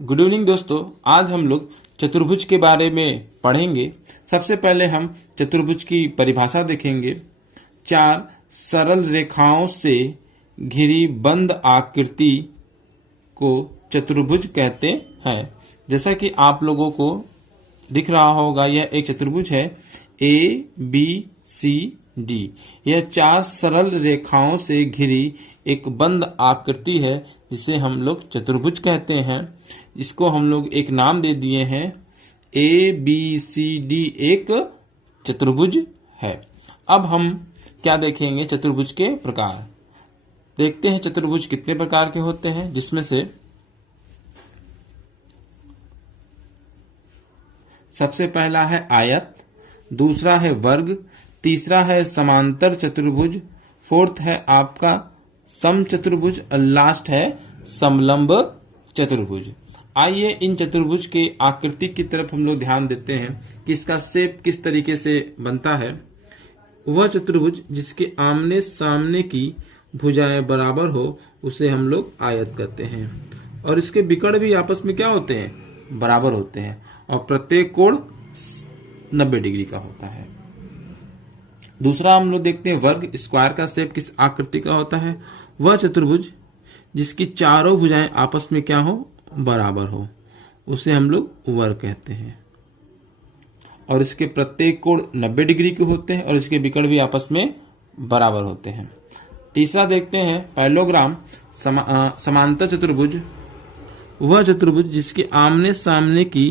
Good evening दोस्तों। आज हम लोग चतुर्भुज के बारे में पढ़ेंगे। सबसे पहले हम चतुर्भुज की परिभाषा देखेंगे। चार सरल रेखाओं से घिरी बंद आकृति को चतुर्भुज कहते हैं। जैसा कि आप लोगों को दिख रहा होगा, यह एक चतुर्भुज है ए बी सी डी। यह चार सरल रेखाओं से घिरी एक बंद आकृति है जिसे हम लोग चतुर्भुज कहते हैं। इसको हम लोग एक नाम दे दिए हैं, ए बी सी डी एक चतुर्भुज है। अब हम क्या देखेंगे, चतुर्भुज के प्रकार देखते हैं। चतुर्भुज कितने प्रकार के होते हैं, जिसमें से सबसे पहला है आयत, दूसरा है वर्ग, तीसरा है समांतर चतुर्भुज, फोर्थ है आपका समचतुर्भुज और लास्ट है समलंब चतुर्भुज। आइए इन चतुर्भुज के आकृति की तरफ हम लोग ध्यान देते हैं कि इसका शेप किस तरीके से बनता है। वह चतुर्भुज जिसके आमने सामने की भुजाएं बराबर हो उसे हम लोग आयत कहते हैं, और इसके विकर्ण भी आपस में क्या होते हैं, बराबर होते हैं, और प्रत्येक कोण 90 डिग्री का होता है। दूसरा हम लोग देखते हैं वर्ग। स्क्वायर का शेप किस आकृति का होता है, वह चतुर्भुज जिसकी चारों भुजाएं आपस में क्या हो, बराबर हो, उसे हम लोग वर्ग कहते हैं, और इसके प्रत्येक कोण 90 डिग्री के होते हैं और इसके विकर्ण भी आपस में बराबर होते हैं। तीसरा देखते हैं पैरेललोग्राम, समांतर चतुर्भुज। वह चतुर्भुज जिसके आमने सामने की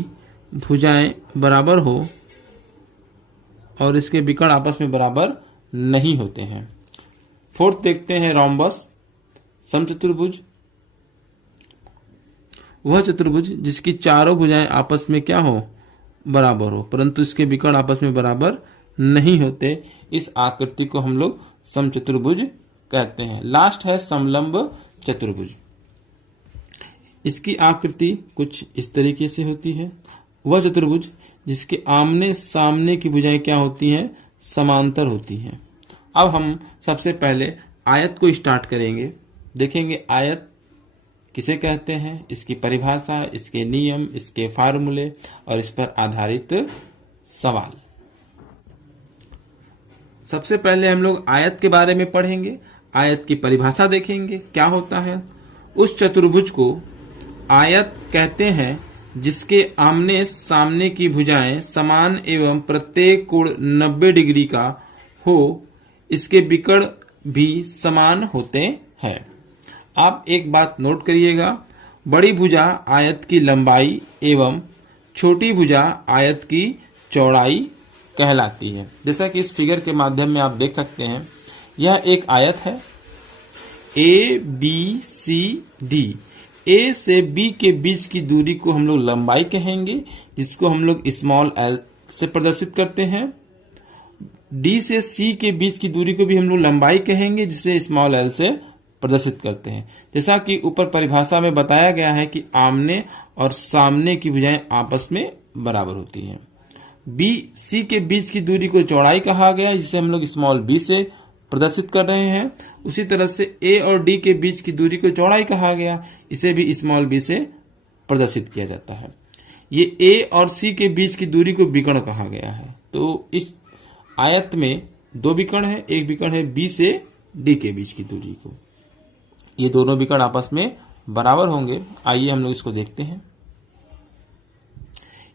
भुजाएं बराबर हो और इसके विकर्ण आपस में बराबर नहीं होते हैं। फोर्थ देखते हैं रोम्बस, समचतुर्भुज। वह चतुर्भुज जिसकी चारों भुजाएं आपस में क्या हो, बराबर हो, परंतु इसके विकर्ण आपस में बराबर नहीं होते। इस आकृति को हम लोग समचतुर्भुज कहते हैं। लास्ट है समलंब चतुर्भुज। इसकी आकृति कुछ इस तरीके से होती है। वह चतुर्भुज जिसके आमने सामने की भुजाएं क्या होती हैं, समांतर होती हैं। अब हम सबसे पहले आयत को स्टार्ट करेंगे। देखेंगे आयत किसे कहते हैं, इसकी परिभाषा, इसके नियम, इसके फार्मूले और इस पर आधारित सवाल। सबसे पहले हम लोग आयत के बारे में पढ़ेंगे। आयत की परिभाषा देखेंगे क्या होता है। उस चतुर्भुज को आयत कहते हैं जिसके आमने सामने की भुजाएं समान एवं प्रत्येक कोण 90 डिग्री का हो, इसके विकर्ण भी समान होते हैं। आप एक बात नोट करिएगा, बड़ी भुजा आयत की लंबाई एवं छोटी भुजा आयत की चौड़ाई कहलाती है। जैसा कि इस फिगर के माध्यम में आप देख सकते हैं, यह एक आयत है ए बी सी डी। ए से बी के बीच की दूरी को हम लोग लंबाई कहेंगे, जिसको हम लोग स्मॉल एल से प्रदर्शित करते हैं। डी से सी के बीच की दूरी को भी हम लोग लंबाई कहेंगे, जिसे स्मॉल एल से प्रदर्शित करते हैं। जैसा कि ऊपर परिभाषा में बताया गया है कि आमने और सामने की भुजाएं आपस में बराबर होती हैं। बी सी के बीच की दूरी को चौड़ाई कहा गया, जिसे हम लोग स्मॉल बी से प्रदर्शित कर रहे हैं। उसी तरह से ए और डी के बीच की दूरी को चौड़ाई कहा गया, इसे भी स्मॉल बी से प्रदर्शित किया जाता है। ये ए और सी के बीच की दूरी को विकर्ण कहा गया है। तो इस आयत में दो विकर्ण है, एक विकर्ण है बी से डी के बीच की दूरी को, ये दोनों विकर्ण आपस में बराबर होंगे। आइए हम लोग इसको देखते हैं।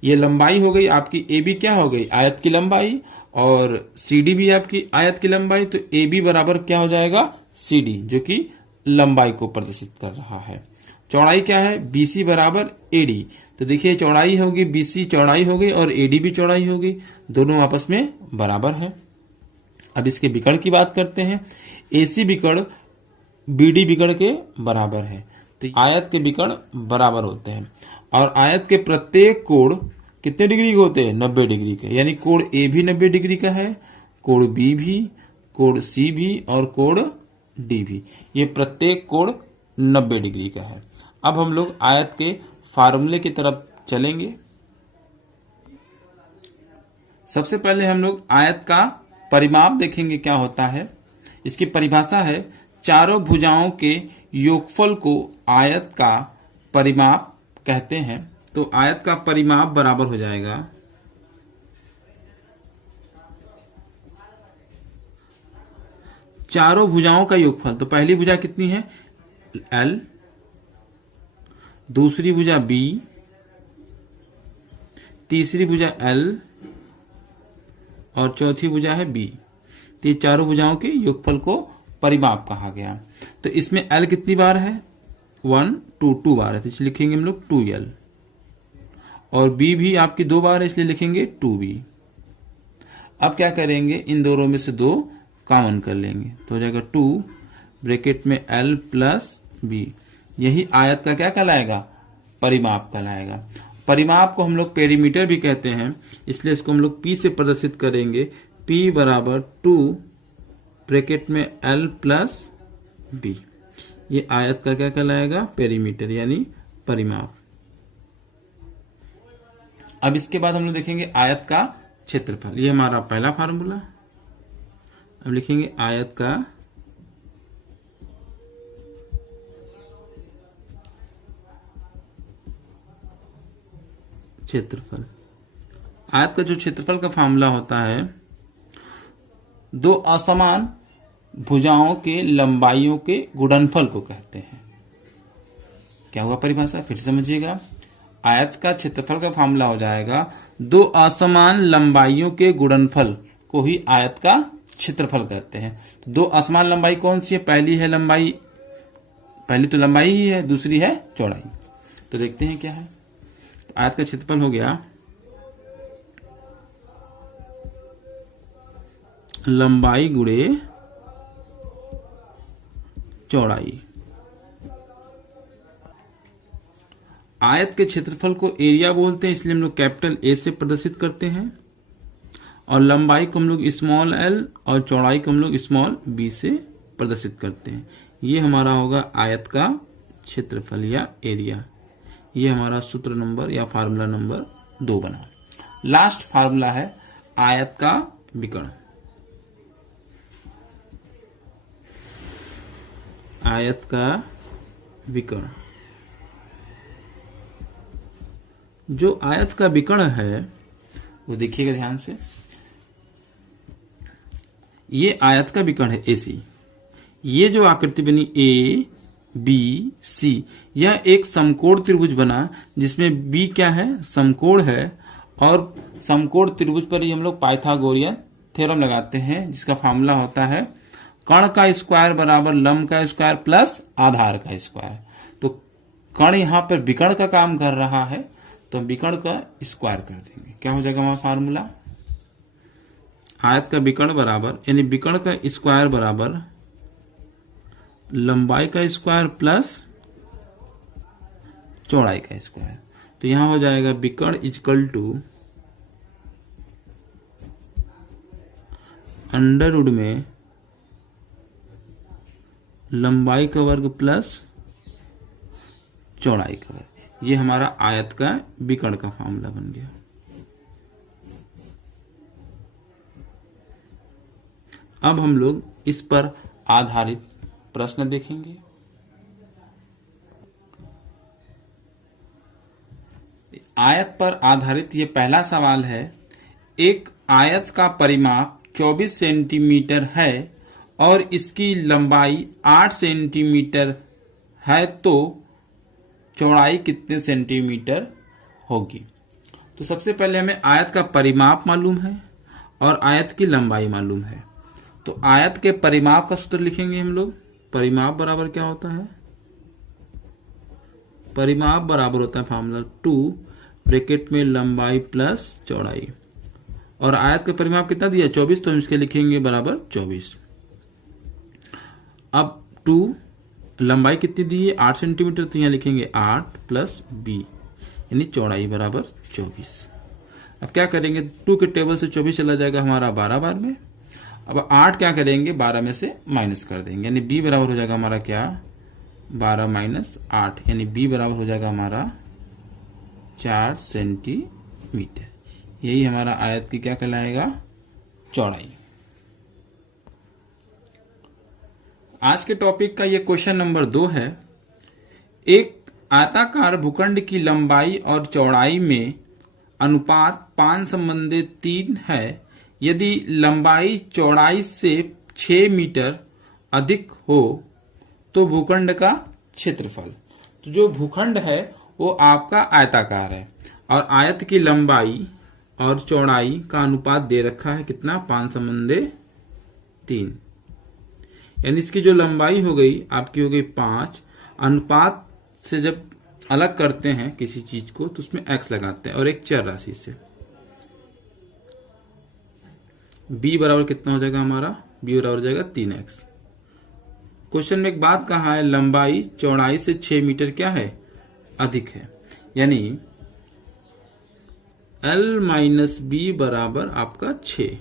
ये लंबाई हो गई आपकी, ए बी क्या हो गई, आयत की लंबाई, और सी डी भी आपकी आयत की लंबाई। तो ए बी बराबर क्या हो जाएगा, सी डी, जो कि लंबाई को प्रदर्शित कर रहा है। चौड़ाई क्या है, बी सी बराबर ए डी। तो देखिए चौड़ाई होगी, बी सी चौड़ाई हो गई और ए डी भी चौड़ाई होगी, दोनों आपस में बराबर है। अब इसके विकर्ण की बात करते हैं। ए सी विकर्ण बी डी विकर्ण के बराबर है, तो आयत के विकर्ण बराबर होते हैं। और आयत के प्रत्येक कोण कितने डिग्री के होते हैं, 90 डिग्री के। यानी कोण ए भी 90 डिग्री का है, कोण बी भी, कोण सी भी और कोण डी भी। ये प्रत्येक कोण 90 डिग्री का है। अब हम लोग आयत के फार्मूले की तरफ चलेंगे। सबसे पहले हम लोग आयत का परिमाप देखेंगे क्या होता है। इसकी परिभाषा है, चारों भुजाओं के योगफल को आयत का परिमाप कहते हैं तो आयत का परिमाप बराबर हो जाएगा चारों भुजाओं का योगफल। तो पहली भुजा कितनी है? L, दूसरी भुजा B, तीसरी भुजा L और चौथी भुजा है B। तो ये चारों भुजाओं के योगफल को परिमाप कहा गया। तो इसमें L कितनी बार है? 1, 2 बार है, तो इसलिए लिखेंगे हम लोग 2L। और B भी आपकी 2 बार है, इसलिए लिखेंगे 2B। अब क्या करेंगे, इन दोनों में से 2 कॉमन कर लेंगे तो हो जाएगा 2 ब्रैकेट में L प्लस B। यही आयत का क्या कहलाएगा? परिमाप कहलाएगा। परिमाप को हम लोग पेरीमीटर भी कहते हैं, इसलिए इसको हम लोग P से प्रदर्शित करेंगे। P बराबर 2 ब्रैकेट में L प्लस B। ये आयत का क्या कहलाएगा? पेरीमीटर यानी परिमाप। अब इसके बाद हम लोग देखेंगे आयत का क्षेत्रफल। ये हमारा पहला फार्मूला। अब लिखेंगे आयत का क्षेत्रफल। आयत का जो क्षेत्रफल का फार्मूला होता है, दो असमान भुजाओं के लंबाइयों के गुणनफल को कहते हैं। क्या हुआ परिभाषा? फिर समझिएगा। आयत का क्षेत्रफल का फार्मूला हो जाएगा दो असमान लंबाइयों के गुणनफल को ही आयत का क्षेत्रफल कहते हैं। तो दो असमान लंबाई कौन सी है? पहली तो लंबाई ही है, दूसरी है चौड़ाई। तो देखते हैं क्या है। तो आयत का क्षेत्रफल हो गया लंबाई गुणे चौड़ाई। आयत के क्षेत्रफल को एरिया बोलते हैं, इसलिए हम लोग कैपिटल ए से प्रदर्शित करते हैं। और लंबाई को हम लोग स्मॉल l और चौड़ाई को हम लोग स्मॉल b से प्रदर्शित करते हैं। ये हमारा होगा आयत का क्षेत्रफल या एरिया। ये हमारा सूत्र नंबर या फार्मूला नंबर 2 बना। लास्ट फार्मूला है आयत का विकर्ण। आयत का विकर्ण। जो आयत का विकर्ण है वो देखिएगा ध्यान से। ये आयत का विकर्ण है AC। ये जो आकृति बनी ABC, यह एक समकोण त्रिभुज बना जिसमें B क्या है? समकोण है। और समकोण त्रिभुज पर ही हम लोग पाइथागोरियन थ्योरम लगाते हैं, जिसका फार्मूला होता है कर्ण का स्क्वायर बराबर लंब का स्क्वायर प्लस आधार का स्क्वायर। तो कर्ण यहां पर विकर्ण का काम कर रहा है, तो हम विकर्ण का स्क्वायर कर देंगे। क्या हो जाएगा हमारा फार्मूला? आयत का विकर्ण बराबर यानी विकर्ण का स्क्वायर बराबर लंबाई का स्क्वायर प्लस चौड़ाई का स्क्वायर। तो यहां हो जाएगा विकर्ण इक्वल टू अंडर रूट में लंबाई का वर्ग प्लस चौड़ाई का वर्ग। ये हमारा आयत का विकर्ण का फार्मूला बन गया। अब हम लोग इस पर आधारित प्रश्न देखेंगे। आयत पर आधारित ये पहला सवाल है। एक आयत का परिमाप 24 सेंटीमीटर है और इसकी लंबाई 8 सेंटीमीटर है, तो चौड़ाई कितने सेंटीमीटर होगी? तो सबसे पहले हमें आयत का परिमाप मालूम है और आयत की लंबाई मालूम है। तो आयत के परिमाप का सूत्र लिखेंगे हम लोग। परिमाप बराबर क्या होता है? परिमाप बराबर होता है फार्मूला 2 ब्रैकेट में लंबाई प्लस चौड़ाई। और आयत का परिमाप कितना दिया? 24, तो हम इसके लिखेंगे बराबर 24। अब 2 लंबाई कितनी दी है? 8 सेंटीमीटर, तो यहाँ लिखेंगे 8 प्लस b यानी चौड़ाई बराबर 24। अब क्या करेंगे? 2 के टेबल से 24 चला जाएगा हमारा 12 बार में। अब 8 क्या करेंगे? 12 में से माइनस कर देंगे, यानी b बराबर हो जाएगा हमारा क्या? 12 माइनस 8, यानी b बराबर हो जाएगा हमारा 4 सेंटीमीटर। यही हमारा आयत की क्या कहलाएगा? चौड़ाई। आज के टॉपिक का ये क्वेश्चन नंबर 2 है। एक आयताकार भूखंड की लंबाई और चौड़ाई में अनुपात 5:3 है। यदि लंबाई चौड़ाई से 6 मीटर अधिक हो तो भूखंड का क्षेत्रफल। तो जो भूखंड है वो आपका आयताकार है और आयत की लंबाई और चौड़ाई का अनुपात दे रखा है कितना, 5:3। यानी इसकी जो लंबाई हो गई आपकी हो गई 5। अनुपात से जब अलग करते हैं किसी चीज को तो उसमें x लगाते हैं और एक चर राशि से। b बराबर कितना हो जाएगा हमारा, b बराबर हो जाएगा 3x। क्वेश्चन में एक बात कहा है, लंबाई चौड़ाई से 6 मीटर क्या है, अधिक है। यानी l माइनस बी बराबर आपका 6।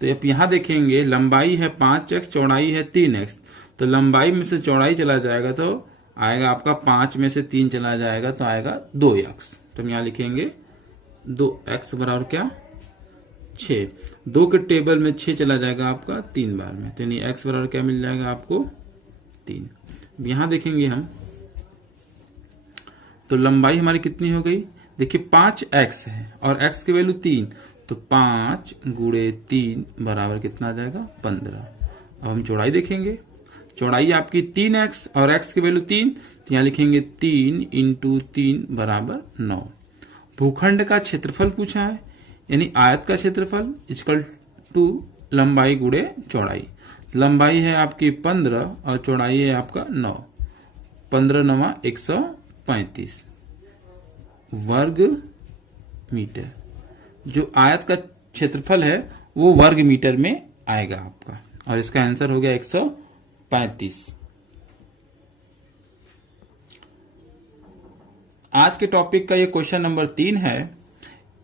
तो आप यहां देखेंगे लंबाई है 5x, चौड़ाई है 3x। तो लंबाई में से चौड़ाई चला जाएगा तो आएगा आपका 5 में से 3 चला जाएगा तो आएगा 2x। तो हम यहां लिखेंगे 2x बराबर क्या, 6। 2 के टेबल में 6 चला जाएगा आपका 3 बार में, तो यानी x बराबर क्या मिल जाएगा आपको, 3। यहां देखेंगे हम तो लंबाई हमारी कितनी हो गई, देखिए 5x है और x की वैल्यू 3, तो 5 गुणे 3 बराबर कितना आ जाएगा, 15। अब हम चौड़ाई देखेंगे, चौड़ाई आपकी 3x और x की वैल्यू 3, तो यहां लिखेंगे 3 इंटू 3 बराबर 9। भूखंड का क्षेत्रफल पूछा है, यानी आयत का क्षेत्रफल इक्वल टू लंबाई गुणे चौड़ाई। लंबाई है आपकी 15 और चौड़ाई है आपका 9। 15 9 135 वर्ग मीटर। जो आयत का क्षेत्रफल है वो वर्ग मीटर में आएगा आपका, और इसका आंसर हो गया 135। आज के टॉपिक का ये क्वेश्चन नंबर 3 है।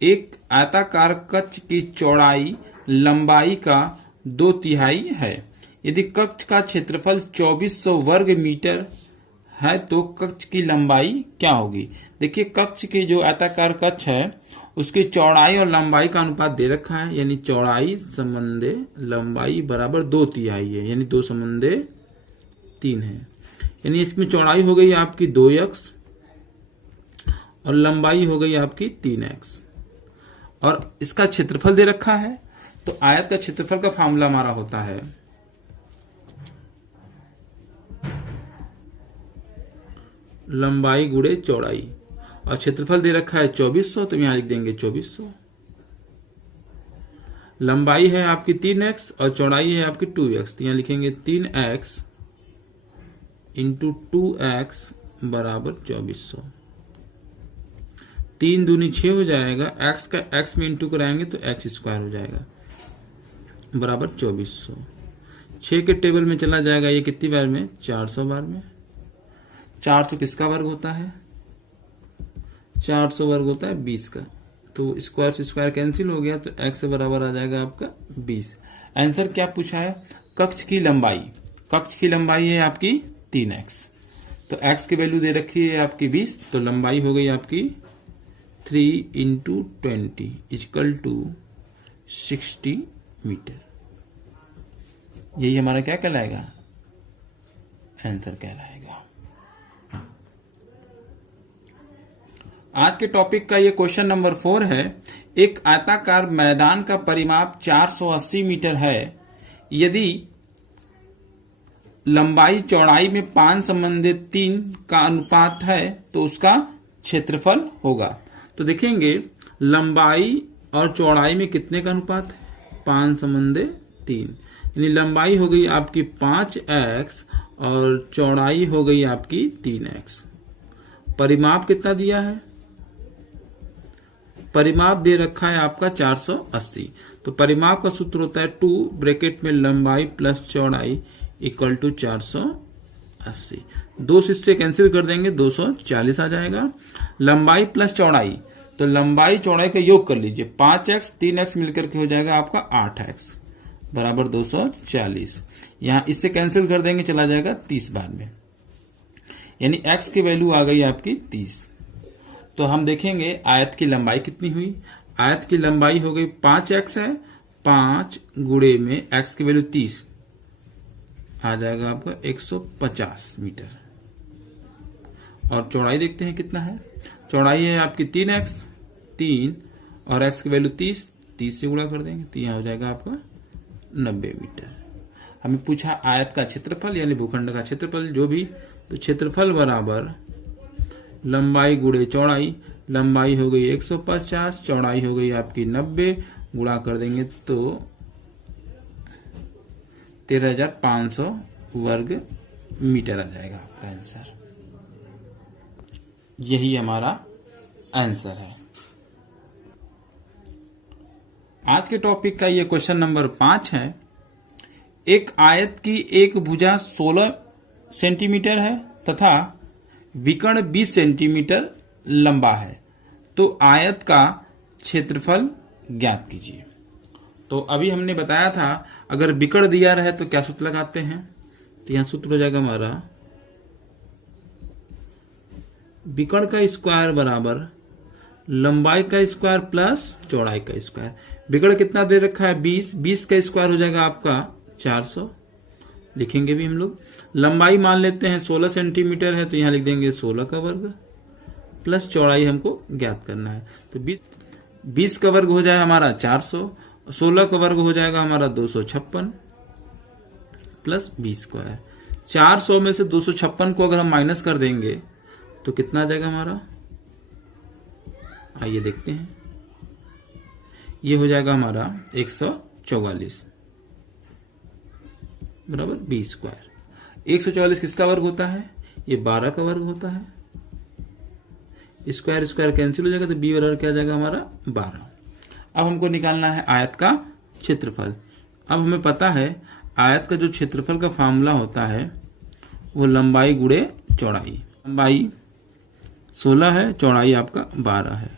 एक आयताकार कक्ष की चौड़ाई लंबाई का 2/3 है। यदि कक्ष का क्षेत्रफल 2400 वर्ग मीटर है तो कक्ष की लंबाई क्या होगी। देखिए कक्ष की जो आयताकार कक्ष है उसकी चौड़ाई और लंबाई का अनुपात दे रखा है, यानी चौड़ाई संबंधे लंबाई बराबर 2/3 है, यानी 2/3 है। यानी इसमें चौड़ाई हो गई आपकी 2x और लंबाई हो गई आपकी 3x, और इसका क्षेत्रफल दे रखा है। तो आयत का क्षेत्रफल का फार्मूला हमारा होता है लंबाई गुणे चौड़ाई, और क्षेत्रफल दे रखा है 2400, तो यहां लिख देंगे 2400। लंबाई है आपकी 3x और चौड़ाई है आपकी 2x, तो यहां लिखेंगे 3x इंटू 2x बराबर 2400। 3 दूनी 6 हो जाएगा, x का x में इंटू कराएंगे तो x स्क्वायर हो जाएगा बराबर 2400। 6 के टेबल में चला जाएगा ये कितनी बार में, 400 बार में। 400 किसका वर्ग होता है, 400 वर्ग होता है 20 का, तो स्क्वायर से स्क्वायर कैंसिल हो गया, तो x बराबर आ जाएगा आपका 20। आंसर क्या पूछा है, कक्ष की लंबाई। कक्ष की लंबाई है आपकी 3x, तो x की वैल्यू दे रखी है आपकी 20, तो लंबाई हो गई आपकी 3 इंटू 20 इक्वल टू 60 मीटर। यही हमारा क्या कहलाएगा, आंसर कहलाएगा। आज के टॉपिक का ये क्वेश्चन नंबर 4 है। एक आयताकार मैदान का परिमाप 480 मीटर है। यदि लंबाई चौड़ाई में 5:3 का अनुपात है तो उसका क्षेत्रफल होगा। तो देखेंगे लंबाई और चौड़ाई में कितने का अनुपात है, 5:3। यानी लंबाई हो गई आपकी 5x और चौड़ाई हो गई आपकी 3x। परिमाप कितना दिया है, परिमाप दे रखा है आपका 480। तो परिमाप का सूत्र होता है 2 ब्रैकेट में लंबाई प्लस चौड़ाई इक्वल टू 480। 2 से इससे कैंसिल कर देंगे 240 आ जाएगा। लंबाई प्लस चौड़ाई, तो लंबाई चौड़ाई का योग कर लीजिए, 5x 3x मिलकर के हो जाएगा आपका 8x बराबर 240। यहां इससे कैंसिल कर देंगे, चला जाएगा 30 बार में, यानी x की वैल्यू आ गई आपकी 30। तो हम देखेंगे आयत की लंबाई कितनी हुई। आयत की लंबाई हो गई 5x है, 5 गुणे में x की वैल्यू 30 आ जाएगा आपका 150 मीटर, और चौड़ाई देखते हैं कितना है। चौड़ाई है आपकी 3x, 3 और x की वैल्यू 30, 30 से गुणा कर देंगे तो यहाँ हो जाएगा आपका 90 मीटर। हमें पूछा आयत का क्षेत्रफल यानी भूखंड का क्षेत्रफल जो भी, तो क्षेत्रफल बराबर लंबाई गुणे चौड़ाई। लंबाई हो गई 150, चौड़ाई हो गई आपकी 90, गुणा कर देंगे तो 13,500 वर्ग मीटर आ जाएगा आपका आंसर। यही हमारा आंसर है। आज के टॉपिक का ये क्वेश्चन नंबर 5 है। एक आयत की एक भुजा 16 सेंटीमीटर है तथा विकर्ण 20 सेंटीमीटर लंबा है, तो आयत का क्षेत्रफल ज्ञात कीजिए। तो अभी हमने बताया था अगर विकर्ण दिया रहे तो क्या सूत्र लगाते हैं, तो यहां सूत्र हो जाएगा हमारा विकर्ण का स्क्वायर बराबर लंबाई का स्क्वायर प्लस चौड़ाई का स्क्वायर। विकर्ण कितना दे रखा है 20, 20 का स्क्वायर हो जाएगा आपका 400, लिखेंगे भी हम लोग। लंबाई मान लेते हैं 16 सेंटीमीटर है तो यहां लिख देंगे 16 का वर्ग प्लस चौड़ाई हमको ज्ञात करना है, तो 20 का वर्ग हो जाए हमारा 400, 16 का वर्ग हो जाएगा हमारा 256 प्लस 20 स्क्वायर। 400 में से 256 को अगर हम माइनस कर देंगे तो कितना आ जाएगा हमारा, आइए देखते हैं। ये हो जाएगा हमारा 144 बराबर 20 स्क्वायर। 144 किसका वर्ग होता है, ये 12 का वर्ग होता है। स्क्वायर स्क्वायर कैंसिल हो जाएगा तो बी बराबर क्या आ जाएगा हमारा 12। अब हमको निकालना है आयत का क्षेत्रफल। अब हमें पता है आयत का जो क्षेत्रफल का फार्मूला होता है वो लंबाई गुणे चौड़ाई। लंबाई 16 है, चौड़ाई आपका 12 है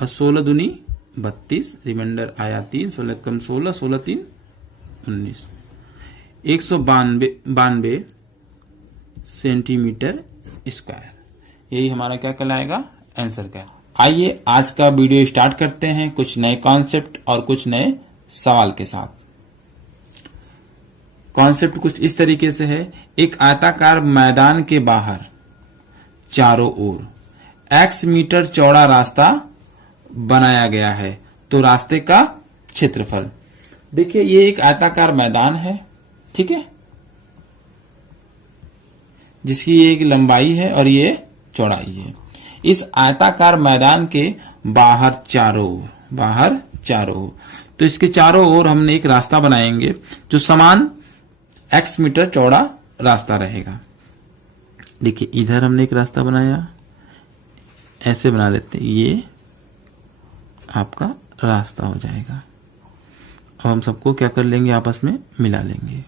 और 16 दूनी 32, रिमाइंडर आया 3, 16 कम 16, 16 3 19, 192 सेंटीमीटर स्क्वायर। यही हमारा क्या कहलाएगा आंसर का। आइए आज का वीडियो स्टार्ट करते हैं कुछ नए कॉन्सेप्ट और कुछ नए सवाल के साथ। कॉन्सेप्ट कुछ इस तरीके से है, एक आयताकार मैदान के बाहर चारों ओर x मीटर चौड़ा रास्ता बनाया गया है, तो रास्ते का क्षेत्रफल। देखिए ये एक आयताकार मैदान है, ठीक है, जिसकी ये एक लंबाई है और ये चौड़ाई है। इस आयताकार मैदान के बाहर चारों ओर, तो इसके चारों ओर हमने एक रास्ता बनाएंगे जो समान x मीटर चौड़ा रास्ता रहेगा। देखिए इधर हमने एक रास्ता बनाया, ऐसे बना देते हैं, ये आपका रास्ता हो जाएगा। अब हम सबको क्या कर लेंगे, आपस में मिला लेंगे।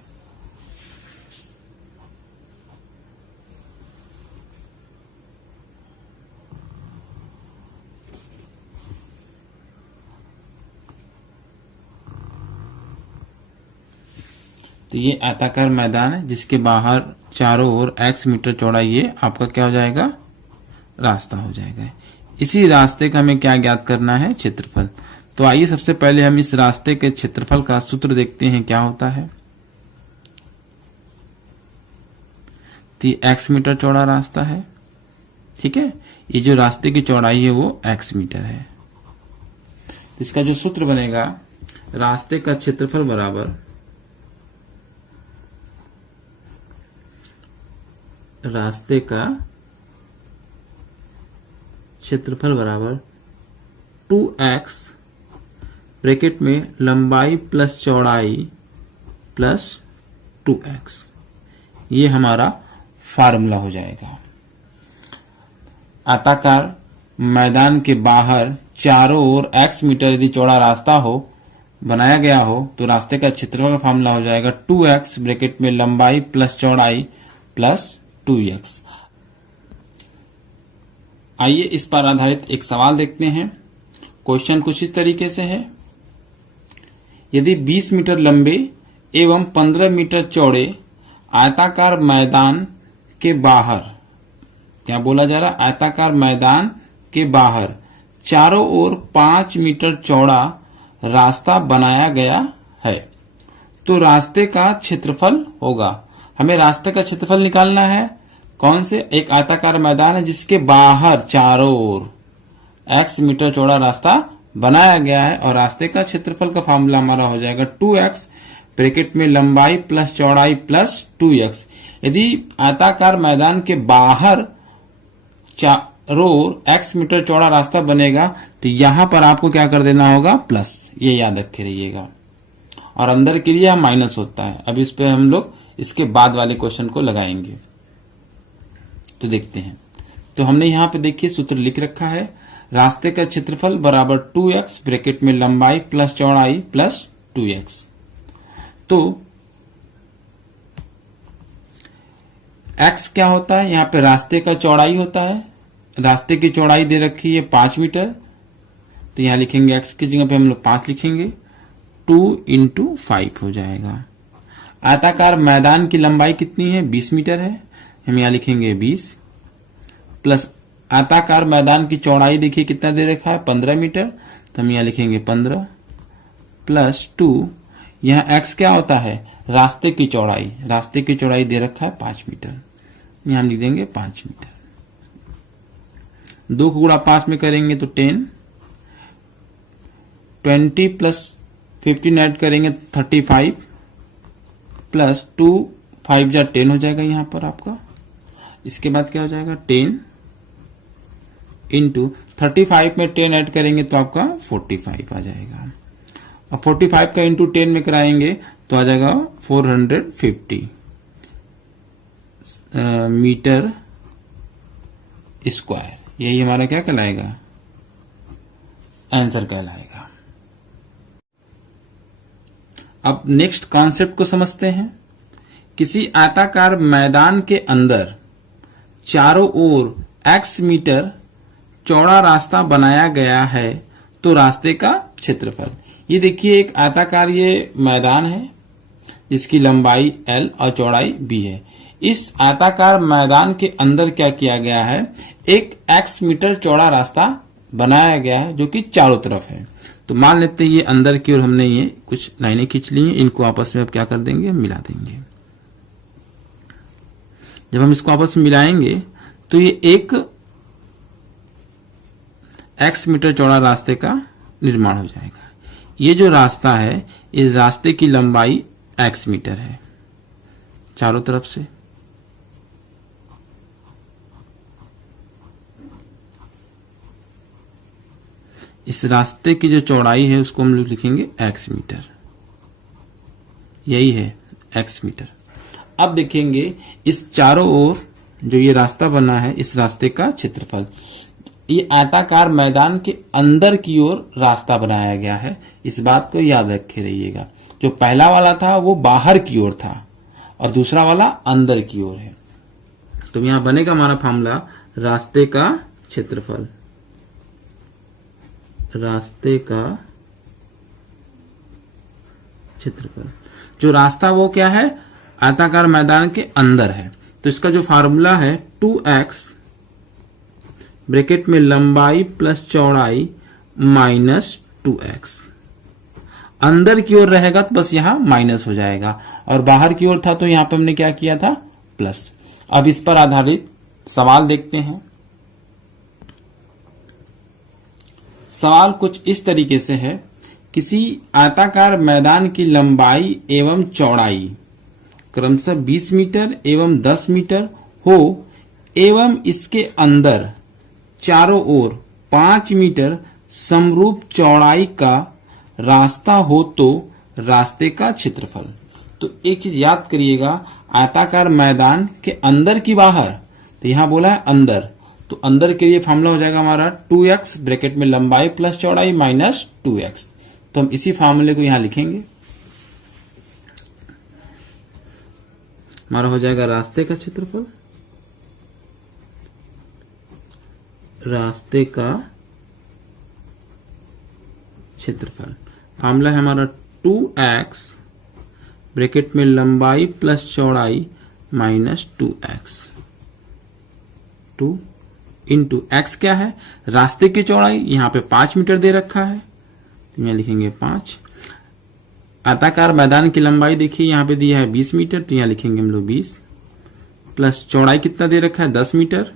तो ये आयताकार मैदान है जिसके बाहर चारों ओर x मीटर चौड़ा ये आपका क्या हो जाएगा, रास्ता हो जाएगा। इसी रास्ते का हमें क्या ज्ञात करना है, क्षेत्रफल। तो आइए सबसे पहले हम इस रास्ते के क्षेत्रफल का सूत्र देखते हैं क्या होता है। तो ये x मीटर चौड़ा रास्ता है, ठीक है, ये जो रास्ते की चौड़ाई है वो x मीटर है। तो इसका जो सूत्र बनेगा, रास्ते का क्षेत्रफल बराबर रास्ते का क्षेत्रफल बराबर 2x ब्रैकेट में लंबाई प्लस चौड़ाई प्लस 2x, ये हमारा फार्मूला हो जाएगा। आयताकार मैदान के बाहर चारों ओर x मीटर यदि चौड़ा रास्ता हो बनाया गया हो तो रास्ते का क्षेत्रफल का फार्मूला हो जाएगा 2x ब्रैकेट में लंबाई प्लस चौड़ाई प्लस 2x। आइए इस पर आधारित एक सवाल देखते हैं। क्वेश्चन कुछ इस तरीके से है, यदि 20 मीटर लंबे एवं 15 मीटर चौड़े आयताकार मैदान के बाहर, क्या बोला जा रहा है, आयताकार मैदान के बाहर चारों ओर 5 मीटर चौड़ा रास्ता बनाया गया है, तो रास्ते का क्षेत्रफल होगा। हमें रास्ते का क्षेत्रफल निकालना है, कौन से? एक आयताकार मैदान है जिसके बाहर चारों ओर x मीटर चौड़ा रास्ता बनाया गया है, और रास्ते का क्षेत्रफल का फॉर्मूला हमारा हो जाएगा 2x ब्रैकेट में लंबाई प्लस चौड़ाई प्लस 2x। यदि आयताकार मैदान के बाहर चारों ओर x मीटर चौड़ा रास्ता बनेगा तो यहां पर आपको क्या कर देना होगा? प्लस, ये याद रखे रहिएगा। और अंदर के लिए माइनस होता है। अब इस पे हम लोग इसके बाद वाले क्वेश्चन को लगाएंगे, तो देखते हैं। तो हमने यहां पे देखिए सूत्र लिख रखा है, रास्ते का क्षेत्रफल बराबर 2x ब्रैकेट में लंबाई प्लस चौड़ाई प्लस 2x। तो x क्या होता है? यहाँ पे रास्ते का चौड़ाई होता है। रास्ते की चौड़ाई दे रखी है 5 मीटर, तो यहां लिखेंगे x की जगह पे हम लोग 5 लिखेंगे, 2 × 5 हो जाएगा। आयताकार मैदान की लंबाई कितनी है? 20 मीटर है, हम यहां लिखेंगे 20 प्लस आयताकार मैदान की चौड़ाई देखिए कितना दे रखा है? 15 मीटर, तो हम यहां लिखेंगे 15 प्लस 2, यहां x क्या होता है? रास्ते की चौड़ाई। रास्ते की चौड़ाई दे रखा है 5 मीटर, यहां हम लिख देंगे 5 मीटर। 2 को गुणा 5 में करेंगे तो 10, 20 प्लस 15 ऐड करेंगे 35 प्लस 2 5 जा 10 हो जाएगा यहां पर आपका। इसके बाद क्या हो जाएगा? 10 इंटू 35 में 10 ऐड करेंगे तो आपका 45 आ जाएगा। और 45 का इंटू 10 में कराएंगे तो आ जाएगा 450 मीटर स्क्वायर। यही हमारा क्या कहलाएगा? आंसर कहलाएगा। अब नेक्स्ट कॉन्सेप्ट को समझते हैं। किसी आयताकार मैदान के अंदर चारों ओर x मीटर चौड़ा रास्ता बनाया गया है, तो रास्ते का क्षेत्रफल। ये देखिए एक आयताकार ये मैदान है जिसकी लंबाई l और चौड़ाई b है। इस आयताकार मैदान के अंदर क्या किया गया है? एक x मीटर चौड़ा रास्ता बनाया गया है जो कि चारों तरफ है। तो मान लेते हैं ये अंदर की ओर हमने ये कुछ लाइनें खींच ली हैं, इनको आपस में अब क्या कर देंगे? मिला देंगे। जब हम इसको आपस में मिलाएंगे तो ये एक x मीटर चौड़ा रास्ते का निर्माण हो जाएगा। ये जो रास्ता है, इस रास्ते की लंबाई x मीटर है चारों तरफ से। इस रास्ते की जो चौड़ाई है उसको हम लोग लिखेंगे x मीटर, यही है x मीटर। अब देखेंगे इस चारों ओर जो ये रास्ता बना है, इस रास्ते का क्षेत्रफल। ये आयताकार मैदान के अंदर की ओर रास्ता बनाया गया है, इस बात को याद रखे रहिएगा। जो पहला वाला था वो बाहर की ओर था और दूसरा वाला अंदर की ओर है। तो यहां बनेगा हमारा फॉर्मूला रास्ते का क्षेत्रफल। रास्ते का क्षेत्रफल, जो रास्ता वो क्या है? आयताकार मैदान के अंदर है। तो इसका जो फार्मूला है 2x ब्रैकेट में लंबाई प्लस चौड़ाई माइनस 2x। अंदर की ओर रहेगा तो बस यहां माइनस हो जाएगा, और बाहर की ओर था तो यहां पे हमने क्या किया था? प्लस। अब इस पर आधारित सवाल देखते हैं। सवाल कुछ इस तरीके से है, किसी आयताकार मैदान की लंबाई एवं चौड़ाई क्रमशः 20 मीटर एवं 10 मीटर हो एवं इसके अंदर चारों ओर 5 मीटर समरूप चौड़ाई का रास्ता हो तो रास्ते का क्षेत्रफल। तो एक चीज याद करिएगा, आयताकार मैदान के अंदर की बाहर, तो यहां बोला है अंदर, तो अंदर के लिए फार्मूला हो जाएगा हमारा 2x ब्रैकेट में लंबाई प्लस चौड़ाई माइनस 2x। तो हम इसी फार्मूले को यहां लिखेंगे। हमारा हो जाएगा रास्ते का क्षेत्रफल, रास्ते का क्षेत्रफल। फार्मूला है हमारा 2x ब्रैकेट में लंबाई प्लस चौड़ाई माइनस 2x। 2 इंटू एक्स क्या है? रास्ते की चौड़ाई, यहां पे 5 मीटर दे रखा है तो यहां लिखेंगे 5। आयताकार मैदान की लंबाई देखिए यहां पे दिया है 20 मीटर, तो यहां लिखेंगे हम लोग 20 प्लस चौड़ाई कितना दे रखा है 10 मीटर,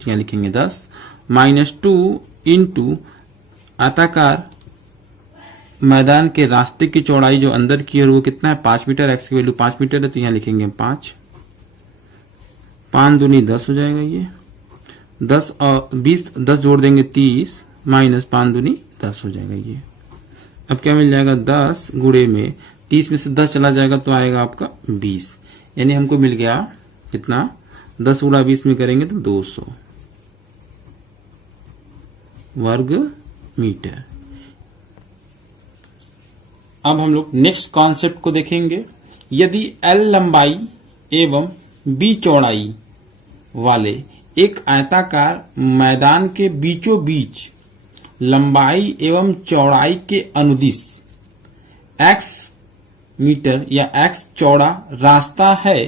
यहाँ लिखेंगे 10 माइनस 2 इंटू आयताकार मैदान के रास्ते की चौड़ाई जो अंदर की है वो कितना है 5 मीटर, एक्स की वैल्यू 5 मीटर है तो यहाँ लिखेंगे 5, 5 दूनी 10 हो जाएगा, ये 10 और 20 10 जोड़ देंगे 30 माइनस 5 दूनी 10 हो जाएगा ये। अब क्या मिल जाएगा 10 गुणे में 30 में से 10 चला जाएगा तो आएगा आपका 20, यानी हमको मिल गया कितना 10 गुणा 20 में करेंगे तो 200 वर्ग मीटर। अब हम लोग नेक्स्ट कॉन्सेप्ट को देखेंगे। यदि L लंबाई एवं B चौड़ाई वाले एक आयताकार मैदान के बीचों बीच लंबाई एवं चौड़ाई के अनुदिश x मीटर या x चौड़ा रास्ता है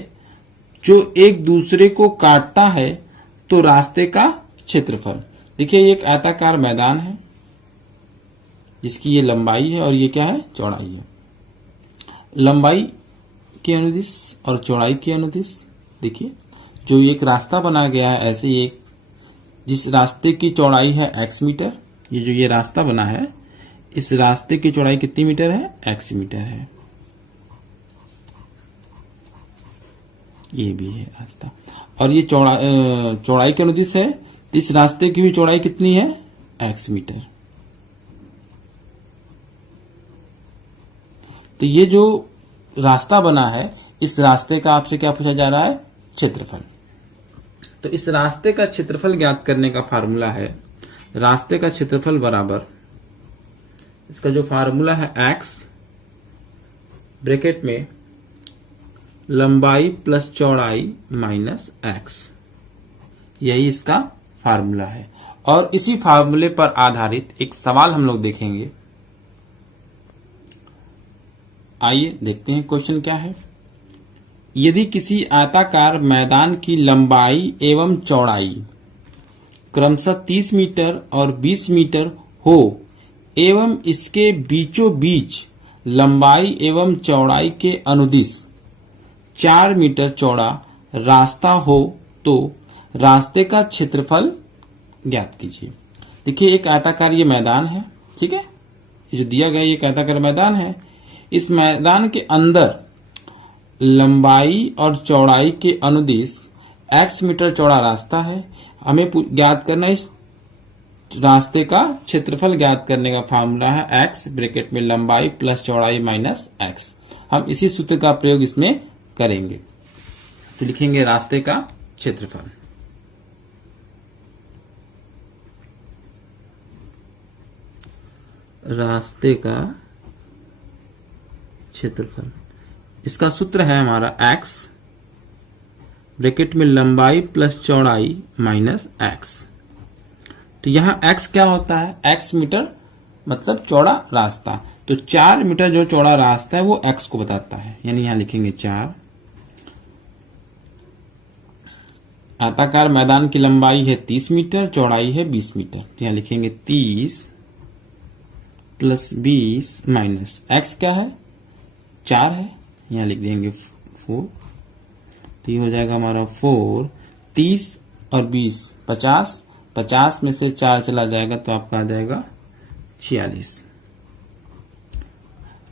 जो एक दूसरे को काटता है तो रास्ते का क्षेत्रफल। देखिए ये एक आयताकार मैदान है जिसकी ये लंबाई है और ये क्या है चौड़ाई है। लंबाई के अनुदिश और चौड़ाई के अनुदिश देखिए जो एक रास्ता बना गया है, ऐसे एक जिस रास्ते की चौड़ाई है x मीटर, ये जो ये रास्ता बना है इस रास्ते की चौड़ाई कितनी मीटर है x मीटर है, ये भी है रास्ता। और ये चौड़ाई के अनुदिश है, इस रास्ते की भी चौड़ाई कितनी है x मीटर। तो ये जो रास्ता बना है इस रास्ते का आपसे क्या पूछा जा रहा है क्षेत्रफल। तो इस रास्ते का क्षेत्रफल ज्ञात करने का फार्मूला है रास्ते का क्षेत्रफल बराबर, इसका जो फार्मूला है x ब्रैकेट में लंबाई प्लस चौड़ाई माइनस x, यही इसका फार्मूला है। और इसी फार्मूले पर आधारित एक सवाल हम लोग देखेंगे। आइए देखते हैं क्वेश्चन क्या है। यदि किसी आयताकार मैदान की लंबाई एवं चौड़ाई क्रमशः 30 मीटर और 20 मीटर हो एवं इसके बीचों बीच लंबाई एवं चौड़ाई के अनुदिश 4 मीटर चौड़ा रास्ता हो तो रास्ते का क्षेत्रफल ज्ञात कीजिए। देखिए एक आयताकार ये मैदान है, ठीक है, ये जो दिया गया ये आयताकार मैदान है। इस मैदान के अंदर लंबाई और चौड़ाई के अनुदिश x मीटर चौड़ा रास्ता है। हमें ज्ञात करना इस रास्ते का क्षेत्रफल ज्ञात करने का फार्मूला है x ब्रैकेट में लंबाई प्लस चौड़ाई माइनस x। हम इसी सूत्र का प्रयोग इसमें करेंगे तो लिखेंगे रास्ते का क्षेत्रफल। रास्ते का क्षेत्रफल, इसका सूत्र है हमारा x ब्रैकेट में लंबाई प्लस चौड़ाई माइनस x। तो यहां x क्या होता है x मीटर मतलब चौड़ा रास्ता, तो 4 मीटर जो चौड़ा रास्ता है वो x को बताता है, यानी यहां लिखेंगे 4। आयताकार मैदान की लंबाई है 30 मीटर, चौड़ाई है 20 मीटर, तो यहां लिखेंगे 30 प्लस 20 माइनस x क्या है 4 है, यहाँ लिख देंगे 4, तो ये हो जाएगा हमारा 4। 30 और 20 50, 50 में से 4 चला जाएगा तो आपका आ जाएगा 46।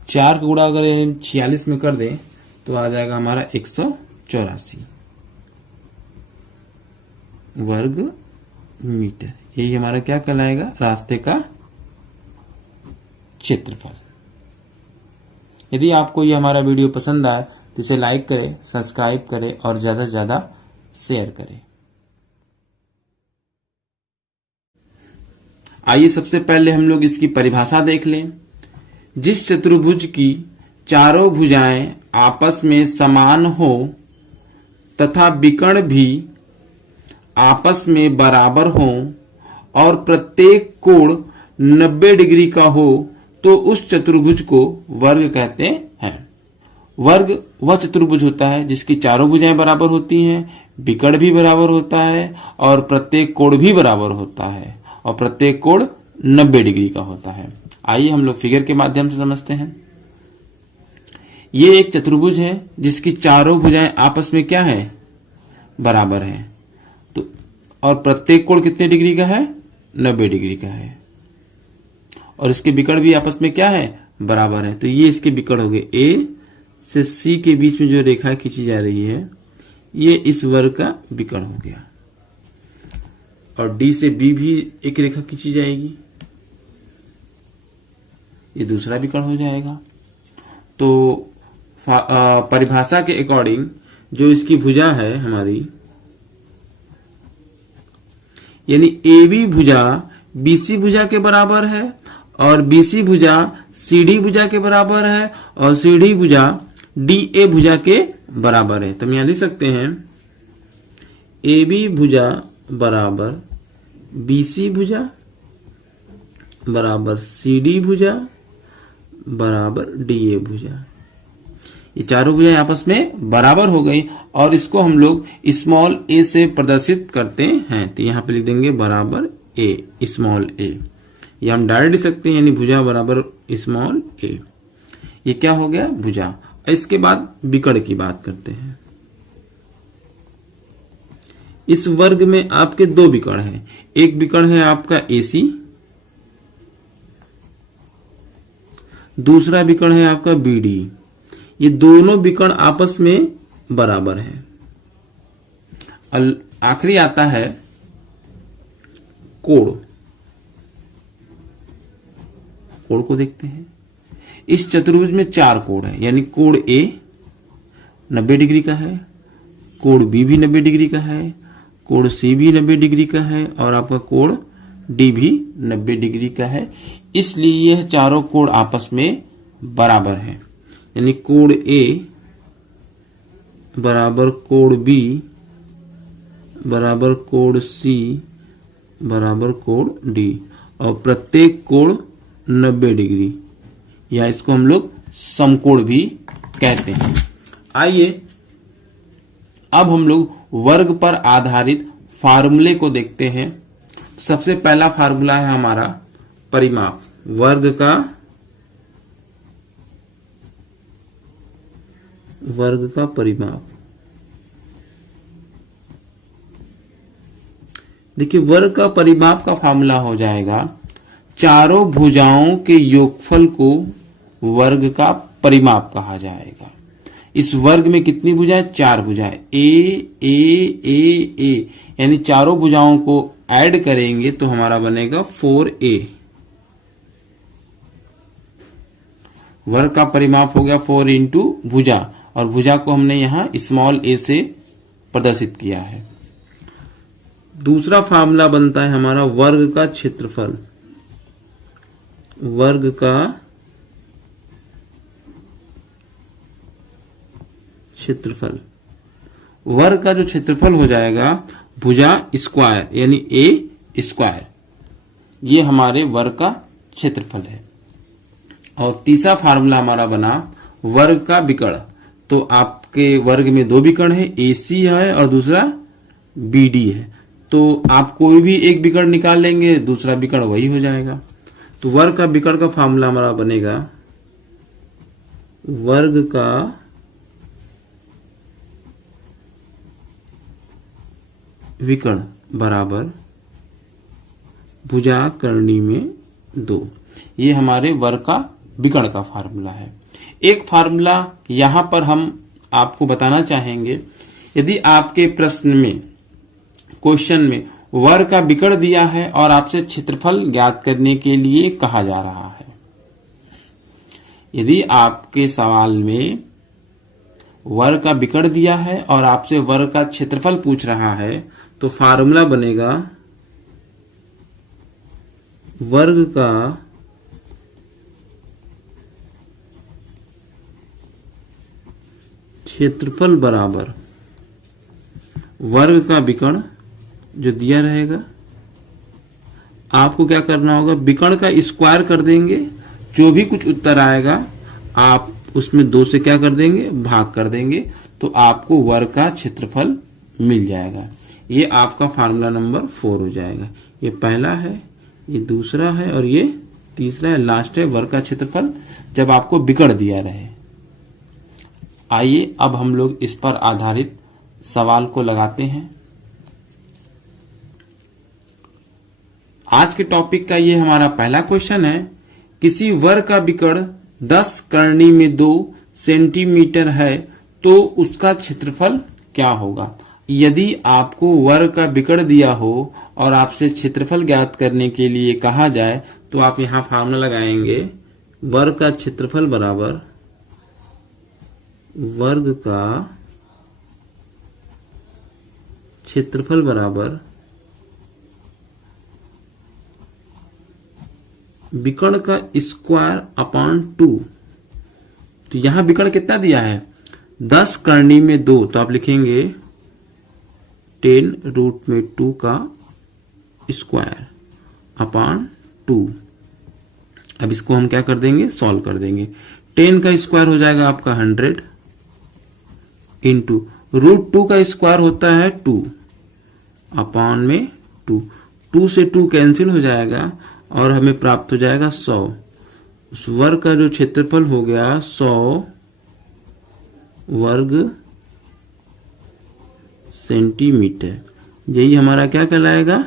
4 का गुणा अगर 46 में कर दें तो आ जाएगा हमारा 184 वर्ग मीटर। यही हमारा क्या कहलाएगा रास्ते का क्षेत्रफल। यदि आपको ये हमारा वीडियो पसंद आए तो इसे लाइक करें, सब्सक्राइब करें और ज्यादा से ज्यादा शेयर करें। आइए सबसे पहले हम लोग इसकी परिभाषा देख लें। जिस चतुर्भुज की चारों भुजाएं आपस में समान हो तथा विकर्ण भी आपस में बराबर हो और प्रत्येक कोण 90 डिग्री का हो तो उस चतुर्भुज को वर्ग कहते हैं। वर्ग वह चतुर्भुज होता है जिसकी चारों भुजाएं बराबर होती हैं, विकर्ण भी बराबर होता है और प्रत्येक कोण भी बराबर होता है और प्रत्येक कोण 90 डिग्री का होता है। आइए हम लोग फिगर के माध्यम से समझते हैं। ये एक चतुर्भुज है जिसकी चारों भुजाएं आपस में क्या है, बराबर है। तो और प्रत्येक कोण कितने डिग्री का है, 90 डिग्री का है, और इसके विकर्ण भी आपस में क्या है, बराबर है। तो ये इसके विकर्ण हो गए। ए से सी के बीच में जो रेखा खींची जा रही है ये इस वर्ग का विकर्ण हो गया, और डी से बी भी एक रेखा खींची जाएगी, ये दूसरा विकर्ण हो जाएगा। तो परिभाषा के अकॉर्डिंग जो इसकी भुजा है हमारी, यानी ए बी भुजा बीसी भुजा के बराबर है, और बीसी भुजा सीडी भुजा के बराबर है, और सीडी भुजा डी ए भुजा के बराबर है। तो हम यहां लिख सकते हैं ए बी भुजा बराबर बीसी भुजा बराबर सीडी भुजा बराबर डी ए भुजा। ये चारों भुजाएं आपस में बराबर हो गई, और इसको हम लोग स्मॉल ए से प्रदर्शित करते हैं। तो यहां पे लिख देंगे बराबर ए, स्मॉल ए। ये हम डायरेक्ट लिख सकते हैं, यानी भुजा बराबर स्मॉल ए। ये क्या हो गया, भुजा। इसके बाद विकर्ण की बात करते हैं। इस वर्ग में आपके दो विकर्ण हैं। एक विकर्ण है आपका एसी, दूसरा विकर्ण है आपका बीडी। ये दोनों विकर्ण आपस में बराबर है। आखिरी आता है कोण। कोण को देखते हैं। इस चतुर्भुज में 4 कोण है, यानी कोण ए 90 डिग्री का है, कोण बी भी 90 डिग्री का है, कोण सी भी 90 डिग्री का है, और आपका कोण डी भी 90 डिग्री का है। इसलिए यह चारों कोण आपस में बराबर है, यानी कोण ए बराबर कोण बी बराबर कोण सी बराबर कोण डी, और प्रत्येक कोण 90 डिग्री, या इसको हम लोग समकोण भी कहते हैं। आइए अब हम लोग वर्ग पर आधारित फार्मूले को देखते हैं। सबसे पहला फार्मूला है हमारा परिमाप। वर्ग का परिमाप। देखिए, वर्ग का परिमाप का फार्मूला हो जाएगा, चारों भुजाओं के योगफल को वर्ग का परिमाप कहा जाएगा। इस वर्ग में कितनी भुजाएं, 4 भुजाएं, ए ए ए ए, यानी चारों भुजाओं को ऐड करेंगे तो हमारा बनेगा 4a। वर्ग का परिमाप हो गया 4 इंटू भुजा, और भुजा को हमने यहां स्मॉल ए से प्रदर्शित किया है। दूसरा फार्मूला बनता है हमारा वर्ग का क्षेत्रफल। वर्ग का क्षेत्रफल, वर्ग का जो क्षेत्रफल हो जाएगा भुजा स्क्वायर, यानी ए स्क्वायर, ये हमारे वर्ग का क्षेत्रफल है। और तीसरा फार्मूला हमारा बना वर्ग का विकर्ण। तो आपके वर्ग में 2 विकर्ण है, एसी है और दूसरा बीडी है। तो आप कोई भी एक विकर्ण निकाल लेंगे, दूसरा विकर्ण वही हो जाएगा। तो वर्ग का विकर्ण का फार्मूला हमारा बनेगा वर्ग का विकर्ण बराबर भुजा करनी में 2। ये हमारे वर्ग का विकर्ण का फार्मूला है। एक फार्मूला यहां पर हम आपको बताना चाहेंगे, यदि आपके प्रश्न में, क्वेश्चन में वर्ग का विकर्ण दिया है और आपसे क्षेत्रफल ज्ञात करने के लिए कहा जा रहा है, यदि आपके सवाल में वर्ग का विकर्ण दिया है और आपसे वर्ग का क्षेत्रफल पूछ रहा है, तो फार्मूला बनेगा वर्ग का क्षेत्रफल बराबर वर्ग का विकर्ण जो दिया रहेगा। आपको क्या करना होगा, विकर्ण का स्क्वायर कर देंगे, जो भी कुछ उत्तर आएगा आप उसमें 2 से क्या कर देंगे, भाग कर देंगे, तो आपको वर्ग का क्षेत्रफल मिल जाएगा। ये आपका फार्मूला नंबर 4 हो जाएगा। ये पहला है, ये दूसरा है और ये तीसरा है, लास्ट है वर्ग का क्षेत्रफल जब आपको विकर्ण दिया रहे। आइए अब हम लोग इस पर आधारित सवाल को लगाते हैं। आज के टॉपिक का ये हमारा पहला क्वेश्चन है, किसी वर्ग का विकर्ण 10 करनी में 2 सेंटीमीटर है तो उसका क्षेत्रफल क्या होगा। यदि आपको वर्ग का विकर्ण दिया हो और आपसे क्षेत्रफल ज्ञात करने के लिए कहा जाए तो आप यहां फार्मूला लगाएंगे, वर्ग का क्षेत्रफल बराबर वर्ग का क्षेत्रफल बराबर विकर्ण का स्क्वायर अपॉन 2। तो यहां विकर्ण कितना दिया है, 10 करनी में 2, तो आप लिखेंगे 10 रूट में 2 का स्क्वायर अपॉन 2। अब इसको हम क्या कर देंगे, सॉल्व कर देंगे। 10 का स्क्वायर हो जाएगा आपका 100 इंटू रूट 2 का स्क्वायर होता है 2 अपॉन में 2। 2 से 2 कैंसिल हो जाएगा और हमें प्राप्त हो जाएगा 100। उस वर्ग का जो क्षेत्रफल हो गया 100 वर्ग सेंटीमीटर, यही हमारा क्या कहलाएगा,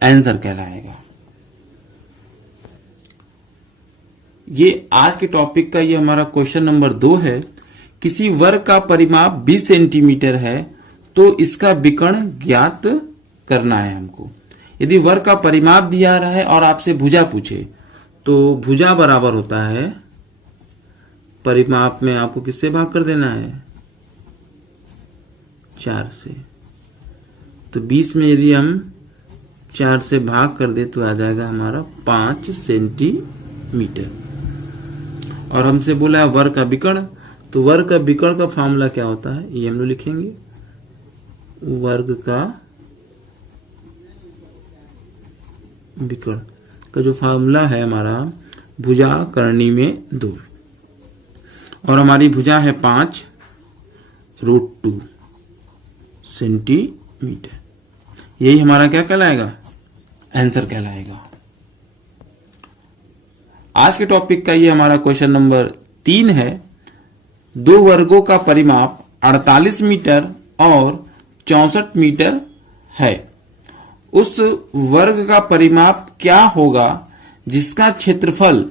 आंसर कहलाएगा। ये आज के टॉपिक का ये हमारा क्वेश्चन नंबर 2 है। किसी वर्ग का परिमाप 20 सेंटीमीटर है तो इसका विकर्ण ज्ञात करना है हमको। यदि वर्ग का परिमाप दिया रहा है और आपसे भुजा पूछे तो भुजा बराबर होता है, परिमाप में आपको किससे भाग कर देना है, 4 से। तो 20 में यदि हम 4 से भाग कर दे तो आ जाएगा हमारा 5 सेंटीमीटर। और हमसे बोला है वर्ग का विकर्ण, तो वर्ग का विकर्ण का फॉर्मूला क्या होता है, ये हम लोग लिखेंगे, वर्ग का विकर्ण का जो फॉर्मूला है हमारा, भुजा करनी में 2 और हमारी भुजा है 5 रूट 2 सेंटीमीटर। यही हमारा क्या कहलाएगा, आंसर कहलाएगा। आज के टॉपिक का ये हमारा क्वेश्चन नंबर 3 है। 2 वर्गों का परिमाप 48 मीटर और 64 मीटर है। उस वर्ग का परिमाप क्या होगा जिसका क्षेत्रफल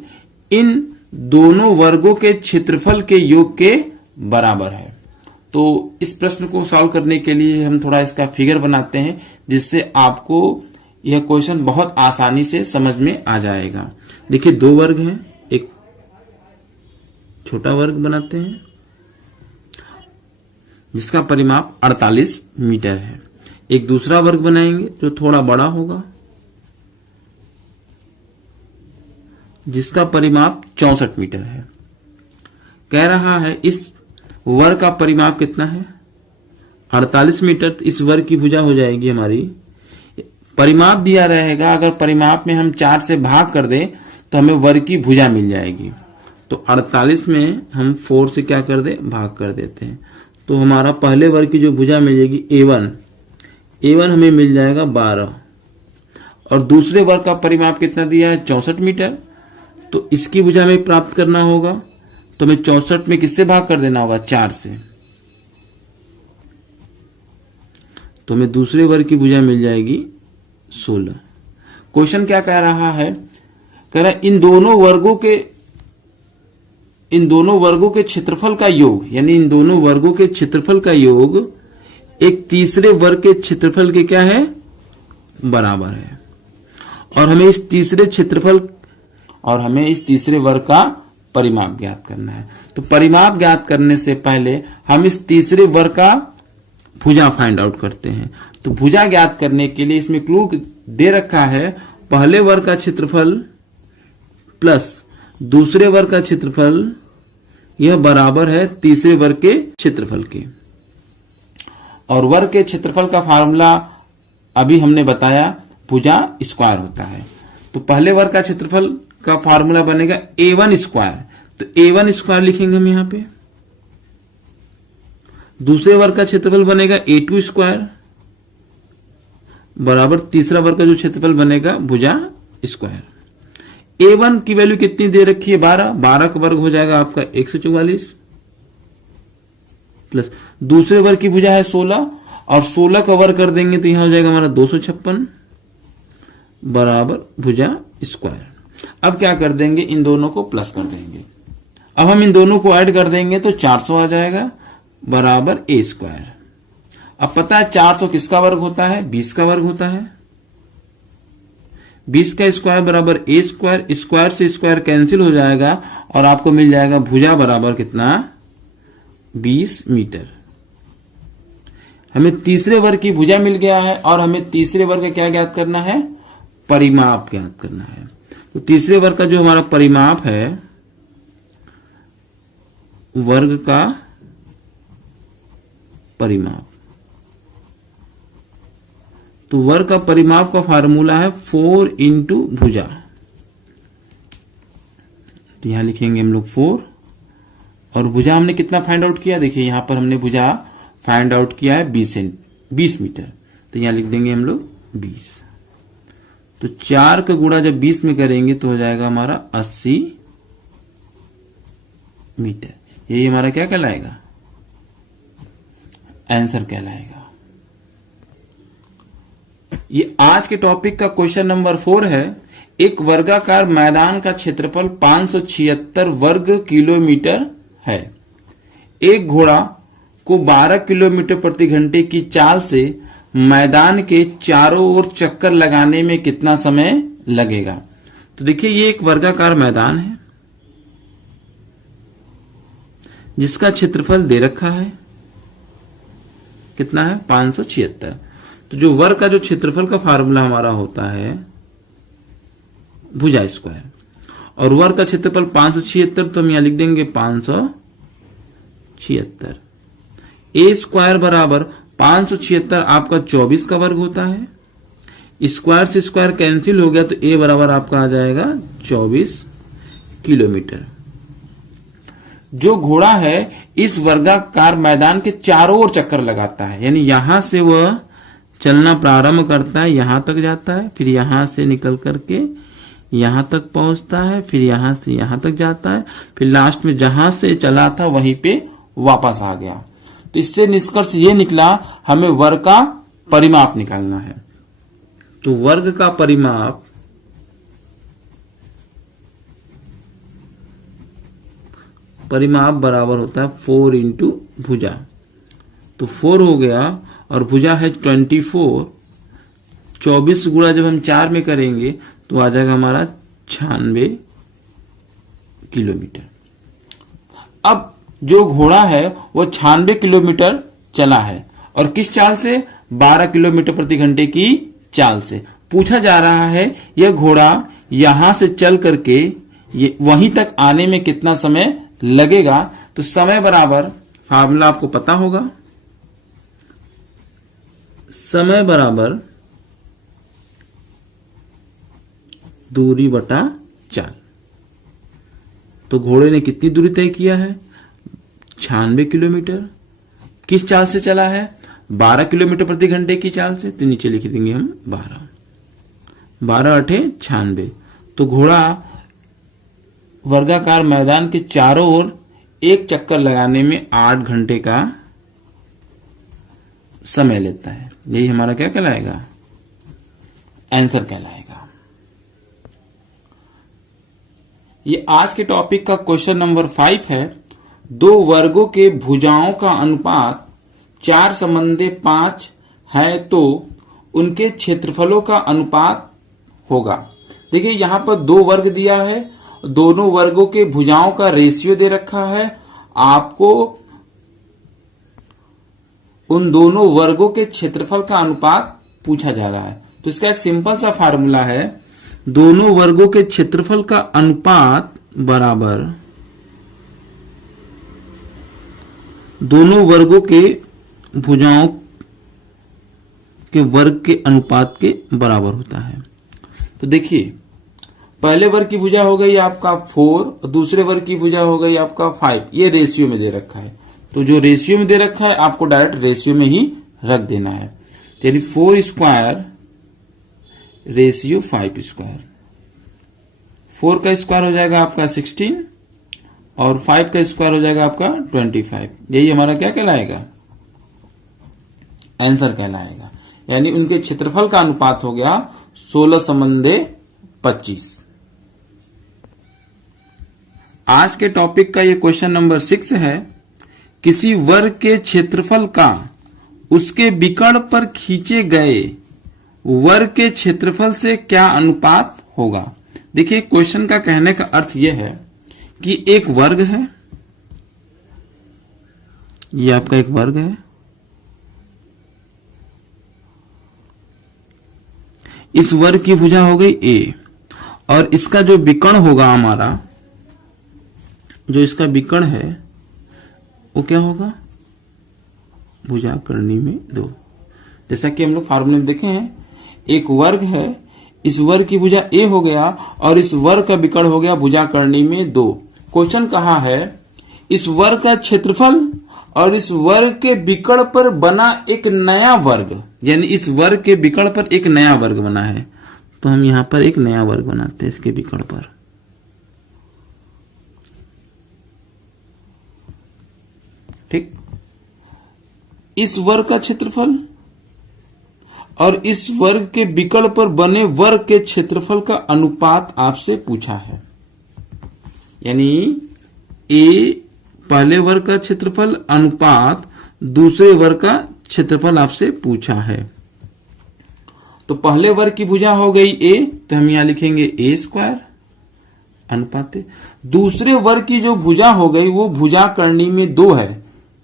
इन दोनों वर्गों के क्षेत्रफल के योग के बराबर है। तो इस प्रश्न को सॉल्व करने के लिए हम थोड़ा इसका फिगर बनाते हैं, जिससे आपको यह क्वेश्चन बहुत आसानी से समझ में आ जाएगा। देखिए 2 वर्ग हैं, एक छोटा वर्ग बनाते हैं जिसका परिमाप 48 मीटर है। एक दूसरा वर्ग बनाएंगे जो थोड़ा बड़ा होगा, जिसका परिमाप 64 मीटर है। कह रहा है इस वर्ग का परिमाप कितना है, 48 मीटर। तो इस वर्ग की भुजा हो जाएगी हमारी, परिमाप दिया रहेगा, अगर परिमाप में हम 4 से भाग कर दें तो हमें वर्ग की भुजा मिल जाएगी। तो 48 में हम 4 से क्या कर दे, भाग कर देते हैं। तो हमारा पहले वर्ग की जो भुजा मिलेगी A1 हमें मिल जाएगा 12 और दूसरे वर्ग का परिमाप कितना दिया है, 64 मीटर। तो इसकी भुजा में प्राप्त करना होगा तो हमें 64 में किससे भाग कर देना होगा, 4 से। तो हमें दूसरे वर्ग की भुजा मिल जाएगी 16। क्वेश्चन क्या कह रहा है, कह रहा है इन दोनों वर्गों के क्षेत्रफल का योग, यानी इन दोनों वर्गों के क्षेत्रफल का योग एक तीसरे वर्ग के क्षेत्रफल के क्या है, बराबर है। और हमें इस तीसरे वर्ग का परिमाप ज्ञात करना है। तो परिमाप ज्ञात करने से पहले हम इस तीसरे वर्ग का भुजा फाइंड आउट करते हैं। तो भुजा ज्ञात करने के लिए इसमें क्लू दे रखा है, पहले वर्ग का क्षेत्रफल प्लस दूसरे वर्ग का क्षेत्रफल, यह बराबर है तीसरे वर्ग के क्षेत्रफल के। और वर्ग के क्षेत्रफल का फार्मूला अभी हमने बताया, भुजा स्क्वायर होता है। तो पहले वर्ग का क्षेत्रफल का फार्मूला बनेगा A1 स्क्वायर, तो A1 स्क्वायर लिखेंगे हम यहां पे। दूसरे वर्ग का क्षेत्रफल बनेगा A2 स्क्वायर बराबर तीसरा वर्ग का जो क्षेत्रफल बनेगा भुजा स्क्वायर। A1 की वैल्यू कितनी दे रखी है, 12 का वर्ग हो जाएगा आपका 144 प्लस दूसरे वर्ग की भुजा है 16 और 16 का वर्ग कर देंगे तो यहां हो जाएगा हमारा 256 बराबर भुजा स्क्वायर। अब क्या कर देंगे, इन दोनों को प्लस कर देंगे। अब हम इन दोनों को ऐड कर देंगे तो 400 आ जाएगा बराबर ए स्क्वायर। अब पता है 400 किसका वर्ग होता है, 20 का वर्ग होता है। 20 का स्क्वायर बराबर ए स्क्वायर, स्क्वायर से स्क्वायर कैंसिल हो जाएगा और आपको मिल जाएगा भुजा बराबर कितना, 20 मीटर। हमें तीसरे वर्ग की भुजा मिल गया है और हमें तीसरे वर्ग का क्या ज्ञात करना है, परिमाप ज्ञात करना है। तो तीसरे वर्ग का जो हमारा परिमाप है, वर्ग का परिमाप, तो वर्ग का परिमाप का फार्मूला है 4 इंटू भुजा। तो यहां लिखेंगे हम लोग 4 और भुजा हमने कितना फाइंड आउट किया, देखिए यहां पर हमने भुजा फाइंड आउट किया है 20 मीटर। तो यहां लिख देंगे हम लोग 20। तो 4 का गुणा जब 20 में करेंगे तो हो जाएगा हमारा 80 मीटर। यही हमारा क्या कहलाएगा, आंसर कहलाएगा। ये आज के टॉपिक का क्वेश्चन नंबर 4 है। एक वर्गाकार मैदान का क्षेत्रफल 576 वर्ग किलोमीटर है। एक घोड़ा को 12 किलोमीटर प्रति घंटे की चाल से मैदान के चारों ओर चक्कर लगाने में कितना समय लगेगा। तो देखिए ये एक वर्गाकार मैदान है जिसका क्षेत्रफल दे रखा है, कितना है, 576। तो जो वर्ग का जो क्षेत्रफल का फार्मूला हमारा होता है भुजा स्क्वायर, और वर्ग का क्षेत्रफल 576, तो हम यहां लिख देंगे 576। ए स्क्वायर बराबर 576 आपका 24 का वर्ग होता है। स्क्वायर से स्क्वायर कैंसिल हो गया तो ए बराबर आपका आ जाएगा 24 किलोमीटर। जो घोड़ा है इस वर्गाकार मैदान के चारों ओर चक्कर लगाता है, यानी यहां से वह चलना प्रारंभ करता है, यहां तक जाता है, फिर यहां से निकल करके यहां तक पहुंचता है, फिर यहां से यहां तक जाता है, फिर लास्ट में जहां से चला था वहीं पे वापस आ गया। तो इससे निष्कर्ष ये निकला हमें वर्ग का परिमाप निकालना है। तो वर्ग का परिमाप बराबर होता है 4 इंटू भुजा। तो 4 हो गया और भुजा है 24। 24 गुणा जब हम 4 में करेंगे तो आ जाएगा हमारा 96 किलोमीटर। अब जो घोड़ा है वो 96 किलोमीटर चला है और किस चाल से, 12 किलोमीटर प्रति घंटे की चाल से। पूछा जा रहा है यह घोड़ा यहां से चल करके ये वहीं तक आने में कितना समय लगेगा। तो समय बराबर, फार्मूला आपको पता होगा, समय बराबर दूरी बटा चाल। तो घोड़े ने कितनी दूरी तय किया है, 96 किलोमीटर। किस चाल से चला है, 12 किलोमीटर प्रति घंटे की चाल से। तो नीचे लिख देंगे हम 12 8 96। तो घोड़ा वर्गाकार मैदान के चारों ओर एक चक्कर लगाने में 8 घंटे का समय लेता है। यही हमारा क्या कहलाएगा, आंसर कहलाएगा। ये आज के टॉपिक का क्वेश्चन नंबर 5 है। दो वर्गों के भुजाओं का अनुपात 4/5 है तो उनके क्षेत्रफलों का अनुपात होगा। देखिए यहां पर दो वर्ग दिया है, दोनों वर्गों के भुजाओं का रेशियो दे रखा है। आपको उन दोनों वर्गों के क्षेत्रफल का अनुपात पूछा जा रहा है। तो इसका एक सिंपल सा फार्मूला है, दोनों वर्गों के क्षेत्रफल का अनुपात बराबर दोनों वर्गों के भुजाओं के वर्ग के अनुपात के बराबर होता है। तो देखिए पहले वर्ग की भुजा हो गई आपका 4 और दूसरे वर्ग की भुजा हो गई आपका 5। ये रेशियो में दे रखा है, तो जो रेशियो में दे रखा है आपको डायरेक्ट रेशियो में ही रख देना है। यानी 4 स्क्वायर रेशियो 5 स्क्वायर। 4 का स्क्वायर हो जाएगा आपका 16 और 5 का स्क्वायर हो जाएगा आपका 25। यही हमारा क्या कहलाएगा, आंसर कहलाएगा। यानी उनके क्षेत्रफल का अनुपात हो गया 16:25। आज के टॉपिक का ये क्वेश्चन नंबर 6 है, किसी वर्ग के क्षेत्रफल का उसके विकर्ण पर खींचे गए वर्ग के क्षेत्रफल से क्या अनुपात होगा। देखिए क्वेश्चन का कहने का अर्थ यह है कि एक वर्ग है, ये आपका एक वर्ग है, इस वर्ग की भुजा हो गई a, और इसका जो विकर्ण होगा हमारा, जो इसका विकर्ण है वो क्या होगा, भुजा करनी में 2। जैसा कि हम लोग फार्मूले में देखे हैं, एक वर्ग है, इस वर्ग की भुजा a हो गया और इस वर्ग का विकर्ण हो गया भुजा करनी में 2। क्वेश्चन कहा है इस वर्ग का क्षेत्रफल और इस वर्ग के विकर्ण पर बना एक नया वर्ग, यानी इस वर्ग के विकर्ण पर एक नया वर्ग बना है, तो हम यहां पर एक नया वर्ग बनाते हैं इसके विकर्ण पर। ठीक, इस वर्ग का क्षेत्रफल और इस वर्ग के विकर्ण पर बने वर्ग के क्षेत्रफल का अनुपात आपसे पूछा है। यानी ए पहले वर्ग का क्षेत्रफल अनुपात दूसरे वर्ग का क्षेत्रफल आपसे पूछा है। तो पहले वर्ग की भुजा हो गई a, तो हम यहां लिखेंगे a स्क्वायर अनुपात। दूसरे वर्ग की जो भुजा हो गई वो भुजा करनी में 2 है,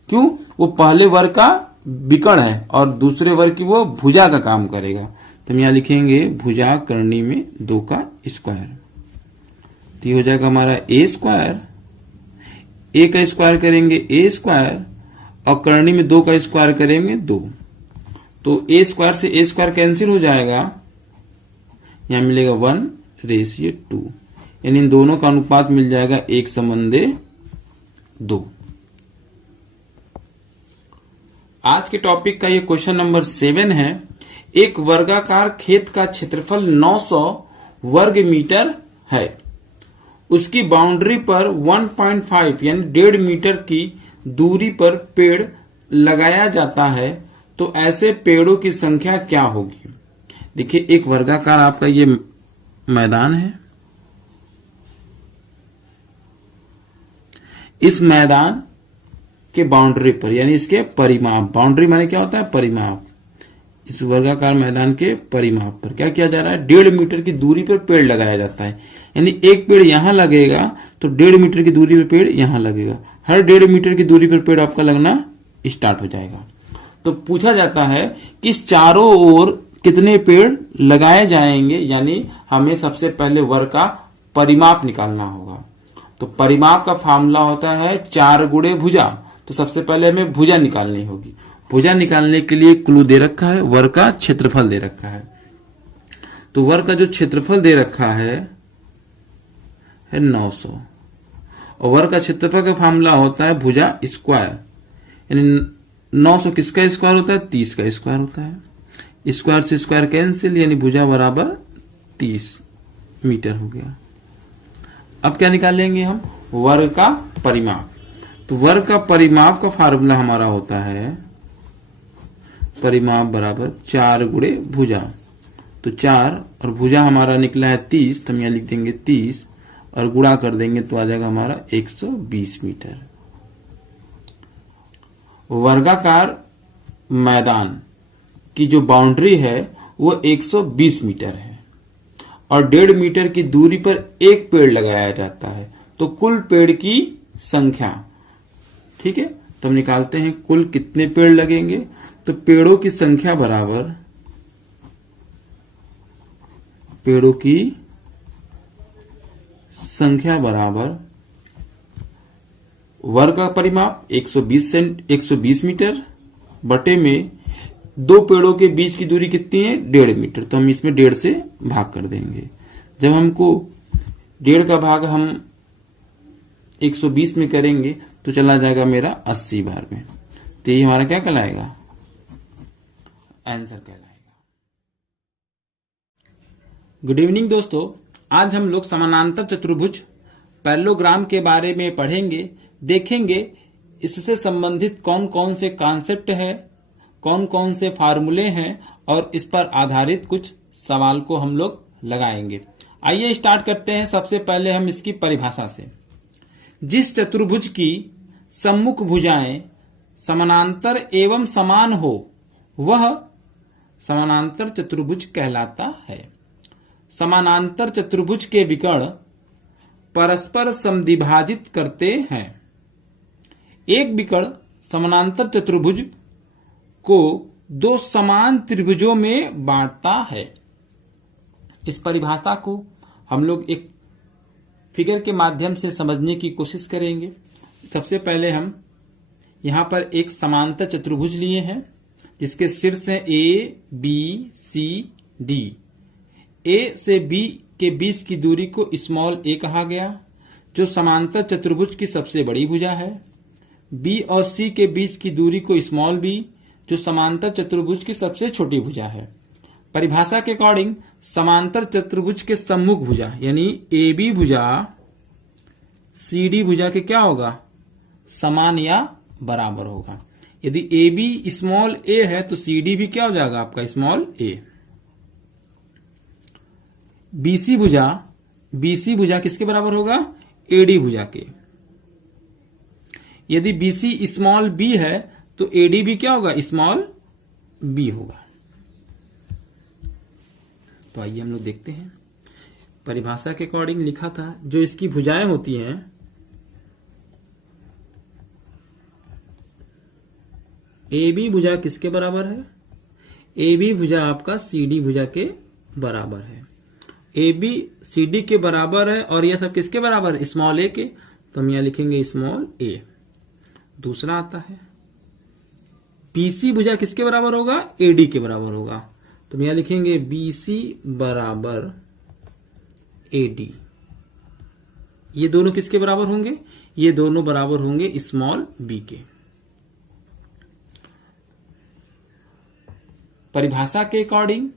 क्यों, वो पहले वर्ग का विकर्ण है और दूसरे वर्ग की वो भुजा का काम करेगा, तो हम यहां लिखेंगे भुजा करनी में 2 का स्क्वायर। तो ये हो जाएगा हमारा a स्क्वायर, a का स्क्वायर करेंगे a स्क्वायर और करनी में 2 का स्क्वायर करेंगे 2, तो a स्क्वायर से a स्क्वायर कैंसिल हो जाएगा, यहां मिलेगा 1/2, यानी इन दोनों का अनुपात मिल जाएगा 1:2। आज के टॉपिक का ये क्वेश्चन नंबर 7 है, एक वर्गाकार खेत का क्षेत्रफल 900 वर्ग मीटर है, उसकी बाउंड्री पर 1.5 यानी 1.5 मीटर की दूरी पर पेड़ लगाया जाता है, तो ऐसे पेड़ों की संख्या क्या होगी। देखिए एक वर्गाकार आपका ये मैदान है, इस मैदान के बाउंड्री पर यानी इसके परिमाप, बाउंड्री माने क्या होता है, परिमाप, इस वर्गाकार मैदान के परिमाप पर क्या किया जा रहा है, 1.5 मीटर की दूरी पर पेड़ लगाया जाता है। यानी एक पेड़ यहां लगेगा तो 1.5 मीटर की दूरी पर पेड़ यहां लगेगा, हर 1.5 मीटर की दूरी पर पेड़ आपका लगना स्टार्ट हो जाएगा। तो पूछा जाता है कि इस चारों ओर कितने पेड़ लगाए जाएंगे, यानी हमें सबसे पहले वर्ग का परिमाप निकालना होगा। तो परिमाप का फार्मूला होता है 4 गुणे भुजा, तो सबसे पहले हमें भुजा निकालनी होगी। भुजा निकालने के लिए क्लू दे रखा है, वर्ग का क्षेत्रफल दे रखा है। तो वर्ग का जो क्षेत्रफल दे रखा है 900, और वर्ग का क्षेत्रफल का फार्मूला होता है भुजा स्क्वायर, यानी 900 किसका स्क्वायर होता है, 30 का स्क्वायर होता है। स्क्वायर से स्क्वायर कैंसिल, यानी भुजा बराबर 30 मीटर हो गया। अब क्या निकालेंगे हम, वर्ग का परिमाप। तो वर्ग का परिमाप का फार्मूला हमारा होता है परिमाप बराबर 4 गुणे भुजा। तो 4 और भुजा हमारा निकला है 30, तो हम यहां लिख देंगे 30 और गुणा कर देंगे तो आ जाएगा हमारा 120 मीटर। वर्गाकार मैदान की जो बाउंड्री है वो 120 मीटर है और 1.5 मीटर की दूरी पर एक पेड़ लगाया जाता है, तो कुल पेड़ की संख्या, ठीक है, तो हम निकालते हैं कुल कितने पेड़ लगेंगे। तो पेड़ों की संख्या बराबर, पेड़ों की संख्या बराबर वर्ग का परिमाप 120 मीटर बटे में 2 पेड़ों के बीच की दूरी कितनी है, 1.5 मीटर, तो हम इसमें 1.5 से भाग कर देंगे। जब हमको 1.5 का भाग हम 120 में करेंगे तो चला जाएगा मेरा 80 बार में, तो ये हमारा क्या कहलाएगा, आंसर कहलाएगा। गुड इवनिंग दोस्तों, आज हम लोग समानांतर चतुर्भुज पैरेललोग्राम के बारे में पढ़ेंगे, देखेंगे इससे संबंधित कौन कौन से कॉन्सेप्ट है, कौन कौन से फार्मूले हैं और इस पर आधारित कुछ सवाल को हम लोग लगाएंगे। आइए स्टार्ट करते हैं। सबसे पहले हम इसकी परिभाषा से। जिस चतुर्भुज की सम्मुख भुजाएं समानांतर एवं समान हो वह समानांतर चतुर्भुज कहलाता है। समानांतर चतुर्भुज के विकर्ण परस्पर समद्विभाजित करते हैं। एक विकर्ण समानांतर चतुर्भुज को दो समान त्रिभुजों में बांटता है। इस परिभाषा को हम लोग एक फिगर के माध्यम से समझने की कोशिश करेंगे। सबसे पहले हम यहां पर एक समांतर चतुर्भुज लिए हैं जिसके शीर्ष है ए बी सी डी। ए से बी के बीच की दूरी को स्मॉल ए कहा गया, जो समांतर चतुर्भुज की सबसे बड़ी भुजा है। बी और सी के बीच की दूरी को स्मॉल बी, जो समांतर चतुर्भुज की सबसे छोटी भुजा है। परिभाषा के अकॉर्डिंग समांतर चतुर्भुज के सम्मुख भुजा यानी ए बी भुजा सी डी भुजा के क्या होगा, समान या बराबर होगा। यदि ए बी स्मॉल ए है तो सी डी भी क्या हो जाएगा आपका, स्मॉल ए। बीसी भुजा किसके बराबर होगा, एडी भुजा के। यदि बीसी स्मॉल बी है तो एडी भी क्या होगा, स्मॉल बी होगा। तो आइए हम लोग देखते हैं। परिभाषा के अकॉर्डिंग लिखा था जो इसकी भुजाएं होती हैं ए बी भुजा किसके बराबर है, ए बी भुजा आपका सी डी भुजा के बराबर है। ए बी सी डी के बराबर है और यह सब किसके बराबर है, स्मॉल ए के, तो हम यहां लिखेंगे स्मॉल ए। दूसरा आता है बीसी भुजा किसके बराबर होगा, एडी के बराबर होगा, तो हम यहां लिखेंगे बीसी बराबर एडी। ये दोनों किसके बराबर होंगे, ये दोनों बराबर होंगे स्मॉल बी के। परिभाषा के अकॉर्डिंग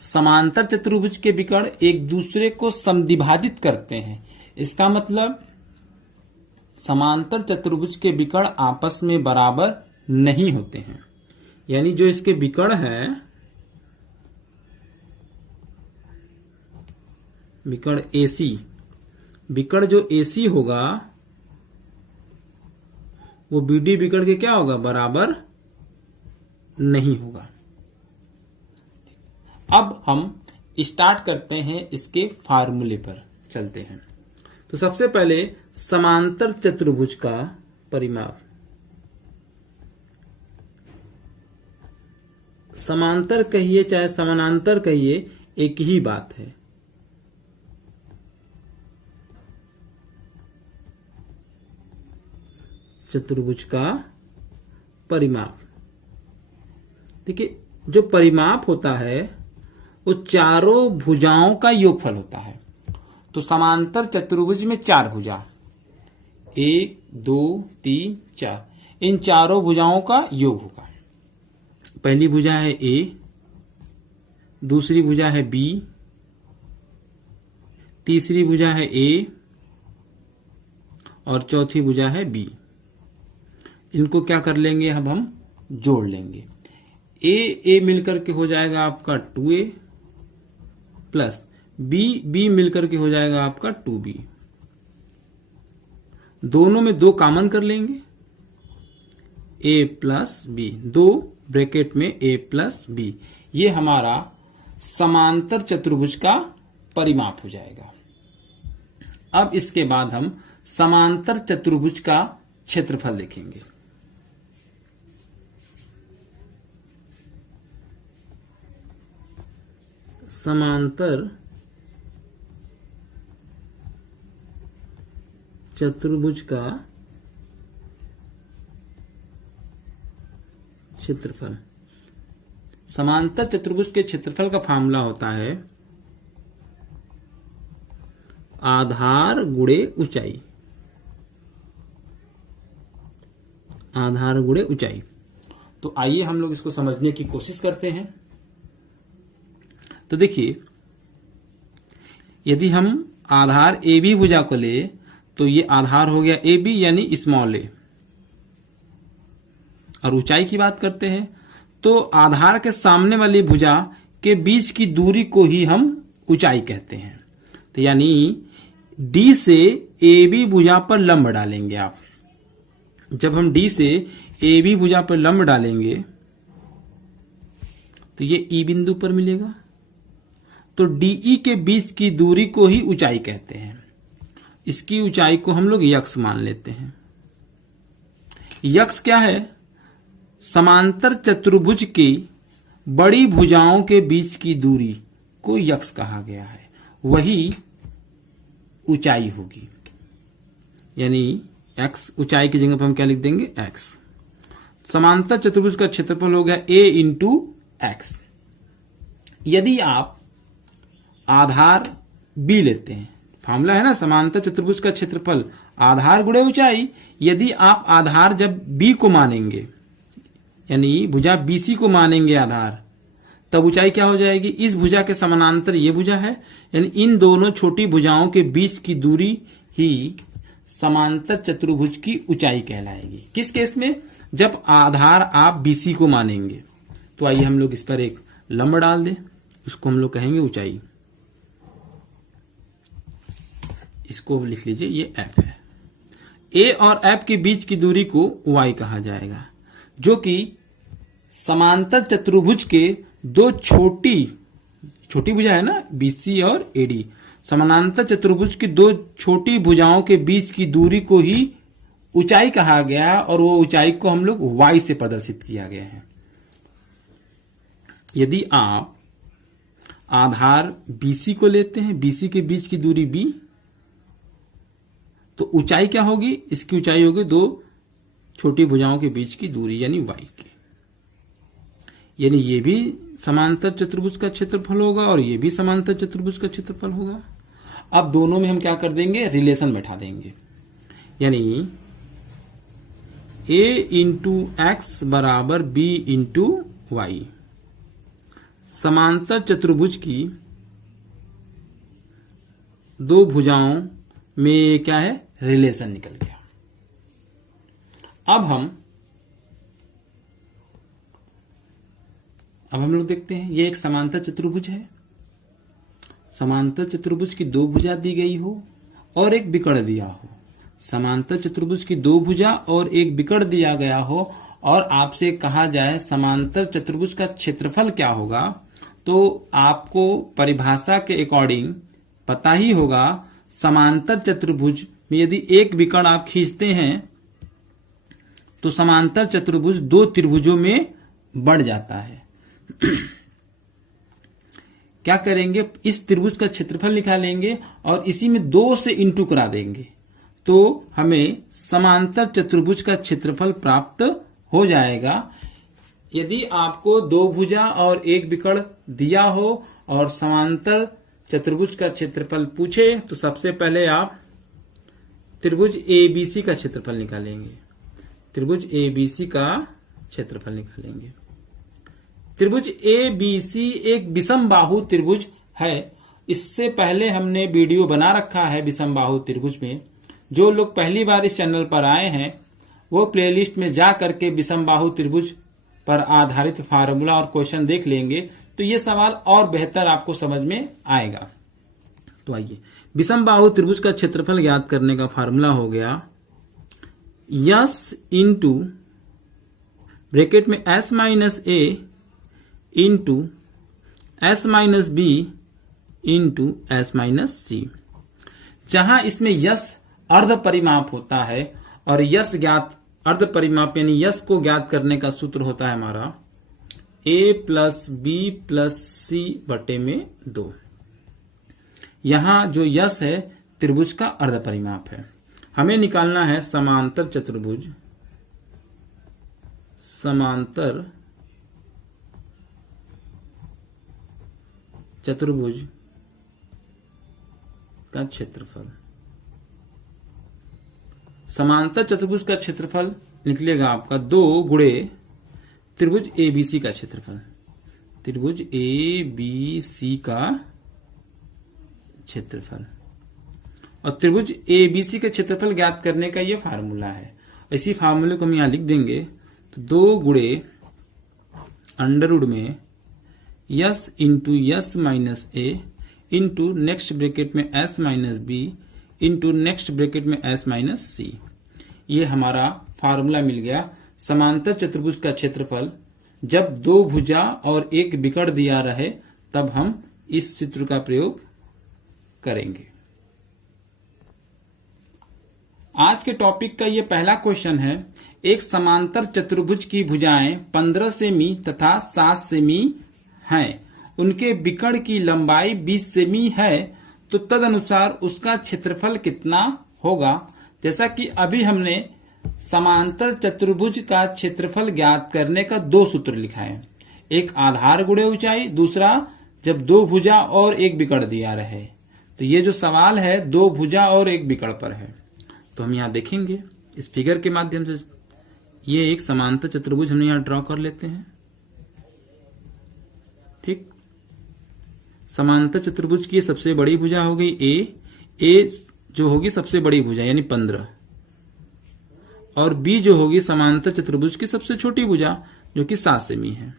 समांतर चतुर्भुज के विकर्ण एक दूसरे को समद्विभाजित करते हैं। इसका मतलब समांतर चतुर्भुज के विकर्ण आपस में बराबर नहीं होते हैं। यानी जो इसके विकर्ण है, विकर्ण एसी, विकर्ण जो एसी होगा वो बीडी विकर्ण के क्या होगा, बराबर नहीं होगा। अब हम स्टार्ट करते हैं, इसके फार्मूले पर चलते हैं। तो सबसे पहले समांतर चतुर्भुज का परिमाप। समांतर कहिए चाहे समानांतर कहिए, एक ही बात है। चतुर्भुज का परिमाप। देखिए, जो परिमाप होता है वो चारों भुजाओं का योगफल होता है। तो समांतर चतुर्भुज में चार भुजा, 1 2 3 4, इन चारों भुजाओं का योग होगा। पहली भुजा है ए, दूसरी भुजा है बी, तीसरी भुजा है ए और चौथी भुजा है बी। इनको क्या कर लेंगे, अब हम जोड़ लेंगे। ए मिलकर के हो जाएगा आपका 2a प्लस बी मिलकर के हो जाएगा आपका 2b। दोनों में 2 कॉमन कर लेंगे, a प्लस बी, 2 ब्रैकेट में a प्लस बी। ये हमारा समांतर चतुर्भुज का परिमाप हो जाएगा। अब इसके बाद हम समांतर चतुर्भुज का क्षेत्रफल लिखेंगे। समांतर चतुर्भुज का क्षेत्रफल। समांतर चतुर्भुज के क्षेत्रफल का फार्मूला होता है आधार गुणे ऊंचाई। आधार गुणे ऊंचाई। तो आइए हम लोग इसको समझने की कोशिश करते हैं। तो देखिए, यदि हम आधार ए बी भुजा को ले तो ये आधार हो गया ए बी यानी स्मॉल ए। और ऊंचाई की बात करते हैं तो आधार के सामने वाली भुजा के बीच की दूरी को ही हम ऊंचाई कहते हैं। तो यानी डी से ए बी भुजा पर लंब डालेंगे आप। जब हम डी से ए बी भुजा पर लंब डालेंगे तो ये ई बिंदु पर मिलेगा। तो डीई के बीच की दूरी को ही ऊंचाई कहते हैं। इसकी ऊंचाई को हम लोग यक्स मान लेते हैं। यक्स क्या है? समांतर चतुर्भुज की बड़ी भुजाओं के बीच की दूरी को यक्स कहा गया है, वही ऊंचाई होगी। यानी एक्स ऊंचाई की जगह पर हम क्या लिख देंगे? एक्स। समांतर चतुर्भुज का क्षेत्रफल हो गया a इंटू एक्स। यदि आप आधार b लेते हैं, फॉर्मूला है ना समांतर चतुर्भुज का क्षेत्रफल आधार गुणे ऊंचाई। यदि आप आधार जब b को मानेंगे यानी भुजा BC को मानेंगे आधार, तब ऊंचाई क्या हो जाएगी? इस भुजा के समानांतर ये भुजा है, यानी इन दोनों छोटी भुजाओं के बीच की दूरी ही समांतर चतुर्भुज की ऊंचाई कहलाएगी। किस केस में? जब आधार आप BC को मानेंगे। तो आइए हम लोग इस पर एक लंब डाल दें, उसको हम लोग कहेंगे ऊंचाई। इसको लिख लीजिए, ये F है। A और F के बीच की दूरी को Y कहा जाएगा, जो कि समांतर चतुर्भुज के दो छोटी भुजा है ना BC और AD, समानांतर चतुर्भुज की दो छोटी भुजाओं के बीच की दूरी को ही ऊंचाई कहा गया और वो ऊंचाई को हम लोग y से प्रदर्शित किया गया है। यदि आप आधार BC को लेते हैं, BC के बीच की दूरी b, तो ऊंचाई क्या होगी? इसकी ऊंचाई होगी दो छोटी भुजाओं के बीच की दूरी यानी y की। यानी ये भी समांतर चतुर्भुज का क्षेत्रफल होगा और ये भी समांतर चतुर्भुज का क्षेत्रफल होगा। अब दोनों में हम क्या कर देंगे? रिलेशन बैठा देंगे। यानी a इंटू एक्स बराबर b इंटू वाई। समांतर चतुर्भुज की दो भुजाओं में क्या है? रिलेशन निकल गया। अब हम लोग देखते हैं, ये एक समांतर चतुर्भुज है। समांतर चतुर्भुज की दो भुजा दी गई हो और एक विकर्ण दिया हो। समांतर चतुर्भुज की दो भुजा और एक विकर्ण दिया गया हो और आपसे कहा जाए समांतर चतुर्भुज का क्षेत्रफल क्या होगा, तो आपको परिभाषा के अकॉर्डिंग पता ही होगा। समांतर चतुर्भुज में यदि एक विकर्ण आप खींचते हैं तो समांतर चतुर्भुज दो त्रिभुजों में बढ़ जाता है। क्या करेंगे? इस त्रिभुज का क्षेत्रफल निकालेंगे और इसी में 2 से इंटू करा देंगे तो हमें समांतर चतुर्भुज का क्षेत्रफल प्राप्त हो जाएगा। यदि आपको दो भुजा और एक विकर्ण दिया हो और समांतर चतुर्भुज का क्षेत्रफल पूछे तो सबसे पहले आप त्रिभुज ABC का क्षेत्रफल निकालेंगे। त्रिभुज ABC का क्षेत्रफल निकालेंगे। त्रिभुज ABC एक विषम बाहु त्रिभुज है। इससे पहले हमने वीडियो बना रखा है विषम बाहु त्रिभुज में। जो लोग पहली बार इस चैनल पर आए हैं वो प्लेलिस्ट में जा करके विषम बाहु त्रिभुज पर आधारित फार्मूला और क्वेश्चन देख लेंगे तो ये सवाल और बेहतर आपको समझ में आएगा। तो आइए, विषम बाहु त्रिभुज का क्षेत्रफल ज्ञात करने का फार्मूला हो गया यस इंटू ब्रैकेट में s minus a into s minus b into s minus c। जहां इसमें यस अर्ध परिमाप होता है और यस ज्ञात अर्ध परिमाप यानी यस को ज्ञात करने का सूत्र होता है हमारा a प्लस बी प्लस सी बटे में 2। यहां जो यस है त्रिभुज का अर्ध परिमाप है। हमें निकालना है समांतर चतुर्भुज, समांतर चतुर्भुज का क्षेत्रफल। समांतर चतुर्भुज का क्षेत्रफल निकलेगा आपका 2 गुणे त्रिभुज ABC का क्षेत्रफल। त्रिभुज ABC का क्षेत्रफल और त्रिभुज ABC का क्षेत्रफल ज्ञात करने का ये फार्मूला है। इसी फार्मूले को हम यहाँ लिख देंगे, तो 2 गुणे अंडर रूट में यस इंटू यस माइनस ए इंटू नेक्स्ट ब्रैकेट में s minus B into next bracket में एस माइनस सी। ये हमारा फार्मूला मिल गया। समांतर चतुर्भुज का क्षेत्रफल जब 2 भुजा और एक विकर्ण दिया रहे तब हम इस सूत्र का प्रयोग करेंगे। आज के टॉपिक का ये पहला क्वेश्चन है। एक समांतर चतुर्भुज की भुजाएं 15 सेमी तथा 7 सेमी हैं। उनके विकर्ण की लंबाई 20 सेमी है, तो तदनुसार उसका क्षेत्रफल कितना होगा। जैसा कि अभी हमने समांतर चतुर्भुज का क्षेत्रफल ज्ञात करने का 2 सूत्र लिखा है। एक आधार गुणे ऊंचाई, दूसरा जब 2 भुजा और एक विकर्ण दिया रहे। तो ये जो सवाल है 2 भुजा और एक विकर्ण पर है। तो हम यहाँ देखेंगे इस फिगर के माध्यम से। ये एक समांतर चतुर्भुज हमने यहाँ ड्रॉ कर लेते हैं। ठीक, समांतर चतुर्भुज की सबसे बड़ी भुजा हो गई ए जो होगी सबसे बड़ी भुजा यानी 15, और बी जो होगी समांतर चतुर्भुज की सबसे छोटी भुजा जो कि 7 सेमी है।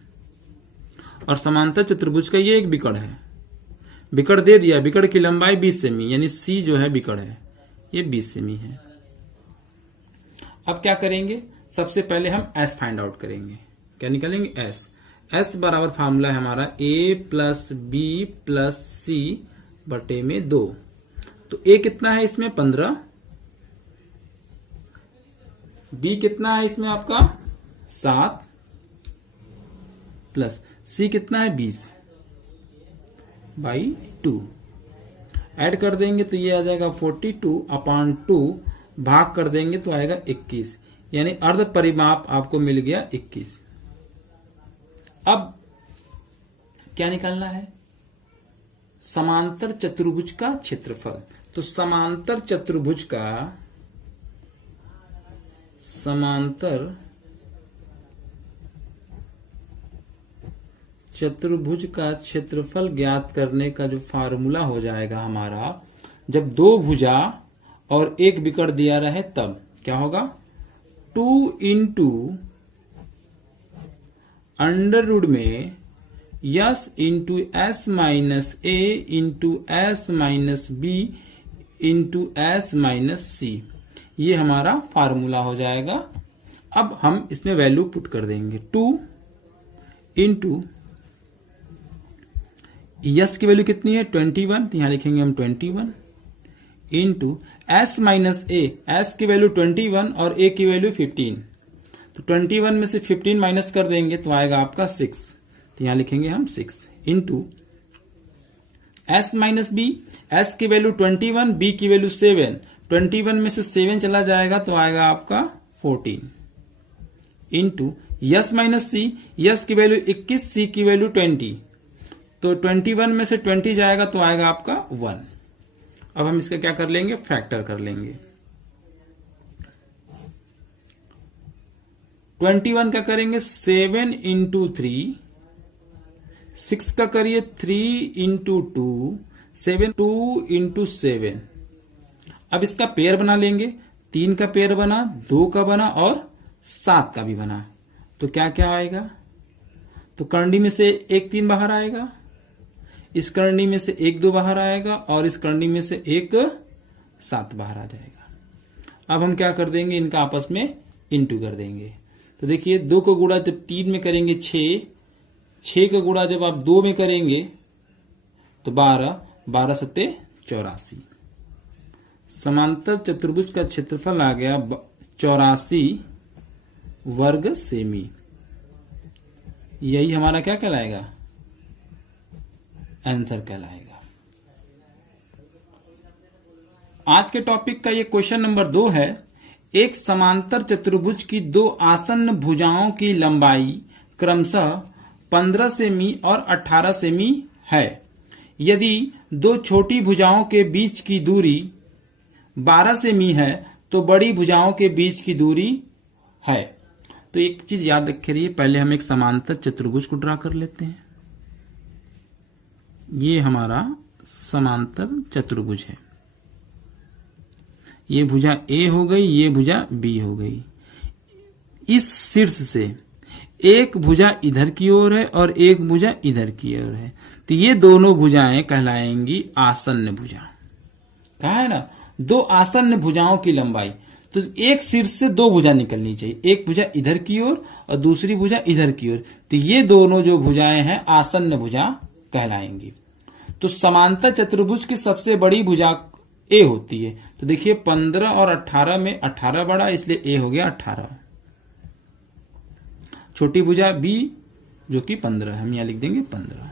और समांतर चतुर्भुज का ये एक विकर्ण है, विकर्ण दे दिया, विकर्ण की लंबाई 20 सेमी यानी सी जो है विकर्ण है ये 20 सेमी है। अब क्या करेंगे, सबसे पहले हम एस फाइंड आउट करेंगे। क्या निकालेंगे, एस बराबर फार्मूला है हमारा a प्लस बी प्लस सी बटे में 2। तो a कितना है इसमें 15, b कितना है इसमें आपका 7 प्लस c कितना है 20/2। ऐड कर देंगे तो ये आ जाएगा 42/2, भाग कर देंगे तो आएगा 21, यानी अर्ध परिमाप आपको मिल गया 21। अब क्या निकालना है, समांतर चतुर्भुज का क्षेत्रफल। तो समांतर चतुर्भुज का क्षेत्रफल ज्ञात करने का जो फार्मूला हो जाएगा हमारा, जब 2 भुजा और एक विकर्ण दिया रहे तब क्या होगा, 2 इंटू अंडर रूट में यस इंटू एस माइनस ए into S minus B into S minus सी। ये हमारा फार्मूला हो जाएगा। अब हम इसमें वैल्यू पुट कर देंगे, 2 इंटू यस की वैल्यू कितनी है 21, तो यहां लिखेंगे हम 21 इंटू एस माइनस ए, एस की वैल्यू 21 और ए की वैल्यू 15। तो 21 में से 15 माइनस कर देंगे तो आएगा आपका 6, तो यहां लिखेंगे हम 6 into S minus b, s की वैल्यू 21, बी की वैल्यू 7, 21 में से 7 चला जाएगा तो आएगा आपका 14 इंटू यस माइनस सी, यस की वैल्यू 21, सी की वैल्यू 20, तो 21 में से 20 जाएगा तो आएगा आपका 1। अब हम इसका क्या कर लेंगे, फैक्टर कर लेंगे। 21 का करेंगे 7 इंटू 3, 6 का करिए 3 इंटू 2, 7 2 इंटू 7। अब इसका पेयर बना लेंगे, 3 का पेयर बना, 2 का बना और 7 का भी बना। तो क्या क्या आएगा, तो करनी में से 1 3 बाहर आएगा, इस करनी में से 1 2 बाहर आएगा और इस करनी में से 1 7 बाहर आ जाएगा। अब हम क्या कर देंगे, इनका आपस में इंटू कर देंगे। तो देखिए 2 को गुणा जब 3 में करेंगे 6, 6 का गुणा जब आप 2 में करेंगे तो 12, 12 सत्ते 84। समांतर चतुर्भुज का क्षेत्रफल आ गया 84 वर्ग सेमी। यही हमारा क्या कहलाएगा, आंसर कहलाएगा। आज के टॉपिक का ये क्वेश्चन नंबर 2 है। एक समांतर चतुर्भुज की 2 आसन्न भुजाओं की लंबाई क्रमशः 15 सेमी और 18 सेमी है। यदि 2 छोटी भुजाओं के बीच की दूरी 12 सेमी है तो बड़ी भुजाओं के बीच की दूरी है। तो एक चीज याद रखिए, पहले हम एक समांतर चतुर्भुज को ड्रा कर लेते हैं। ये हमारा समांतर चतुर्भुज है। ये भुजा ए हो गई, ये भुजा बी हो गई। इस शीर्ष से एक भुजा इधर की ओर है और एक भुजा इधर की ओर है, तो ये दोनों भुजाएं कहलाएंगी आसन्न भुजा। कहा है ना, दो आसन्न भुजाओं की लंबाई, तो एक शीर्ष से दो भुजा निकलनी चाहिए, एक भुजा इधर की ओर और दूसरी भुजा इधर की ओर, तो ये दोनों जो भुजाएं हैं आसन्न भुजा कहलाएंगी। तो समांतर चतुर्भुज की सबसे बड़ी भुजा ए होती है, तो देखिए 15 और 18 में 18 बड़ा, इसलिए ए हो गया 18। छोटी भुजा बी जो कि 15, हम यहां लिख देंगे 15।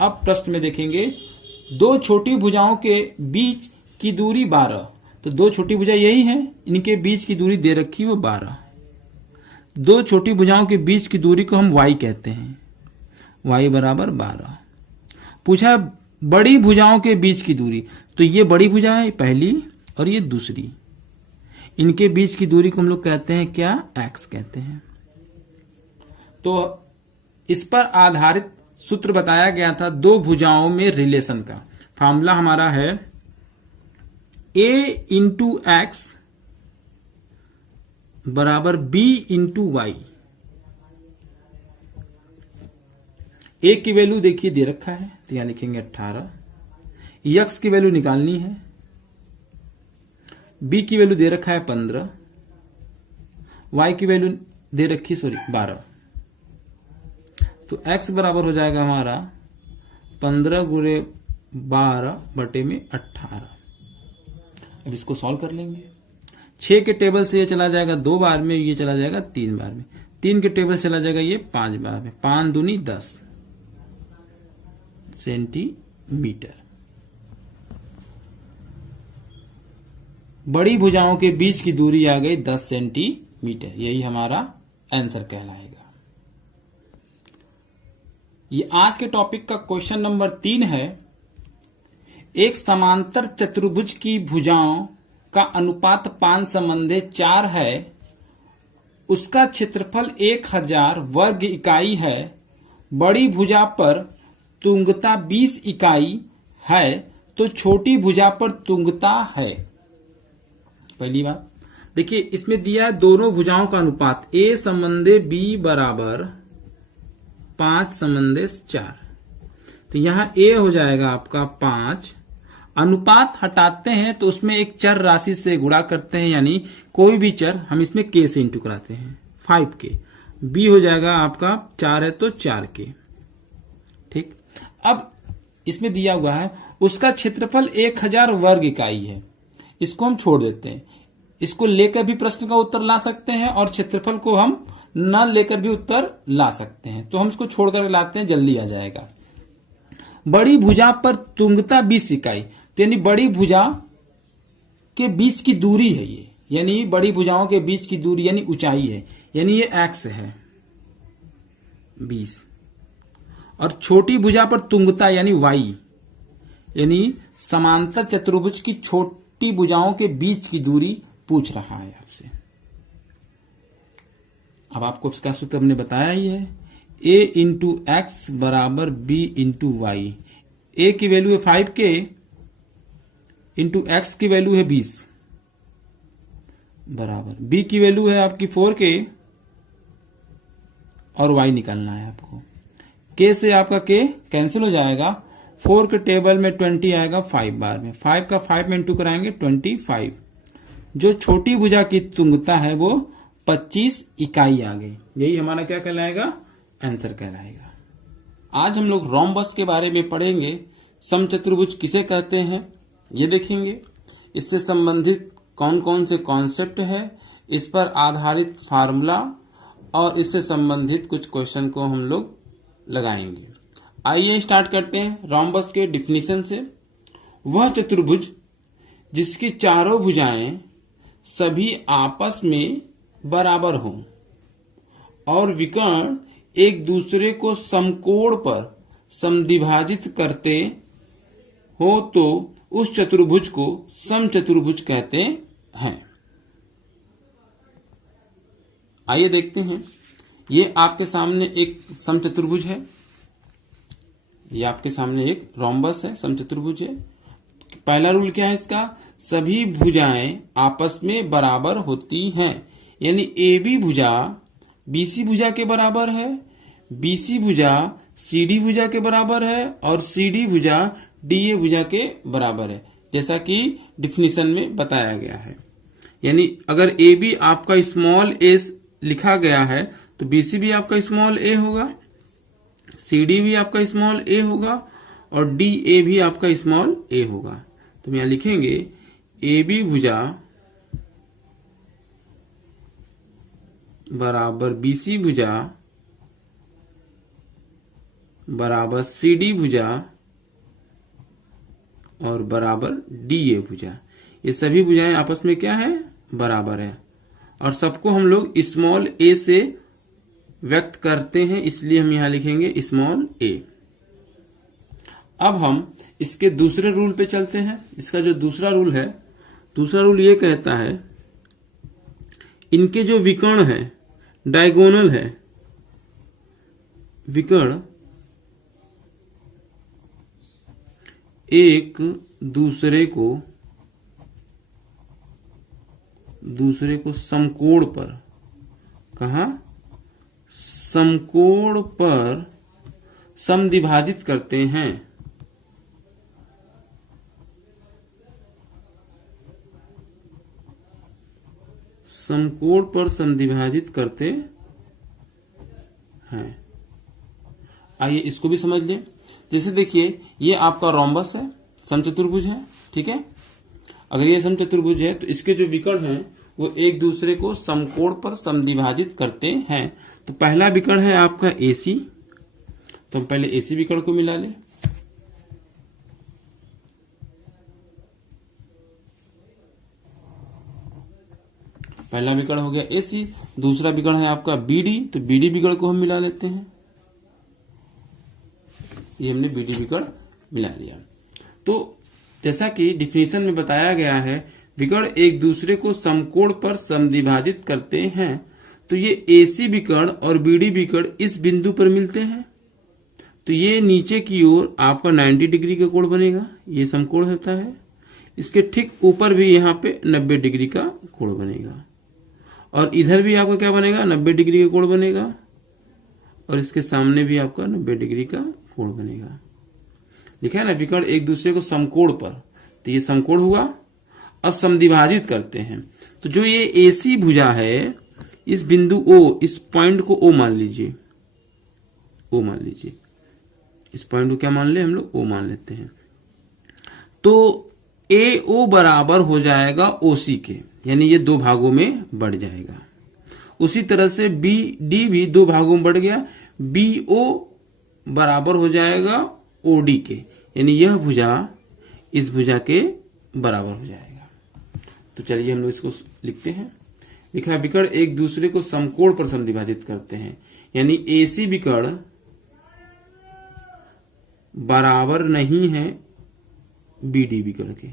अब प्रश्न में देखेंगे, दो छोटी भुजाओं के बीच की दूरी 12, तो दो छोटी भुजा यही है, इनके बीच की दूरी दे रखी वो 12। दो छोटी भुजाओं के बीच की दूरी को हम y कहते हैं, y बराबर 12। पूछा बड़ी भुजाओं के बीच की दूरी, तो ये बड़ी भुजा है पहली और ये दूसरी, इनके बीच की दूरी को हम लोग कहते हैं क्या, x कहते हैं। तो इस पर आधारित सूत्र बताया गया था दो भुजाओं में रिलेशन का। फॉर्मूला हमारा है a इंटू एक्स बराबर b इंटू वाई। a की वैल्यू देखिए दे रखा है, तो यहां लिखेंगे 18। x की वैल्यू निकालनी है, b की वैल्यू दे रखा है 15, y की वैल्यू दे रखी 12। तो x बराबर हो जाएगा हमारा 15 गुणे 12 बटे में 18। अब इसको सॉल्व कर लेंगे। 6 के टेबल से ये चला जाएगा 2 बार में, ये चला जाएगा 3 बार में, 3 के टेबल से चला जाएगा ये 5 बार में, 5 दूनी 10 सेंटीमीटर। बड़ी भुजाओं के बीच की दूरी आ गई 10 सेंटीमीटर, यही हमारा आंसर कहलाएगा। ये आज के टॉपिक का क्वेश्चन नंबर 3 है। एक समांतर चतुर्भुज की भुजाओं का अनुपात 5:4 है, उसका क्षेत्रफल 1000 वर्ग इकाई है, बड़ी भुजा पर तुंगता 20 इकाई है, तो छोटी भुजा पर तुंगता है। पहली बात देखिए, इसमें दिया है दोनों भुजाओं का अनुपात a संबंधे b बराबर 5:4, तो यहां a हो जाएगा आपका 5। अनुपात हटाते हैं तो उसमें एक चर राशि से गुणा करते हैं, यानी कोई भी चर हम इसमें k से इंटू कराते हैं, 5k। b हो जाएगा आपका 4 है तो 4k। ठीक, अब इसमें दिया हुआ है उसका क्षेत्रफल 1000 वर्ग इकाई है, इसको हम छोड़ देते हैं। इसको लेकर भी प्रश्न का उत्तर ला सकते हैं और क्षेत्रफल को हम न लेकर भी उत्तर ला सकते हैं, तो हम इसको छोड़कर लाते हैं, जल्दी आ जाएगा। बड़ी भुजा पर तुंगता 20 इकाई, तो यानी बड़ी भुजा के बीच की दूरी है ये, यानी बड़ी भुजाओं के बीच की दूरी यानी ऊंचाई है, यानी ये x है 20। और छोटी भुजा पर तुंगता यानी y, यानी समांतर चतुर्भुज की छोटी भुजाओं के बीच की दूरी पूछ रहा है आपसे। अब आपको इसका सूत्र हमने बताया ही है, a इंटू एक्स बराबर b इंटू वाई। a की वैल्यू है 5k इंटू एक्स की वैल्यू है 20 बराबर b की वैल्यू है आपकी 4k और y निकालना है आपको। k से आपका k कैंसिल हो जाएगा, 4 के टेबल में 20 आएगा 5 बार में, 5 का 5 में इंटू कराएंगे 25। जो छोटी भुजा की तुंगता है वो 25 इकाई आ गई, यही हमारा क्या कहलाएगा, आंसर कहलाएगा। आज हम लोग रोम्बस के बारे में पढ़ेंगे। समचतुर्भुज किसे कहते हैं ये देखेंगे, इससे संबंधित कौन कौन से कॉन्सेप्ट है, इस पर आधारित फार्मूला और इससे संबंधित कुछ क्वेश्चन को हम लोग लगाएंगे। आइए स्टार्ट करते हैं रोम्बस के डिफिनीशन से। वह चतुर्भुज जिसकी चारों भुजाएं सभी आपस में बराबर हों और विकर्ण एक दूसरे को समकोण पर समद्विभाजित करते हो, तो उस चतुर्भुज को समचतुर्भुज कहते हैं। आइए देखते हैं, ये आपके सामने एक समचतुर्भुज है, ये आपके सामने एक रोम्बस है, समचतुर्भुज है। पहला रूल क्या है इसका, सभी भुजाएं आपस में बराबर होती हैं, यानी ए बी भुजा बीसी भुजा के बराबर है, बीसी भुजा सीडी भुजा के बराबर है और सीडी भुजा डीए भुजा के बराबर है, जैसा कि डिफिनीशन में बताया गया है। यानी अगर ए बी आपका स्मॉल ए लिखा गया है तो बीसी भी आपका स्मॉल ए होगा, सीडी भी आपका स्मॉल ए होगा और डी ए भी आपका स्मॉल ए होगा। तो हम यहां लिखेंगे ए बी भुजा बराबर बीसी भुजा बराबर सीडी भुजा और बराबर डीए भुजा। ये सभी भुजाएं आपस में क्या है, बराबर है और सबको हम लोग स्मॉल ए से व्यक्त करते हैं, इसलिए हम यहां लिखेंगे स्मॉल ए। अब हम इसके दूसरे रूल पे चलते हैं। इसका जो दूसरा रूल है, दूसरा रूल ये कहता है इनके जो विकर्ण है, डायगोनल है, विकर्ण एक दूसरे को समकोण पर, कहा समकोण पर समद्विभाजित करते हैं। समकोण पर समद्विभाजित करते हैं। आइए इसको भी समझ लें। जैसे देखिए ये आपका रोम्बस है, समचतुर्भुज है, ठीक है। अगर ये समचतुर्भुज है तो इसके जो विकर्ण हैं वो एक दूसरे को समकोण पर समद्विभाजित करते हैं। तो पहला विकर्ण है आपका AC, तो हम पहले AC विकर्ण को मिला लें। पहला विकर्ण हो गया AC, दूसरा विकर्ण है आपका BD, तो BD विकर्ण को हम मिला लेते हैं। ये हमने BD विकर्ण मिला लिया। तो जैसा कि डिफिनीशन में बताया गया है, विकर्ण एक दूसरे को समकोण पर समद्विभाजित करते हैं। तो ये AC विकर्ण और BD विकर्ण इस बिंदु पर मिलते हैं, तो ये नीचे की ओर आपका 90 डिग्री का कोण बनेगा, ये समकोण होता है। इसके ठीक ऊपर भी यहाँ पे 90 डिग्री का कोण बनेगा और इधर भी आपका क्या बनेगा, 90 डिग्री का कोण बनेगा और इसके सामने भी आपका 90 डिग्री का कोण बनेगा। लिखा है ना, विकर्ण एक दूसरे को समकोण पर, तो ये समकोण हुआ। अब समद्विभाजित करते हैं, तो जो ये AC भुजा है, इस बिंदु O, इस पॉइंट को O मान लीजिए, O मान लीजिए, इस पॉइंट को क्या मान ले हम लोग, O मान लेते हैं। तो AO बराबर हो जाएगा OC के, यानी ये दो भागों में बढ़ जाएगा। उसी तरह से BD भी दो भागों में बढ़ गया, BO बराबर हो जाएगा OD के, यानी यह भुजा इस भुजा के बराबर हो जाएगा। तो चलिए हम लोग इसको लिखते हैं। लिखा, विकर्ण एक दूसरे को समकोण पर समद्विभाजित करते हैं, यानी AC विकर्ण बराबर नहीं है BD विकर्ण के।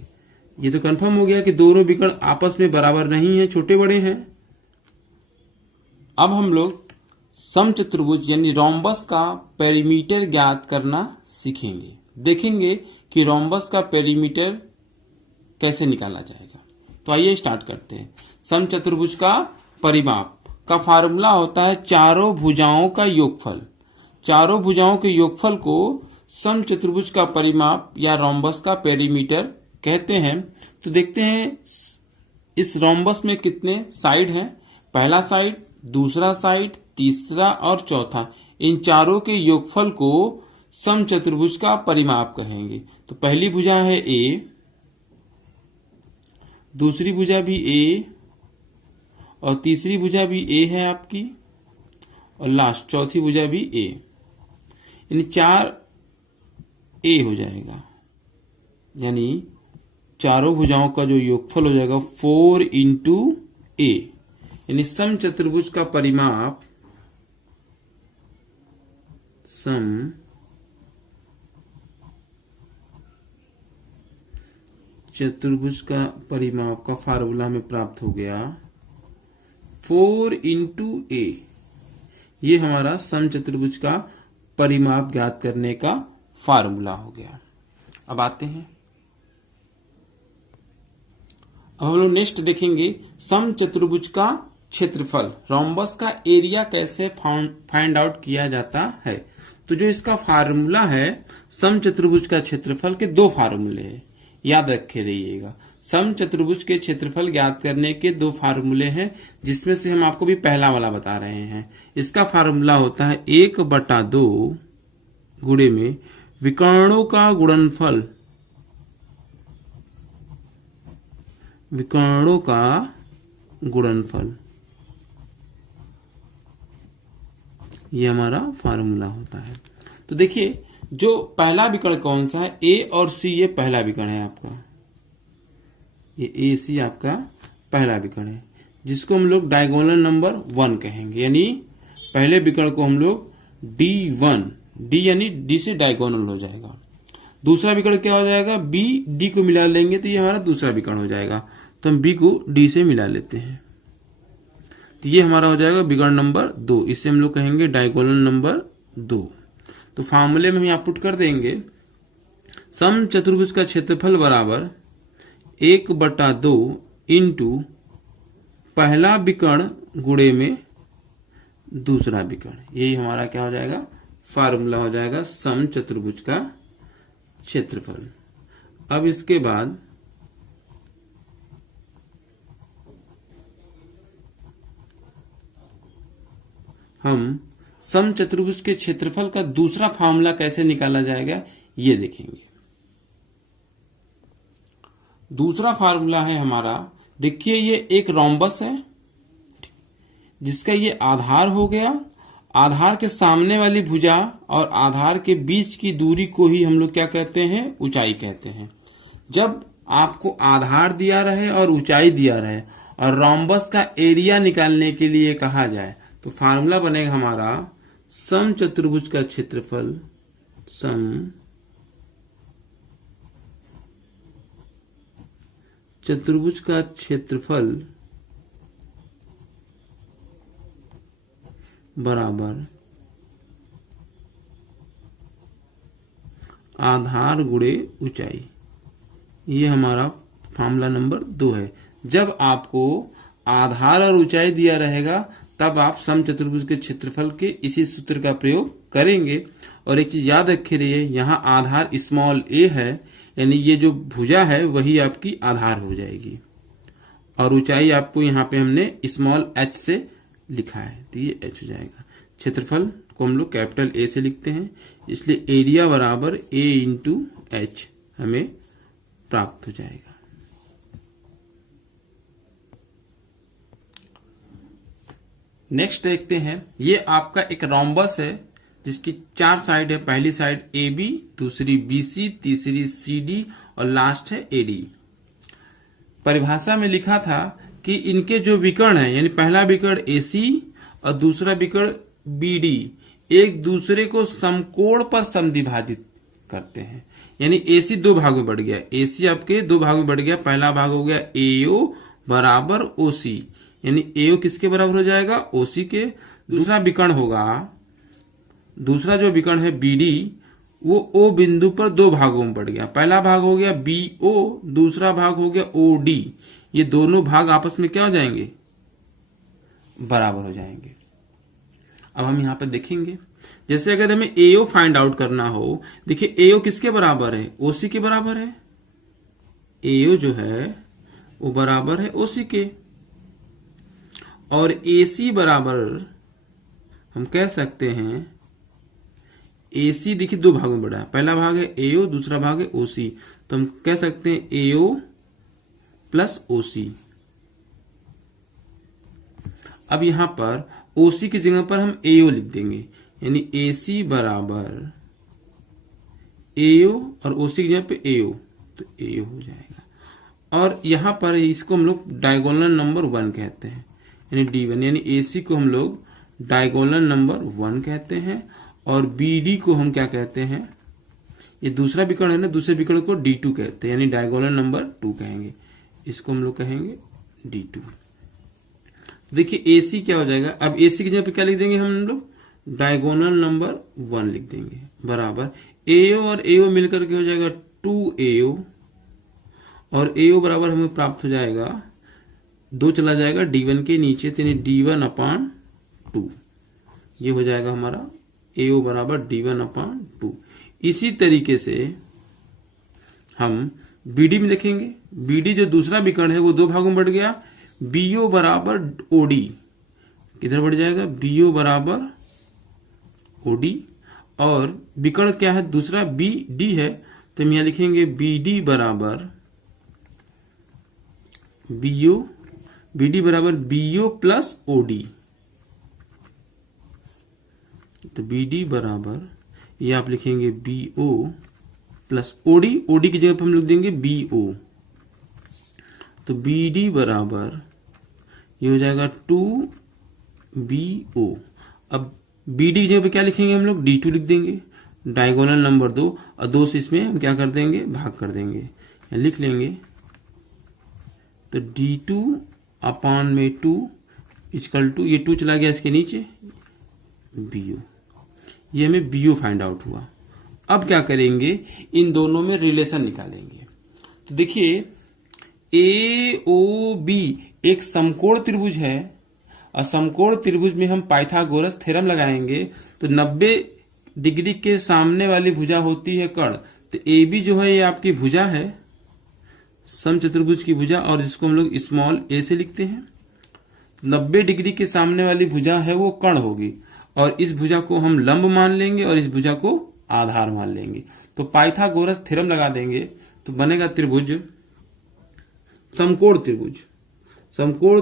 ये तो कंफर्म हो गया कि दोनों विकर्ण आपस में बराबर नहीं है, छोटे बड़े हैं। अब हम लोग समचतुर्भुज यानी रोम्बस का पेरीमीटर ज्ञात करना सीखेंगे। देखेंगे कि रोम्बस का पेरीमीटर कैसे निकाला जाएगा। तो आइए स्टार्ट करते हैं। समचतुर्भुज का परिमाप का फार्मूला होता है चारों भुजाओं का योगफल। चारों भुजाओं के योगफल को समचतुर्भुज का परिमाप या रोम्बस का पेरीमीटर कहते हैं। तो देखते हैं इस रोम्बस में कितने साइड हैं। पहला साइड, दूसरा साइड, तीसरा और चौथा, इन चारों के योगफल को समचतुर्भुज का परिमाप कहेंगे। तो पहली भुजा है A, दूसरी भुजा भी A और तीसरी भुजा भी A है आपकी, और लास्ट चौथी भुजा भी A, यानी 4A हो जाएगा। यानी चारों भुजाओं का जो योगफल हो जाएगा 4 इंटू A, यानी समचतुर्भुज का परिमाप, सम चतुर्भुज का परिमाप का फार्मूला में प्राप्त हो गया 4 इंटू A। ये हमारा समचतुर्भुज का परिमाप ज्ञात करने का फार्मूला हो गया। अब आते हैं अब हम लोग नेक्स्ट देखेंगे समचतुर्भुज का क्षेत्रफल, रोम्बस का एरिया कैसे फाइंड आउट किया जाता है। तो जो इसका फार्मूला है समचतुर्भुज का क्षेत्रफल के दो फार्मूले हैं, याद रखे रहिएगा। समचतुर्भुज के क्षेत्रफल ज्ञात करने के दो फार्मूले हैं, जिसमें से हम आपको भी पहला वाला बता रहे हैं। इसका फार्मूला होता है 1/2 गुणे में विकर्णों का गुणनफल, विकर्णों का गुणनफल, ये हमारा फार्मूला होता है। तो देखिए जो पहला विकर्ण कौन सा है, ए और सी, ये पहला विकर्ण है आपका, ये ए सी आपका पहला विकर्ण है, जिसको हम लोग डायगोनल नंबर 1 कहेंगे। यानी पहले विकर्ण को हम लोग D1, डी यानी डी से डायगोनल हो जाएगा। दूसरा विकर्ण क्या हो जाएगा, बी, डी को मिला लेंगे तो ये हमारा दूसरा विकर्ण हो जाएगा। तो हम बी को डी से मिला लेते हैं, तो ये हमारा हो जाएगा विकर्ण नंबर 2, इसे हम लोग कहेंगे डायगोनल नंबर 2। तो फार्मूले में हम यहाँ पुट कर देंगे समचतुर्भुज का क्षेत्रफल बराबर 1/2 इंटू पहला विकर्ण गुणे में दूसरा विकर्ण, यही हमारा क्या हो जाएगा, फार्मूला हो जाएगा समचतुर्भुज का क्षेत्रफल। अब इसके बाद हम समचतुर्भुज के क्षेत्रफल का दूसरा फार्मूला कैसे निकाला जाएगा ये देखेंगे। दूसरा फार्मूला है हमारा, देखिए ये एक रोम्बस है जिसका ये आधार हो गया, आधार के सामने वाली भुजा और आधार के बीच की दूरी को ही हम लोग क्या कहते हैं, ऊंचाई कहते हैं। जब आपको आधार दिया रहे और ऊंचाई दिया रहे और रोम्बस का एरिया निकालने के लिए कहा जाए तो फार्मूला बनेगा हमारा समचतुर्भुज का क्षेत्रफल, चतुर्भुज का क्षेत्रफल बराबर आधार गुणे ऊंचाई, ये हमारा फार्मूला नंबर 2 है। जब आपको आधार और ऊंचाई दिया रहेगा तब आप समचतुर्भुज के क्षेत्रफल के इसी सूत्र का प्रयोग करेंगे। और एक चीज याद रखे रहिए, यहाँ आधार स्मॉल ए है, यानी ये जो भुजा है वही आपकी आधार हो जाएगी, और ऊंचाई आपको यहाँ पे हमने स्मॉल h से लिखा है तो ये h हो जाएगा। क्षेत्रफल को हम लोग कैपिटल ए से लिखते हैं, इसलिए एरिया बराबर a इंटू एच हमें प्राप्त हो जाएगा। नेक्स्ट देखते हैं, ये आपका एक रोम्बस है जिसकी 4 साइड है, पहली साइड ए बी, दूसरी बी सी, तीसरी सी डी और लास्ट है ए डी। परिभाषा में लिखा था कि इनके जो विकर्ण है, यानी पहला विकर्ण ए सी और दूसरा विकर्ण बी डी, एक दूसरे को समकोण पर समद्विभाजित करते हैं। यानी ए सी 2 भागों में बढ़ गया, ए सी आपके 2 भागों में बढ़ गया। पहला भाग हो गया एओ बराबर ओ सी, यानी एओ किसके बराबर हो जाएगा, ओसी के। दूसरा विकर्ण होगा, दूसरा जो विकर्ण है बीडी, वो ओ बिंदु पर 2 भागों में बढ़ गया। पहला भाग हो गया बीओ, दूसरा भाग हो गया ओडी, ये दोनों भाग आपस में क्या हो जाएंगे, बराबर हो जाएंगे। अब हम यहां पर देखेंगे, जैसे अगर हमें एओ फाइंड आउट करना हो, देखिए एओ किसके बराबर है, ओसी के बराबर है। एओ जो है वो बराबर है ओसी के, और AC बराबर हम कह सकते हैं, AC देखिए 2 भागों में बढ़ा है, पहला भाग है AO, दूसरा भाग है OC, तो हम कह सकते हैं AO प्लस OC। अब यहां पर OC की जगह पर हम AO लिख देंगे, यानी AC बराबर AO और OC की जगह पे AO, तो AO हो जाएगा। और यहां पर इसको हम लोग डायगोनल नंबर 1 कहते हैं, यानी D1, यानी AC को हम लोग डायगोनल नंबर 1 कहते हैं, और BD को हम क्या कहते हैं, ये दूसरा विकर्ण है ना, दूसरे विकर्ण को D2 कहते हैं, यानी डायगोनल नंबर 2 कहेंगे, इसको हम लोग कहेंगे D2। देखिए AC क्या हो जाएगा, अब AC की जगह पे क्या लिख देंगे हम लोग, डायगोनल नंबर 1 लिख देंगे, बराबर AO और AO मिलकर के हो जाएगा 2AO, और AO बराबर हमें प्राप्त हो जाएगा, 2 चला जाएगा D1 के नीचे, तो D1/2। ये हो जाएगा हमारा AO बराबर D1/2। इसी तरीके से हम BD में देखेंगे। BD जो दूसरा विकर्ण है वो 2 भागों में बढ़ गया। BO बराबर OD किधर बढ़ जाएगा, BO बराबर OD। और विकर्ण क्या है दूसरा, BD है, तो हम यहां लिखेंगे BD बराबर BD बराबर BO प्लस OD। तो BD बराबर ये आप लिखेंगे BO प्लस OD की जगह पर हम लिख देंगे BO। तो BD बराबर ये हो जाएगा 2BO। अब BD की जगह पे क्या लिखेंगे हम लोग, D2 लिख देंगे, डायगोनल नंबर 2, और 2 से इसमें हम क्या कर देंगे, भाग कर देंगे, लिख लेंगे। तो D2/2 इक्वल टू, ये 2 चला गया इसके नीचे, BO। ये हमें BO फाइंड आउट हुआ। अब क्या करेंगे, इन दोनों में रिलेशन निकालेंगे। तो देखिए AOB एक समकोण त्रिभुज है, और समकोण त्रिभुज में हम पाइथागोरस थ्योरम लगाएंगे। तो 90 डिग्री के सामने वाली भुजा होती है कर्ण। तो AB जो है ये आपकी भुजा है, समचतुर्भुज की भुजा, और जिसको हम लोग स्मॉल a से लिखते हैं। 90 डिग्री के सामने वाली भुजा है वो कर्ण होगी, और इस भुजा को हम लंब मान लेंगे और इस भुजा को आधार मान लेंगे। तो पाइथागोरस थ्योरम लगा देंगे, तो बनेगा त्रिभुज, समकोण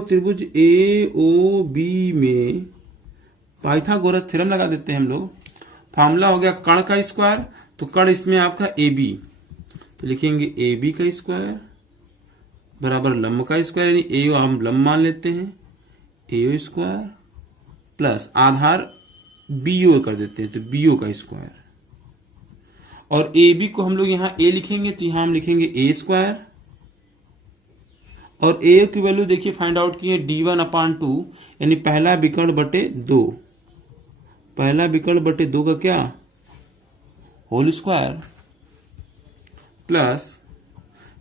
त्रिभुज AOB में पाइथागोरस थ्योरम लगा देते हैं हम लोग। फार्मूला हो गया कर्ण का स्क्वायर, तो कर्ण इसमें आपका AB, तो लिखेंगे AB का स्क्वायर बराबर लंब का स्क्वायर, यानी AO हम लंब मान लेते हैं, AO स्क्वायर प्लस आधार BO कर देते हैं, तो BO का स्क्वायर। और AB को हम लोग यहाँ A लिखेंगे, तो यहाँ हम लिखेंगे A स्क्वायर। और A की वैल्यू देखिए फाइंड आउट की है D1/2, यानी पहला विकर्ण बटे 2, पहला विकर्ण बटे 2 का क्या, होल स्क्वायर, प्लस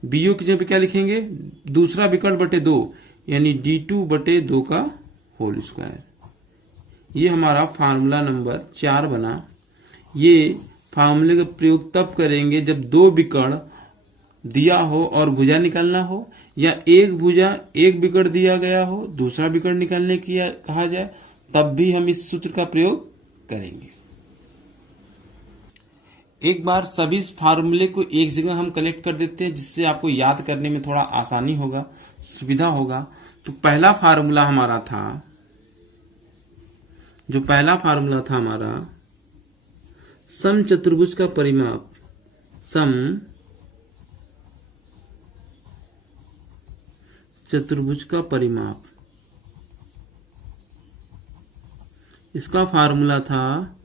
BO की जगह पे क्या लिखेंगे, दूसरा विकर्ण बटे 2, यानी D2/2 का होल स्क्वायर। ये हमारा फार्मूला नंबर 4 बना। ये फार्मूले का प्रयोग तब करेंगे जब 2 विकर्ण दिया हो और भुजा निकालना हो, या एक विकर्ण दिया गया हो, दूसरा विकर्ण निकालने की कहा जाए, तब भी हम इस सूत्र का प्रयोग करेंगे। एक बार सभी फार्मूले को एक जगह हम कलेक्ट कर देते हैं, जिससे आपको याद करने में थोड़ा आसानी होगा, सुविधा होगा। तो पहला फार्मूला हमारा था, हमारा समचतुर्भुज का परिमाप, चतुर्भुज का परिमाप, इसका फार्मूला था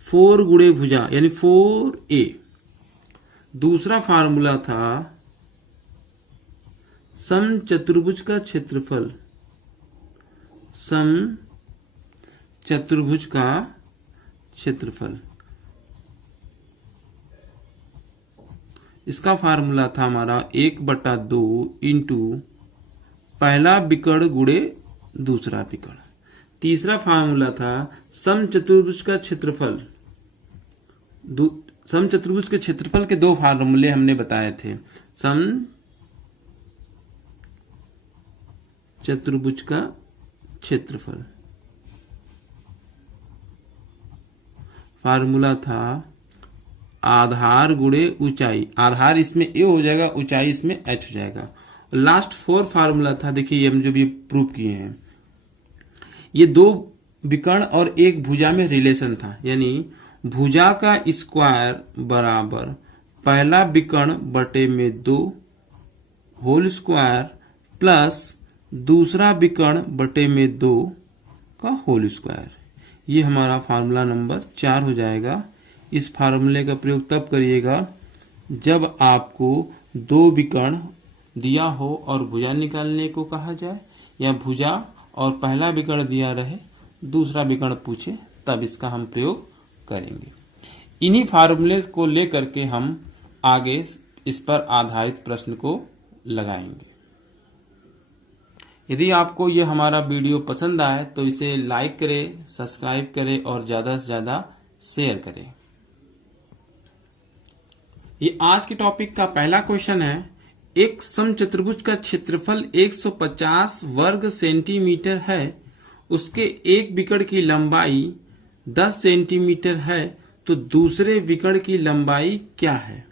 4 गुणे भुजा, यानी 4a। दूसरा फार्मूला था समचतुर्भुज का क्षेत्रफल, समचतुर्भुज का क्षेत्रफल, इसका फार्मूला था हमारा 1/2 इंटू पहला विकर्ण गुणे दूसरा विकर्ण। तीसरा फार्मूला था समचतुर्भुज का क्षेत्रफल। समचतुर्भुज के क्षेत्रफल के 2 फार्मूले हमने बताए थे। समचतुर्भुज का क्षेत्रफल फार्मूला था आधार गुणे ऊंचाई, आधार इसमें a हो जाएगा, ऊंचाई इसमें h हो जाएगा। लास्ट 4 फार्मूला था, देखिए ये हम जो भी प्रूव किए हैं, ये 2 विकर्ण और एक भुजा में रिलेशन था, यानी भुजा का स्क्वायर बराबर पहला विकर्ण बटे में 2 होल स्क्वायर प्लस दूसरा विकर्ण बटे में 2 का होल स्क्वायर। ये हमारा फार्मूला नंबर 4 हो जाएगा। इस फार्मूले का प्रयोग तब करिएगा जब आपको 2 विकर्ण दिया हो और भुजा निकालने को कहा जाए, या भुजा और पहला विकर्ण दिया रहे, दूसरा विकर्ण पूछे, तब इसका हम प्रयोग करेंगे। इन्हीं फार्मूले को लेकर के हम आगे इस पर आधारित प्रश्न को लगाएंगे। यदि आपको यह हमारा वीडियो पसंद आए तो इसे लाइक करें, सब्सक्राइब करें और ज़्यादा से ज़्यादा शेयर करें। ये आज के टॉपिक का पहला क्वेश्चन है। एक समचतुर्भुज का क्षेत्रफल 150 वर्ग सेंटीमीटर है, उसके एक विकर्ण की लंबाई 10 सेंटीमीटर है, तो दूसरे विकर्ण की लंबाई क्या है?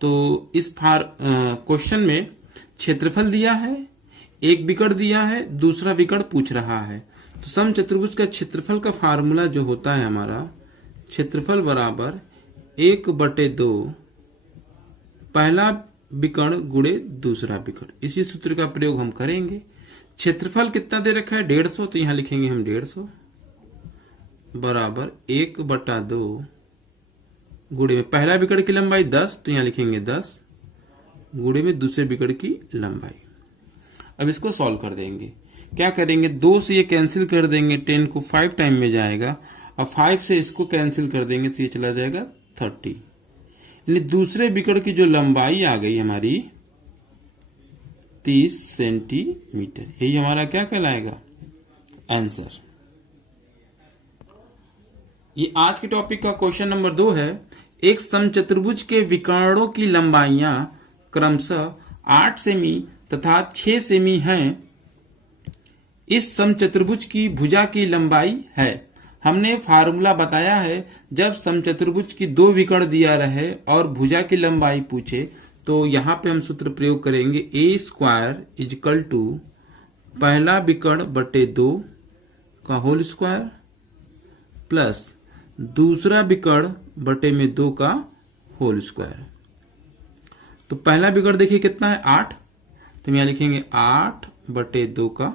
तो इस क्वेश्चन में क्षेत्रफल दिया है, एक विकर्ण दिया है, दूसरा विकर्ण पूछ रहा है। तो समचतुर्भुज का क्षेत्रफल का फार्मूला जो होता है हमारा, क्षेत्रफल बराबर 1/2 पहला विकर्ण गुणे दूसरा विकर्ण। इसी सूत्र का प्रयोग हम करेंगे। क्षेत्रफल कितना दे रखा है? 150, तो यहां लिखेंगे हम 150 बराबर 1/2 गुणे में पहला विकर्ण की लंबाई 10, तो यहां लिखेंगे 10 गुणे में दूसरे विकर्ण की लंबाई। अब इसको सॉल्व कर देंगे। क्या करेंगे? 2 से ये कैंसिल कर देंगे, 10 को 5 टाइम में जाएगा, और 5 से इसको कैंसिल कर देंगे तो ये चला जाएगा 30। यानी दूसरे विकर्ण की जो लंबाई आ गई हमारी 30 सेंटीमीटर। यही हमारा क्या कहलाएगा? आंसर। ये आज के टॉपिक का क्वेश्चन नंबर 2 है। एक समचतुर्भुज के विकर्णों की लंबाइयां क्रमशः 8 सेमी तथा 6 सेमी हैं। इस समचतुर्भुज की भुजा की लंबाई है। हमने फार्मूला बताया है, जब समचतुर्भुज की 2 विकर्ण दिया रहे और भुजा की लंबाई पूछे तो यहां पे हम सूत्र प्रयोग करेंगे। a² = पहला विकर्ण बटे 2 का होल स्क्वायर प्लस दूसरा विकर्ण बटे में 2 का होल स्क्वायर। तो पहला विकर्ण देखिए कितना है? 8, तो हम यहां लिखेंगे 8/2 का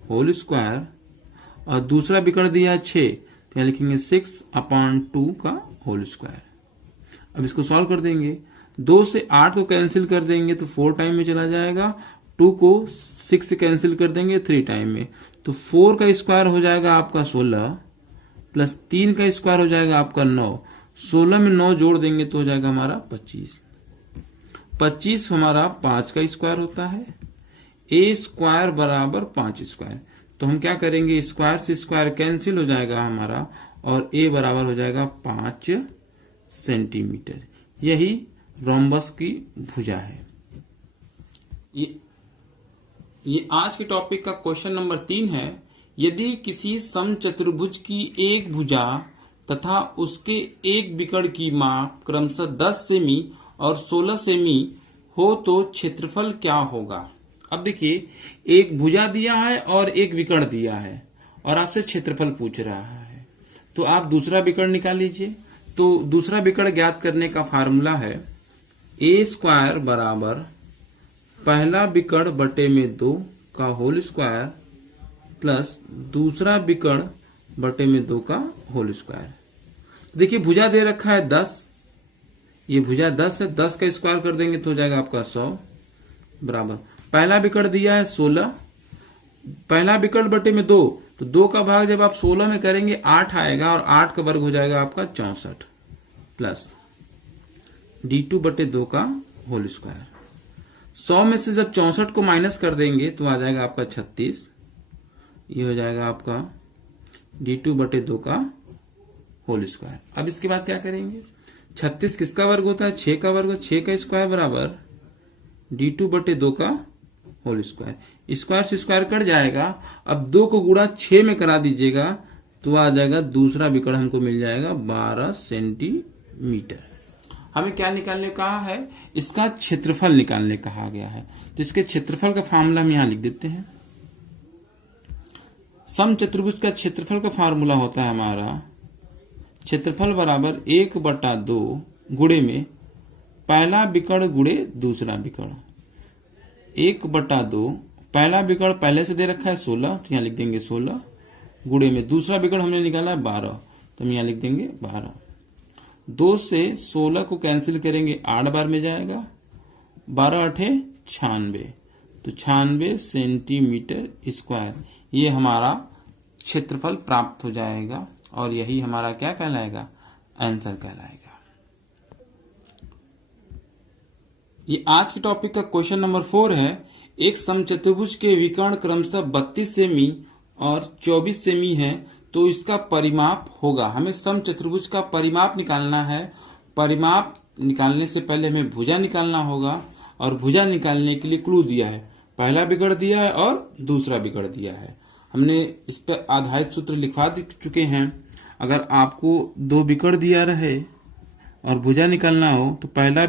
होल स्क्वायर, और दूसरा विकर्ण दिया है 6, तो यहां लिखेंगे 6/2 का होल स्क्वायर। अब इसको सॉल्व कर देंगे। 2 से 8 को कैंसिल कर देंगे तो 4 टाइम में चला जाएगा, 2 को 6 से कैंसिल कर देंगे 3 टाइम में, तो 4 का स्क्वायर हो जाएगा आपका 16 प्लस 3 का स्क्वायर हो जाएगा आपका 9। 16 में 9 जोड़ देंगे तो हो जाएगा हमारा 25। 25 हमारा 5 का स्क्वायर होता है। a² बराबर 5 स्क्वायर। तो हम क्या करेंगे? स्क्वायर से स्क्वायर कैंसिल हो जाएगा हमारा, और a बराबर हो जाएगा 5 सेंटीमीटर। यही रोम्बस की भुजा है। ये आज के टॉपिक का क्वेश्चन नंबर 3 है। यदि किसी समचतुर्भुज की एक भुजा तथा उसके एक विकर्ण की माप क्रमशः 10 सेमी और 16 सेमी हो तो क्षेत्रफल क्या होगा? अब देखिए, एक भुजा दिया है और एक विकर्ण दिया है और आपसे क्षेत्रफल पूछ रहा है, तो आप दूसरा विकर्ण निकाल लीजिए। तो दूसरा विकर्ण ज्ञात करने का फार्मूला है a² बराबर पहला विकर्ण बटे में 2 का होल स्क्वायर प्लस दूसरा विकर्ण बटे में 2 का होल स्क्वायर। देखिए, भुजा दे रखा है 10, ये भुजा 10 है, 10 का स्क्वायर कर देंगे तो हो जाएगा आपका 100 बराबर पहला विकर्ण दिया है 16, पहला विकर्ण बटे में 2, तो 2 का भाग जब आप 16 में करेंगे 8 आएगा, और 8 का वर्ग हो जाएगा आपका 64 प्लस d2/2 का होल स्क्वायर। 100 में से जब 64 को माइनस कर देंगे तो आ जाएगा आपका 36। ये हो जाएगा आपका d2/2 का होल स्क्वायर। अब इसके बाद क्या करेंगे? 36 किसका वर्ग होता है? 6 का वर्ग। 6 का स्क्वायर बराबर d2/2 का होल स्क्वायर। स्क्वायर से स्क्वायर कट जाएगा। अब 2 को गुणा 6 में करा दीजिएगा तो आ जाएगा दूसरा विकर्ण हमको मिल जाएगा 12 सेंटीमीटर। हमें क्या निकालने कहा है? इसका क्षेत्रफल निकालने कहा गया है। तो इसके क्षेत्रफल का फार्मूला हम यहां लिख देते हैं। समचतुर्भुज का क्षेत्रफल का फार्मूला होता है हमारा क्षेत्रफल बराबर 1/2 गुणे में पहला विकर्ण गुणे दूसरा विकर्ण। 1/2 पहला विकर्ण पहले से दे रखा है 16, तो यहां लिख देंगे 16 गुणे में दूसरा विकर्ण हमने निकाला है 12, तो हम यहां लिख देंगे 12। 2 से 16 को कैंसिल करेंगे 8 बार में जाएगा, 12 8 96, तो 96 सेंटीमीटर स्क्वायर। ये हमारा क्षेत्रफल प्राप्त हो जाएगा और यही हमारा क्या कहलाएगा? आंसर कहलाएगा। ये आज के टॉपिक का क्वेश्चन नंबर 4 है। एक समचतुर्भुज के विकर्ण क्रमशः 32 सेमी और 24 सेमी है, तो इसका परिमाप होगा। हमें समचतुर्भुज का परिमाप निकालना है। परिमाप निकालने से पहले हमें भुजा निकालना होगा, और भुजा निकालने के लिए क्लू दिया है। पहला विकर्ण दिया है और दूसरा विकर्ण दिया है। हमने इस पर आधारित सूत्र लिखवा चुके हैं। अगर आपको दो विकर्ण दिया रहे और भुजा निकालना हो तो पहला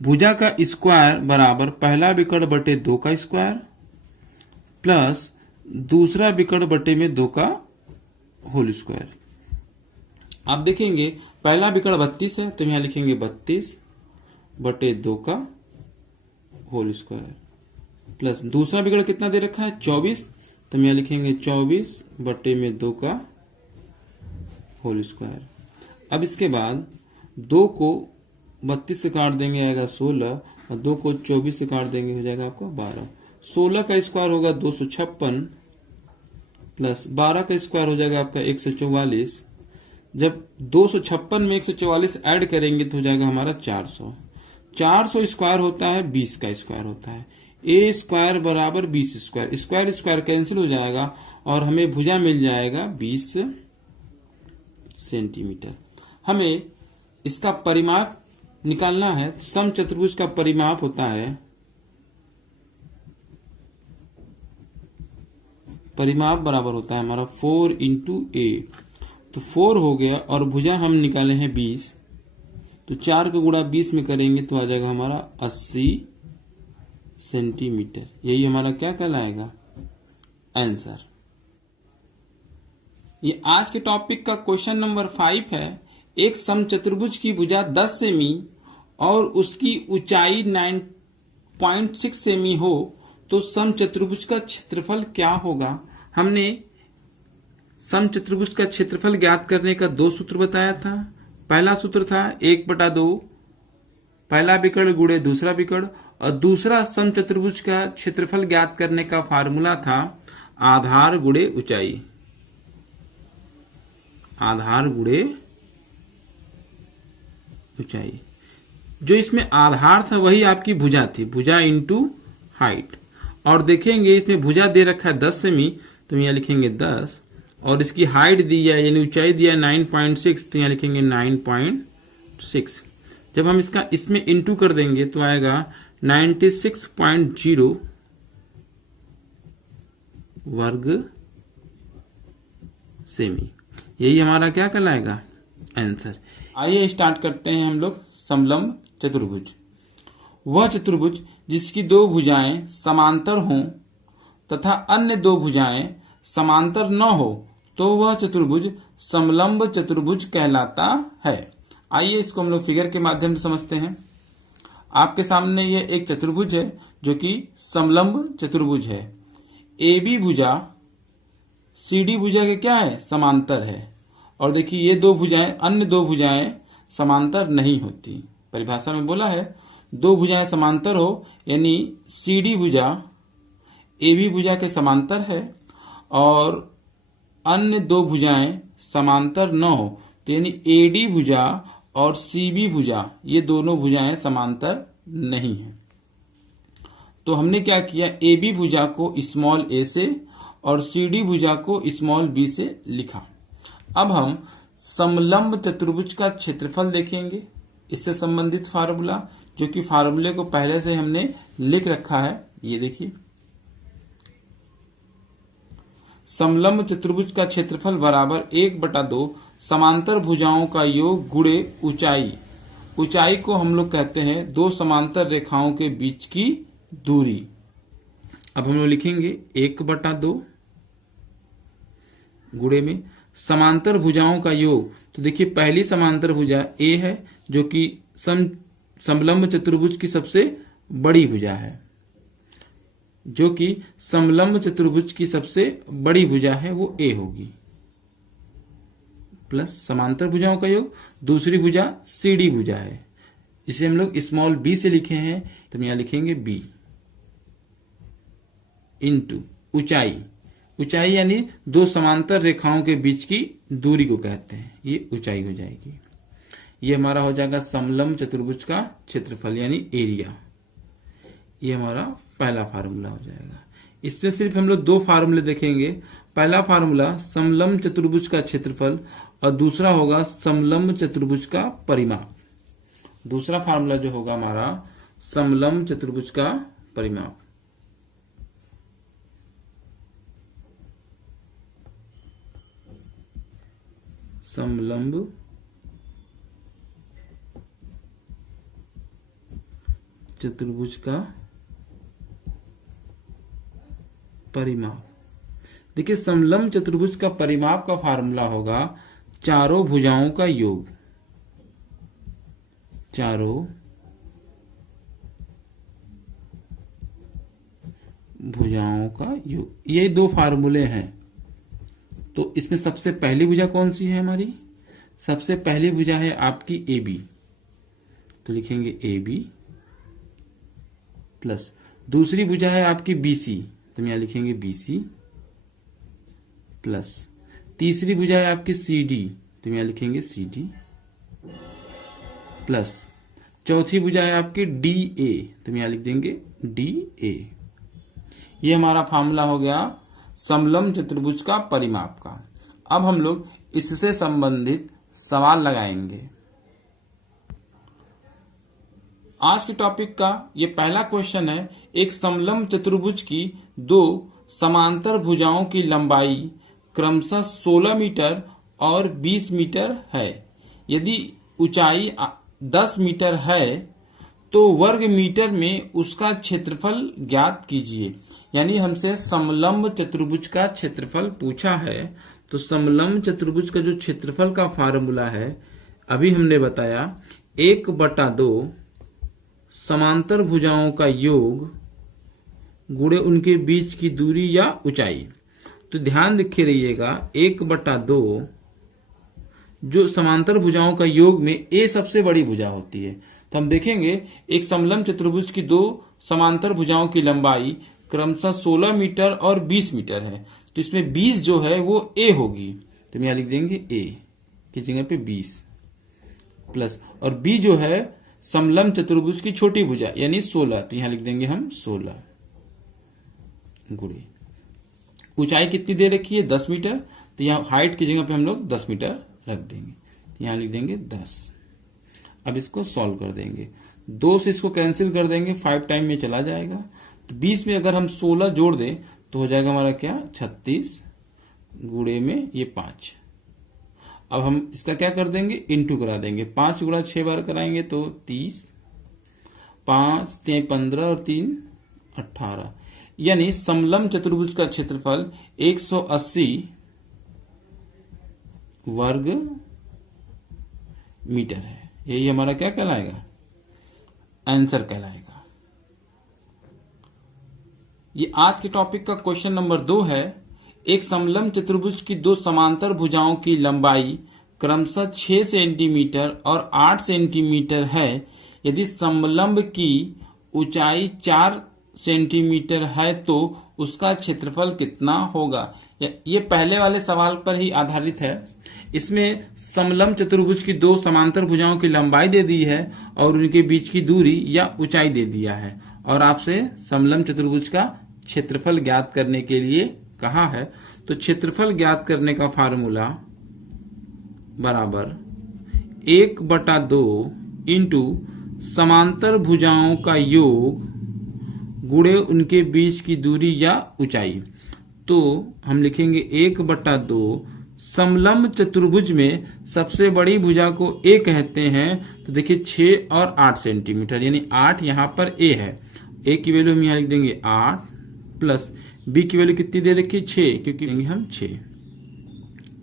भुजा का स्क्वायर बराबर पहला विकर्ण बटे 2 का स्क्वायर प्लस दूसरा विकर्ण बटे में 2 का होल स्क्वायर। आप देखेंगे पहला विकर्ण 32 है, तो यहां लिखेंगे 32 बटे 2 का होल स्क्वायर प्लस दूसरा विकर्ण कितना दे रखा है 24, तो यहां लिखेंगे 24 बटे में 2 का होल स्क्वायर। अब इसके बाद 2 को 32 से काट देंगे आएगा 16, और 2 को 24 से काट देंगे हो जाएगा आपका 12। 16 का स्क्वायर होगा 256 प्लस 12 का स्क्वायर हो जाएगा आपका 144। जब 256 में 144 ऐड करेंगे तो हो जाएगा हमारा 400। 400 स्क्वायर होता है 20 का स्क्वायर होता है। ए स्क्वायर बराबर 20 स्क्वायर, स्क्वायर स्क्वायर कैंसिल हो जाएगा और हमें भुजा मिल जाएगा 20 सेंटीमीटर। हमें इसका परिमाप निकालना है, तो समचतुर्भुज का परिमाप होता है, परिमाप बराबर होता है हमारा 4 इंटू 8, तो 4 हो गया, और भुजा हम निकाले हैं 20, तो 4 का गुणा 20 में करेंगे तो आ जाएगा हमारा 80 सेंटीमीटर। यही हमारा क्या कहलाएगा आंसर। ये आज के टॉपिक का क्वेश्चन नंबर 5 है। एक समचतुर्भुज की भुजा 10 सेमी और उसकी ऊंचाई 9.6 सेमी हो तो समचतुर्भुज का क्षेत्रफल क्या होगा। हमने समचतुर्भुज का क्षेत्रफल ज्ञात करने का 2 सूत्र बताया था। पहला सूत्र था 1/2 पहला विकर्ण गुणे दूसरा विकर्ण, और दूसरा समचतुर्भुज का क्षेत्रफल ज्ञात करने का फार्मूला था आधार गुणे ऊंचाई। आधार गुणे ऊंचाई, जो इसमें आधार था वही आपकी भुजा थी, भुजा इंटू हाइट। और देखेंगे इसमें भुजा दे रखा है 10 सेमी, तो यहां लिखेंगे 10, और इसकी हाइट दी है यानी ऊंचाई दिया है 9.6, तो यहां लिखेंगे 9.6। जब हम इसमें इंटू कर देंगे तो आएगा 96.0 वर्ग सेमी। यही हमारा क्या कहलाएगा आंसर। आइए स्टार्ट करते हैं हम लोग समलंब चतुर्भुज। वह चतुर्भुज जिसकी 2 भुजाएं समांतर हों तथा अन्य 2 भुजाएं समांतर न हो तो वह चतुर्भुज समलंब चतुर्भुज कहलाता है। आइए इसको हम लोग फिगर के माध्यम से समझते हैं। आपके सामने ये एक चतुर्भुज है जो कि समलंब चतुर्भुज है। AB भुजा CD भुजा के क्या है समांतर है, और देखिए ये 2 भुजाएं अन्य 2 भुजाएं समांतर नहीं होती। परिभाषा में बोला है 2 भुजाएं समांतर हो यानी CD भुजा AB भुजा के समांतर है और अन्य 2 भुजाएं समांतर न हो, तो यानी AD भुजा और CB भुजा ये दोनों भुजाएं समांतर नहीं है। तो हमने क्या किया, AB भुजा को स्मॉल a से और CD भुजा को स्मॉल b से लिखा। अब हम समलंब चतुर्भुज का क्षेत्रफल देखेंगे, इससे संबंधित फार्मूला, जो कि फार्मूले को पहले से हमने लिख रखा है। ये देखिए समलंब चतुर्भुज का क्षेत्रफल बराबर 1/2 समांतर भुजाओं का योग गुणे ऊंचाई। ऊंचाई को हम लोग कहते हैं 2 समांतर रेखाओं के बीच की दूरी। अब हम लोग लिखेंगे 1/2 गुणे में समांतर भुजाओं का योग। तो देखिए पहली समांतर भुजा A है जो कि समलंब चतुर्भुज की सबसे बड़ी भुजा है, जो कि समलंब चतुर्भुज की सबसे बड़ी भुजा है वो A होगी, प्लस समांतर भुजाओं का योग। दूसरी भुजा CD भुजा है, इसे हम लोग स्मॉल b से लिखे हैं, तो यहां लिखेंगे b इंटू ऊंचाई। ऊंचाई यानी 2 समांतर रेखाओं के बीच की दूरी को कहते हैं, ये ऊंचाई हो जाएगी। ये हमारा हो जाएगा समलंब चतुर्भुज का क्षेत्रफल यानी एरिया। ये हमारा पहला फार्मूला हो जाएगा। इसमें सिर्फ हम लोग दो फार्मूले देखेंगे। पहला फार्मूला समलंब चतुर्भुज का क्षेत्रफल और दूसरा होगा समलंब चतुर्भुज का परिमाप। दूसरा फार्मूला जो होगा हमारा समलंब चतुर्भुज का परिमाप। समलंब चतुर्भुज का परिमाप। देखिए समलंब चतुर्भुज का परिमाप का फार्मूला होगा चारों भुजाओं का योग। चारों भुजाओं का योग, ये दो फार्मूले हैं। तो इसमें सबसे पहली भुजा कौन सी है हमारी? सबसे पहली भुजा है आपकी ए बी, तो लिखेंगे ए बी प्लस दूसरी भुजा है आपकी बी सी, तो हम यहां लिखेंगे बी सी प्लस तीसरी भुजा है आपकी सी डी, तो हम यहां लिखेंगे सी डी प्लस चौथी भुजा है आपकी डी ए, तो हम यहां लिख देंगे डी ए। ये हमारा फार्मूला हो गया समलंब चतुर्भुज का परिमाप का। अब हम लोग इससे संबंधित सवाल लगाएंगे। आज के टॉपिक का ये पहला क्वेश्चन है, एक समलंब चतुर्भुज की दो समांतर भुजाओं की लंबाई क्रमशः 16 मीटर और 20 मीटर है। यदि ऊंचाई 10 मीटर है तो वर्ग मीटर में उसका क्षेत्रफल ज्ञात कीजिए। यानी हमसे समलंब चतुर्भुज का क्षेत्रफल पूछा है, तो समलंब चतुर्भुज का जो क्षेत्रफल का फार्मूला है अभी हमने बताया 1/2 समांतर भुजाओं का योग गुणे उनके बीच की दूरी या ऊंचाई। तो ध्यान रखे रहिएगा 1/2 जो समांतर भुजाओं का योग में ए सबसे बड़ी भुजा होती है। तो हम देखेंगे एक समलंब चतुर्भुज की दो समांतर भुजाओं की लंबाई क्रमशः 16 मीटर और 20 मीटर है, तो इसमें 20 जो है वो ए होगी, तो हम यहां लिख देंगे ए की जगह पे 20 प्लस, और बी जो है समलंब चतुर्भुज की छोटी भुजा यानी 16, तो यहां लिख देंगे हम 16 गुणे ऊंचाई कितनी दे रखी है 10 मीटर, तो यहां हाइट की जगह पे हम लोग 10 मीटर रख देंगे, तो यहां लिख देंगे 10। अब इसको सॉल्व कर देंगे, 2 से इसको कैंसिल कर देंगे, 5 टाइम में चला जाएगा। तो 20 में अगर हम 16 जोड़ दें तो हो जाएगा हमारा क्या 36 गुणे में ये 5। अब हम इसका क्या कर देंगे इंटू करा देंगे, 5 गुणा 6 बार कराएंगे तो 30, 5 3 15 और 3 18, यानी समलंब चतुर्भुज का क्षेत्रफल 180 वर्ग मीटर है। यही हमारा क्या कहलाएगा आंसर कहलाएगा। ये आज के टॉपिक का क्वेश्चन नंबर 2 है, एक समलंब चतुर्भुज की दो समांतर भुजाओं की लंबाई क्रमशः 6 सेंटीमीटर और 8 सेंटीमीटर है। यदि समलंब की ऊंचाई 4 सेंटीमीटर है तो उसका क्षेत्रफल कितना होगा। ये पहले वाले सवाल पर ही आधारित है। इसमें समलंब चतुर्भुज की दो समांतर भुजाओं की लंबाई दे दी है और उनके बीच की दूरी या ऊंचाई दे दिया है, और आपसे समलंब चतुर्भुज का क्षेत्रफल ज्ञात करने के लिए कहा है। तो क्षेत्रफल ज्ञात करने का फार्मूला बराबर 1/2 इंटू समांतर भुजाओं का योग गुणे उनके बीच की दूरी या ऊंचाई। तो हम लिखेंगे 1/2 समलंब चतुर्भुज में सबसे बड़ी भुजा को ए कहते हैं, तो देखिए 6 और 8 सेंटीमीटर, यानी 8 यहां पर ए है, ए की वैल्यू हम यहां लिख देंगे 8 प्लस बी की वैल्यू कितनी दे रखी 6, क्योंकि देंगे हम 6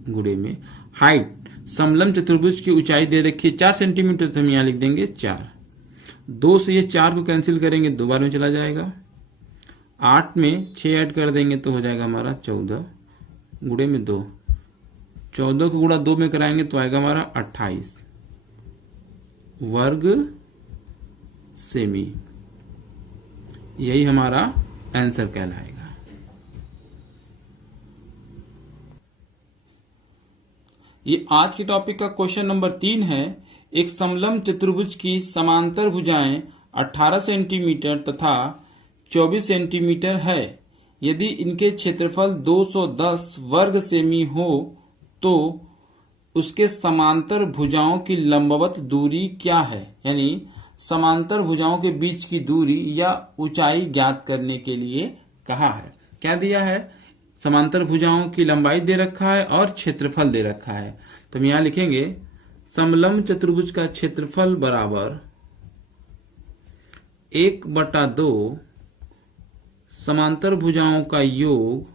गुणे में हाइट समलंब चतुर्भुज की ऊंचाई दे रखी है 4 सेंटीमीटर, तो हम यहां लिख देंगे 4। 2 से ये 4 को कैंसिल करेंगे 2 बार में चला जाएगा, 8 में 6 ऐड कर देंगे तो हो जाएगा हमारा 14 गुणे में 2, 14 को गुणा 2 में कराएंगे तो आएगा हमारा 28 वर्ग सेमी। यही हमारा आंसर कहलाएगा। ये आज के टॉपिक का क्वेश्चन नंबर 3 है, एक समलंब चतुर्भुज की समांतर भुजाएं 18 सेंटीमीटर तथा 24 सेंटीमीटर है। यदि इनके क्षेत्रफल 210 वर्ग सेमी हो तो उसके समांतर भुजाओं की लंबवत दूरी क्या है? यानी समांतर भुजाओं के बीच की दूरी या ऊंचाई ज्ञात करने के लिए कहा है। क्या दिया है? समांतर भुजाओं की लंबाई दे रखा है और क्षेत्रफल दे रखा है। तो हम यहां लिखेंगे समलंब चतुर्भुज का क्षेत्रफल बराबर 1/2 समांतर भुजाओं का योग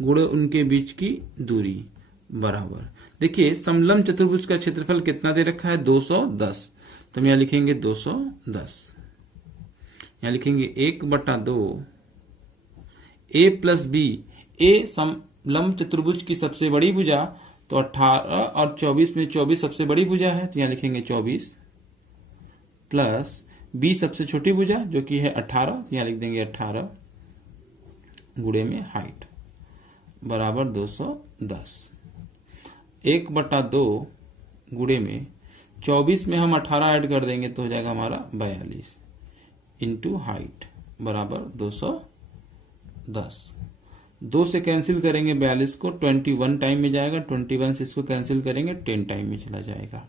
गुणे उनके बीच की दूरी बराबर। देखिए समलंब चतुर्भुज का क्षेत्रफल कितना दे रखा है? 210। तो हम यहां लिखेंगे 210। यहां लिखेंगे 1/2 a प्लस बी। ए समलंब चतुर्भुज की सबसे बड़ी भुजा, तो 18 और 24 में 24 सबसे बड़ी भुजा है, तो यहां लिखेंगे 24 प्लस बी सबसे छोटी भुजा जो कि है 18, तो यहां लिख देंगे 18 गुणे में हाइट बराबर 210। 1/2 गुणे में 24 में हम 18 ऐड कर देंगे तो हो जाएगा हमारा 42 इंटू हाइट बराबर 210। 2 से कैंसिल करेंगे 42 को, 21 टाइम में जाएगा, 21 से इसको कैंसिल करेंगे 10 टाइम में चला जाएगा।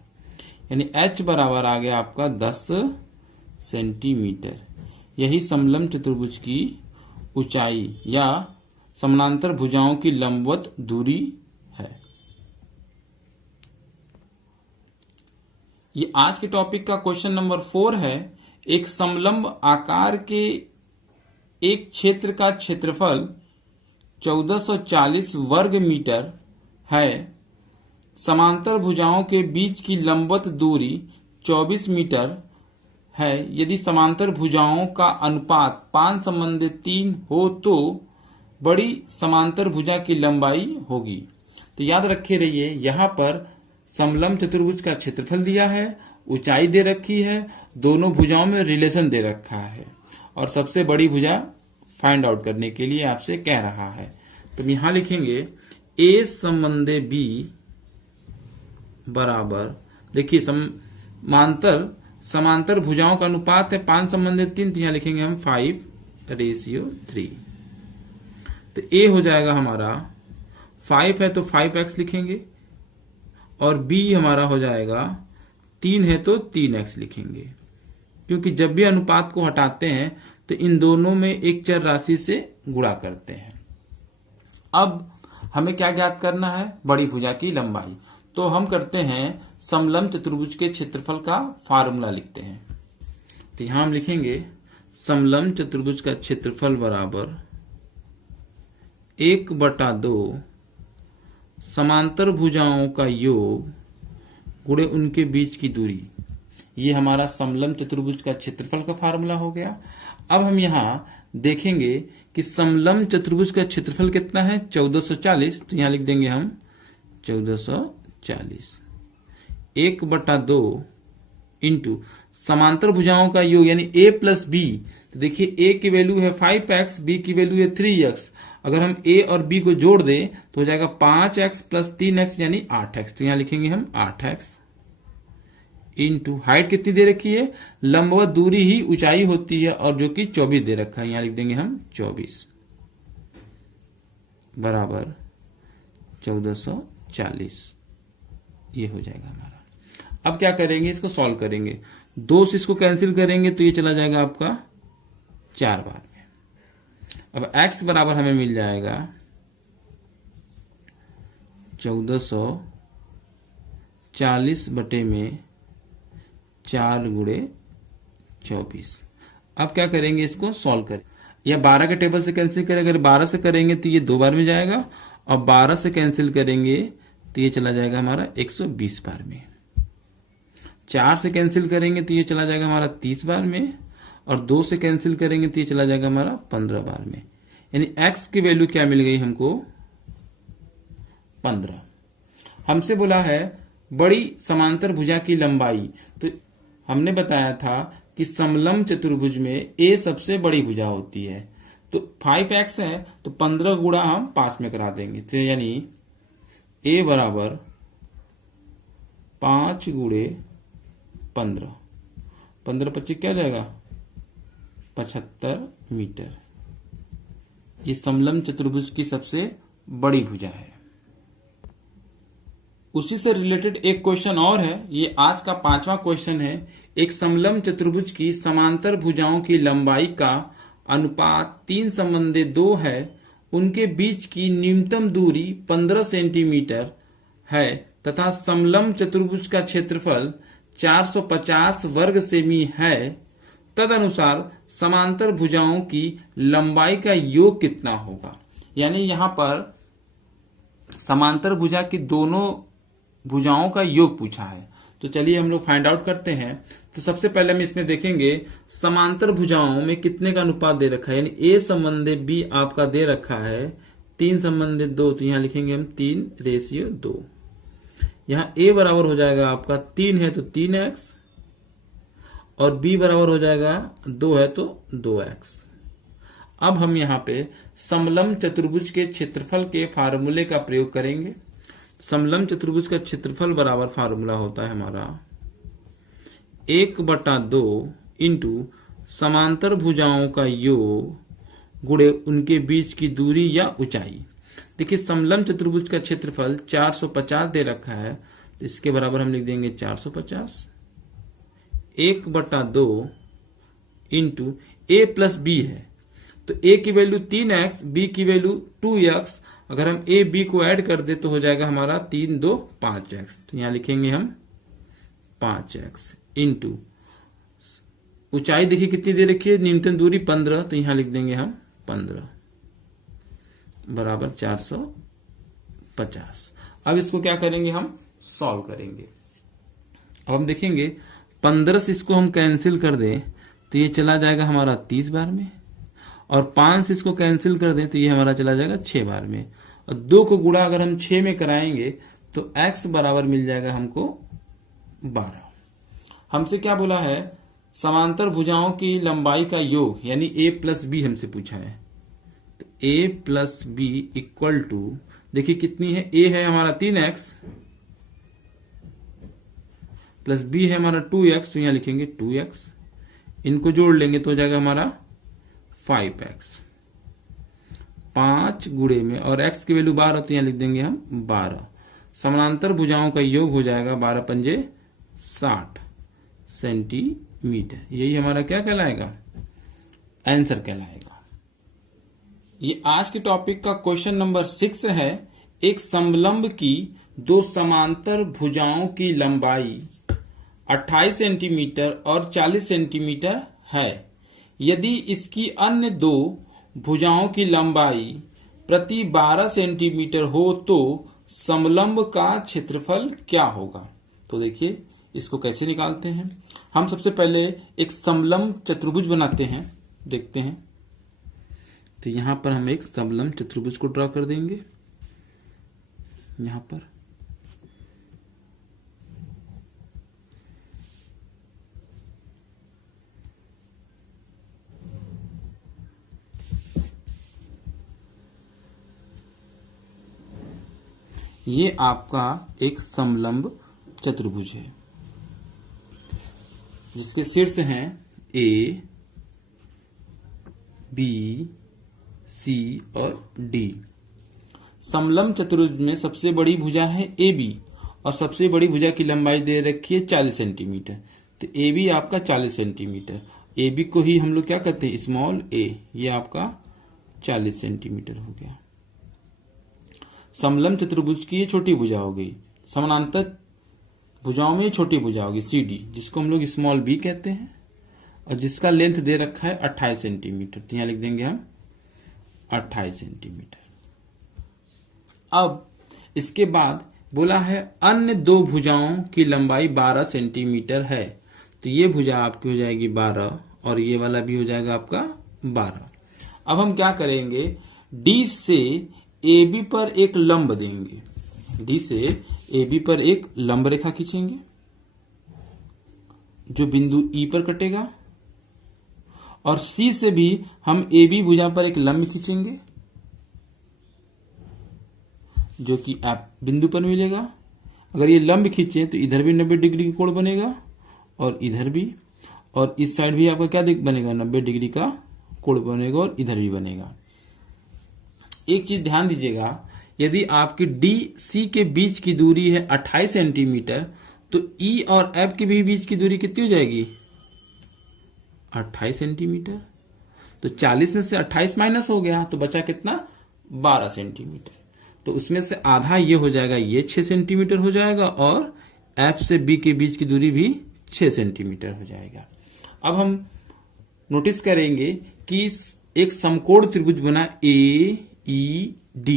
यानी h बराबर आ गया आपका 10 सेंटीमीटर। यही समलंब चतुर्भुज की ऊंचाई या समानांतर भुजाओं की लंबवत दूरी है। ये आज के टॉपिक का क्वेश्चन नंबर 4 है। एक समलंब आकार के एक क्षेत्र का क्षेत्रफल 1440 वर्ग मीटर है। समांतर भुजाओं के बीच की लंबवत दूरी 24 मीटर है। यदि समांतर भुजाओं का अनुपात 5:3 हो तो बड़ी समांतर भुजा की लंबाई होगी। तो याद रखे रहिए, यहां पर समलंब चतुर्भुज का क्षेत्रफल दिया है, ऊंचाई दे रखी है, दोनों भुजाओं में रिलेशन दे रखा है और सबसे बड़ी भुजा फाइंड आउट करने के लिए आपसे कह रहा है। तो यहां लिखेंगे a संबंधे b बराबर, देखिए समांतर भुजाओं का अनुपात है 5:3, तो यहां लिखेंगे हम 5:3। तो a हो जाएगा हमारा 5 है तो 5x लिखेंगे और b हमारा हो जाएगा 3 है तो 3x लिखेंगे, क्योंकि जब भी अनुपात को हटाते हैं तो इन दोनों में एक चर राशि से गुणा करते हैं। अब हमें क्या ज्ञात करना है? बड़ी भुजा की लंबाई। तो हम करते हैं समलंब चतुर्भुज के क्षेत्रफल का फार्मूला लिखते हैं। तो यहां हम लिखेंगे समलंब चतुर्भुज का क्षेत्रफल बराबर 1/2 समांतर भुजाओं का योग गुणे उनके बीच की दूरी। ये हमारा समलंब चतुर्भुज का क्षेत्रफल का फार्मूला हो गया। अब हम यहां देखेंगे कि समलंब चतुर्भुज का क्षेत्रफल कितना है? 1440। तो यहां लिख देंगे हम 1440 1/2 इंटू समांतर भुजाओं का योग यानी a प्लस बी। तो देखिए a की वैल्यू है 5x, b की वैल्यू है 3x। अगर हम a और b को जोड़ दें तो हो जाएगा 5x प्लस 3x यानी 8x। तो यहां लिखेंगे हम 8x इंटू हाइट कितनी दे रखी है? लंबवत दूरी ही ऊंचाई होती है और जो कि 24 दे रखा है, यहां लिख देंगे हम 24 बराबर 1440। ये हो जाएगा हमारा। अब क्या करेंगे? इसको सॉल्व करेंगे। 2 से इसको कैंसिल करेंगे तो ये चला जाएगा आपका 4 बार में। अब x बराबर हमें मिल जाएगा 1440 बटे में 4 गुणे 24। अब क्या करेंगे? इसको सॉल्व करें या 12 के टेबल से कैंसिल करें। अगर 12 से करेंगे तो ये 2 बार में जाएगा और 12 से कैंसिल करेंगे तो ये चला जाएगा हमारा 120 बार में। 4 से कैंसिल करेंगे तो ये चला जाएगा हमारा 30 बार में और 2 से कैंसिल करेंगे तो ये चला जाएगा हमारा 15 बार में। यानी x की वैल्यू क्या मिल गई हमको? 15। हमसे बोला है बड़ी समांतर भुजा की लंबाई। तो हमने बताया था कि समलंब चतुर्भुज में a सबसे बड़ी भुजा होती है। तो 5x है तो 15 गुणा हम 5 में करा देंगे। तो यानी a बराबर 5 गुणे 15। 15 25 क्या हो जाएगा? 75 मीटर। ये समलंब चतुर्भुज की सबसे बड़ी भुजा है। उसी से रिलेटेड एक क्वेश्चन और है, ये आज का 5वां क्वेश्चन है। एक समलंब चतुर्भुज की समांतर भुजाओं की लंबाई का अनुपात 3:2 है। उनके बीच की न्यूनतम दूरी 15 सेंटीमीटर है तथा समलंब चतुर्भुज का क्षेत्रफल 450 वर्ग सेमी है। तदनुसार समांतर भुजाओं की लंबाई का योग कितना होगा। यानी यहां पर समांतर भुजा की दोनों भुजाओं का योग पूछा है। तो चलिए हम लोग फाइंड आउट करते हैं। तो सबसे पहले हम इसमें देखेंगे समांतर भुजाओं में कितने का अनुपात दे रखा है। यानी ए संबंधे बी आपका दे रखा है 3 संबंधे 2, तो यहां लिखेंगे हम 3:2। यहां ए बराबर हो जाएगा आपका 3 है तो 3x और बी बराबर हो जाएगा 2 है तो 2x। अब हम यहाँ पे समलंब चतुर्भुज के क्षेत्रफल के फार्मूले का प्रयोग करेंगे। समलंब चतुर्भुज का क्षेत्रफल बराबर फार्मूला होता है हमारा 1/2 इंटू समांतर भुजाओं का योग गुणे उनके बीच की दूरी या ऊंचाई। देखिए समलंब चतुर्भुज का क्षेत्रफल 450 दे रखा है, तो इसके बराबर हम लिख देंगे 450। 1/2 इंटू ए प्लस बी है, तो ए की वैल्यू 3x, बी की वैल्यू 2x। अगर हम ए बी को ऐड कर दे तो हो जाएगा हमारा 3 2 5x। तो यहां लिखेंगे हम 5x इंटू ऊंचाई देखिए कितनी दे रखी है, न्यूनतम दूरी 15, तो यहां लिख देंगे हम 15 बराबर 450। अब इसको क्या करेंगे, हम सॉल्व करेंगे। अब हम देखेंगे 15 से इसको हम कैंसिल कर दें तो ये चला जाएगा हमारा 30 बार में, और 5 से इसको कैंसिल कर दें तो ये हमारा चला जाएगा 6 बार में, और 2 को गुणा अगर हम 6 में कराएंगे तो x बराबर मिल जाएगा हमको 12। हमसे क्या बोला है, समांतर भुजाओं की लंबाई का योग, यानी a प्लस बी हमसे पूछा है। तो a plus b equal to, देखिए कितनी है, a है हमारा 3x प्लस b है हमारा 2x, तो यहां लिखेंगे 2x। इनको जोड़ लेंगे तो हो जाएगा हमारा 5x। 5 गुणे में और x की वैल्यू 12, तो यहां लिख देंगे हम 12। समानांतर भुजाओं का योग हो जाएगा 12 पंजे 60 सेंटीमीटर। यही हमारा क्या कहलाएगा, आंसर कहलाएगा। ये आज के टॉपिक का क्वेश्चन नंबर 6 है। एक समलंब की दो समांतर भुजाओं की लंबाई 28 सेंटीमीटर और 40 सेंटीमीटर है। यदि इसकी अन्य दो भुजाओं की लंबाई प्रति 12 सेंटीमीटर हो तो समलंब का क्षेत्रफल क्या होगा। तो देखिए इसको कैसे निकालते हैं। हम सबसे पहले एक समलंब चतुर्भुज बनाते हैं, देखते हैं। तो यहां पर हम एक समलंब चतुर्भुज को ड्रॉ कर देंगे। यहां पर ये आपका एक समलंब चतुर्भुज है जिसके शीर्ष हैं ए, बी, सी और डी। समलंब चतुर्भुज में सबसे बड़ी भुजा है ए बी, और सबसे बड़ी भुजा की लंबाई दे रखी है 40 सेंटीमीटर। तो ए बी आपका 40 सेंटीमीटर, ए बी को ही हम लोग क्या कहते हैं, स्मॉल ए। ये आपका 40 सेंटीमीटर हो गया। समलंब चतुर्भुज की ये छोटी भुजा हो गई। समानांतर भुजाओं में ये छोटी भुजा होगी सी डी, जिसको हम लोग स्मॉल बी कहते हैं, और जिसका लेंथ दे रखा है 28 सेंटीमीटर। तो यहां लिख देंगे हम 28 सेंटीमीटर। अब इसके बाद बोला है अन्य दो भुजाओं की लंबाई 12 सेंटीमीटर है। तो ये भुजा आपकी हो जाएगी 12 और ये वाला भी हो जाएगा आपका 12। अब हम क्या करेंगे, डी से ए बी पर एक लंब देंगे। डी से ए बी पर एक लंब रेखा खींचेंगे जो बिंदु ई पर कटेगा, और सी से भी हम ए बी भुजा पर एक लंब खींचेंगे जो कि आप बिंदु पर मिलेगा। अगर ये लंब खींचे तो इधर भी 90 डिग्री का कोण बनेगा और इधर भी, और इस साइड भी आपका क्या बनेगा, 90 डिग्री का कोण बनेगा और इधर भी बनेगा। एक चीज ध्यान दीजिएगा, यदि आपकी डी सी के बीच की दूरी है 28 सेंटीमीटर, तो ई और एफ के भी बीच की दूरी कितनी हो जाएगी, 28 सेंटीमीटर। तो 40 में से 28 माइनस हो गया तो बचा कितना, 12 सेंटीमीटर। तो उसमें से आधा ये हो जाएगा, ये 6 सेंटीमीटर हो जाएगा और एफ से बी के बीच की दूरी भी 6 सेंटीमीटर हो जाएगा। अब हम नोटिस करेंगे कि एक समकोण त्रिभुज बना AED,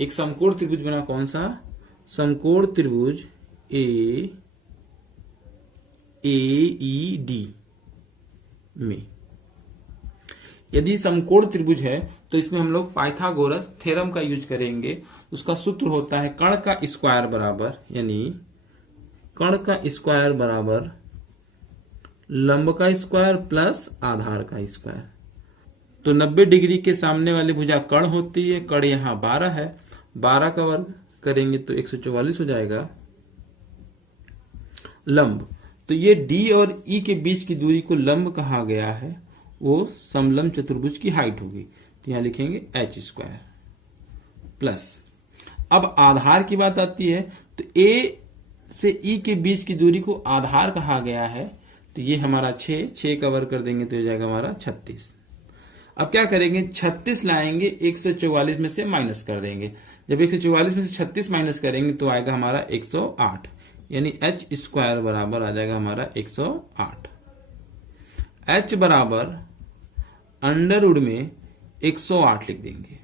एक समकोण त्रिभुज बना, कौन सा, समकोण त्रिभुज AED में। यदि समकोण त्रिभुज है तो इसमें हम लोग पाइथागोरस थ्योरम का यूज करेंगे। उसका सूत्र होता है कर्ण का स्क्वायर बराबर, यानी कर्ण का स्क्वायर बराबर लंब का स्क्वायर प्लस आधार का स्क्वायर। तो 90 डिग्री के सामने वाली भुजा कर्ण होती है, कर्ण यहां 12 है, 12 का वर्ग करेंगे तो 144 हो जाएगा। लंब, तो ये डी और ई के बीच की दूरी को लंब कहा गया है, वो समलंब चतुर्भुज की हाइट होगी, तो यहां लिखेंगे h स्क्वायर प्लस। अब आधार की बात आती है, तो ए से ई के बीच की दूरी को आधार कहा गया है, तो ये हमारा 6 का वर्ग कर देंगे तो हो जाएगा हमारा 36। अब क्या करेंगे, 36 लाएंगे, 144 में से माइनस कर देंगे। जब 144 में से 36 माइनस करेंगे तो आएगा हमारा 108, यानी h स्क्वायर बराबर आ जाएगा हमारा 108। h बराबर अंडर रूट में 108 लिख देंगे,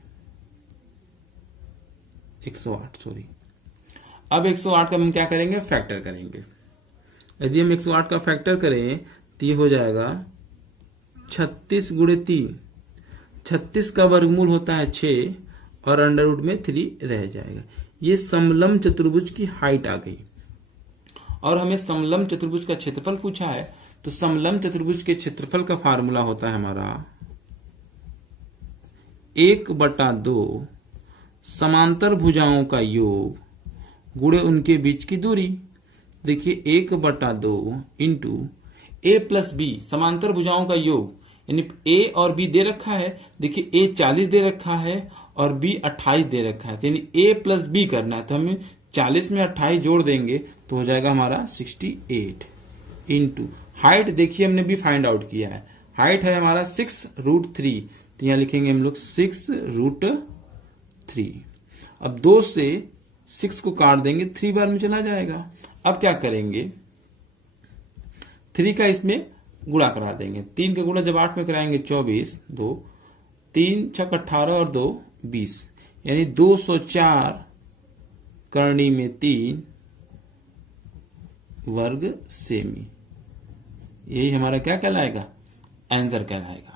108 सॉरी। अब 108 का हम क्या करेंगे, फैक्टर करेंगे। यदि हम 108 का फैक्टर करें तो ये हो जाएगा 36 गुणे 3, 36 का वर्गमूल होता है 6 और अंडर रूट में 3 रह जाएगा। ये समलंब चतुर्भुज की हाइट आ गई। और हमें समलंब चतुर्भुज का क्षेत्रफल पूछा है, तो समलंब चतुर्भुज के क्षेत्रफल का फार्मूला होता है हमारा 1/2 समांतर भुजाओं का योग गुणे उनके बीच की दूरी। देखिए 1/2 इंटू ए प्लस बी, समांतर भुजाओं का योग, यानी ए और बी दे रखा है। देखिए ए 40 दे रखा है और बी 28 दे रखा है, यानी ए प्लस बी करना है, तो हमें 40 में 28 जोड़ देंगे तो हो जाएगा हमारा 68 इंटू हाइट। देखिए हमने भी फाइंड आउट किया है, हाइट है हमारा 6√3, तो यहां लिखेंगे हम लोग 6√3। अब 2 से 6 को काट देंगे, 3 बार में चला जाएगा। अब क्या करेंगे, 3 का इसमें गुणा करा देंगे। 3 का गुणा जब 8 में कराएंगे 24, 2 3 6 18 और 2 20, यानी 204 करणी में 3 वर्ग सेमी। यही हमारा क्या कहलाएगा, आंसर कहलाएगा।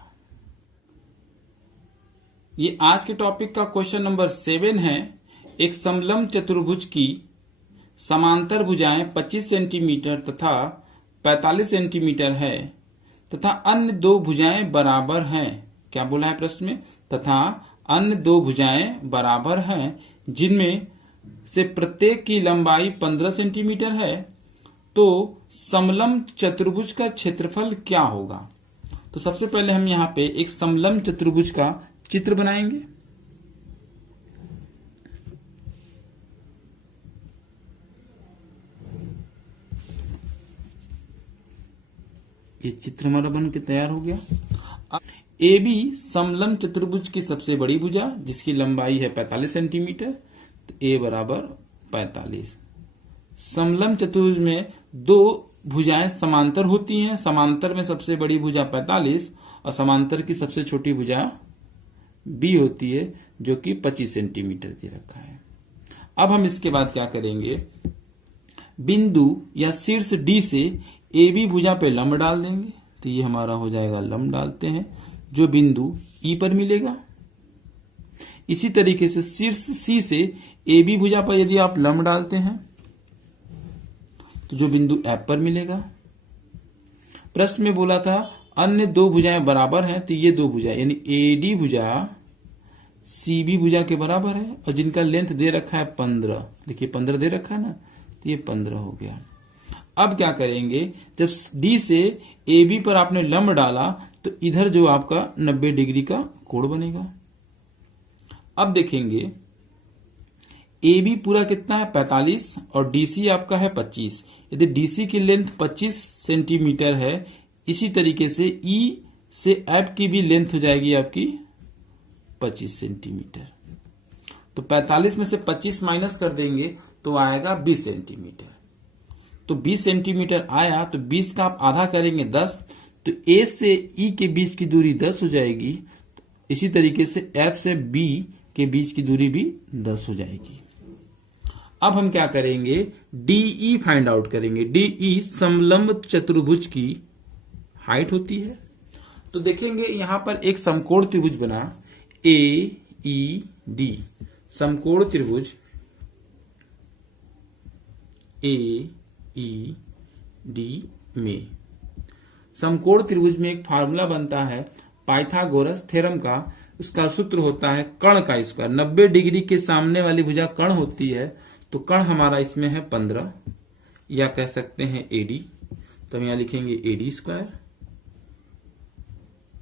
ये आज के टॉपिक का क्वेश्चन नंबर 7 है। एक समलंब चतुर्भुज की समांतर भुजाएं 25 सेंटीमीटर तथा 45 सेंटीमीटर है तथा अन्य 2 भुजाएं बराबर हैं। क्या बोला है प्रश्न में, तथा अन्य 2 भुजाएं बराबर हैं जिनमें से प्रत्येक की लंबाई 15 सेंटीमीटर है, तो समलंब चतुर्भुज का क्षेत्रफल क्या होगा। तो सबसे पहले हम यहाँ पे एक समलंब चतुर्भुज का चित्र बनाएंगे। ये चित्र हमारा बन के तैयार हो गया। ए बी समलंब चतुर्भुज की सबसे बड़ी भुजा जिसकी लंबाई है 45 सेंटीमीटर, तो ए बराबर 45। समलंब चतुर्भुज में 2 भुजाएं समांतर होती हैं। समांतर में सबसे बड़ी भुजा 45 और समांतर की सबसे छोटी भुजा बी होती है जो कि 25 सेंटीमीटर दे रखा है। अब हम इसके बाद क्या करेंगे, बिंदु या शीर्ष डी से ए बी भुजा पे लंब डाल देंगे, तो ये हमारा हो जाएगा, लंब डालते हैं जो बिंदु ई पर मिलेगा। इसी तरीके से शीर्ष सी से ए बी भुजा पर यदि आप लंब डालते हैं तो जो बिंदु एफ पर मिलेगा। प्रश्न में बोला था अन्य 2 भुजाएं बराबर हैं, तो ये 2 भुजाएं यानी ए डी भुजा सी बी भुजा के बराबर है और जिनका लेंथ दे रखा है 15। देखिए 15 दे रखा है ना, तो ये 15 हो गया। अब क्या करेंगे, जब डी से ए बी पर आपने लंब डाला तो इधर जो आपका 90 डिग्री का कोण बनेगा। अब देखेंगे ए बी पूरा कितना है 45 और डीसी आपका है 25। यदि डीसी की लेंथ 25 सेंटीमीटर है, इसी तरीके से ई से एफ की भी लेंथ हो जाएगी आपकी 25 सेंटीमीटर। तो 45 में से 25 माइनस कर देंगे तो आएगा 20 सेंटीमीटर। तो 20 सेंटीमीटर आया तो 20 का आप आधा करेंगे 10, तो ए से ई के बीच की दूरी 10 हो जाएगी। इसी तरीके से एफ से बी के बीच की दूरी भी 10 हो जाएगी। अब हम क्या करेंगे, डीई फाइंड आउट करेंगे। डीई समलंब चतुर्भुज की हाइट होती है। तो देखेंगे यहां पर एक समकोण त्रिभुज बना ए ई डी, समकोण त्रिभुज ए ई डी में, समकोण त्रिभुज में एक फार्मूला बनता है पाइथागोरस थ्योरम का। उसका सूत्र होता है कर्ण का स्क्वायर। 90 डिग्री के सामने वाली भुजा कर्ण होती है, तो कर्ण हमारा इसमें है 15, या कह सकते हैं एडी। तो हम यहां लिखेंगे एडी स्क्वायर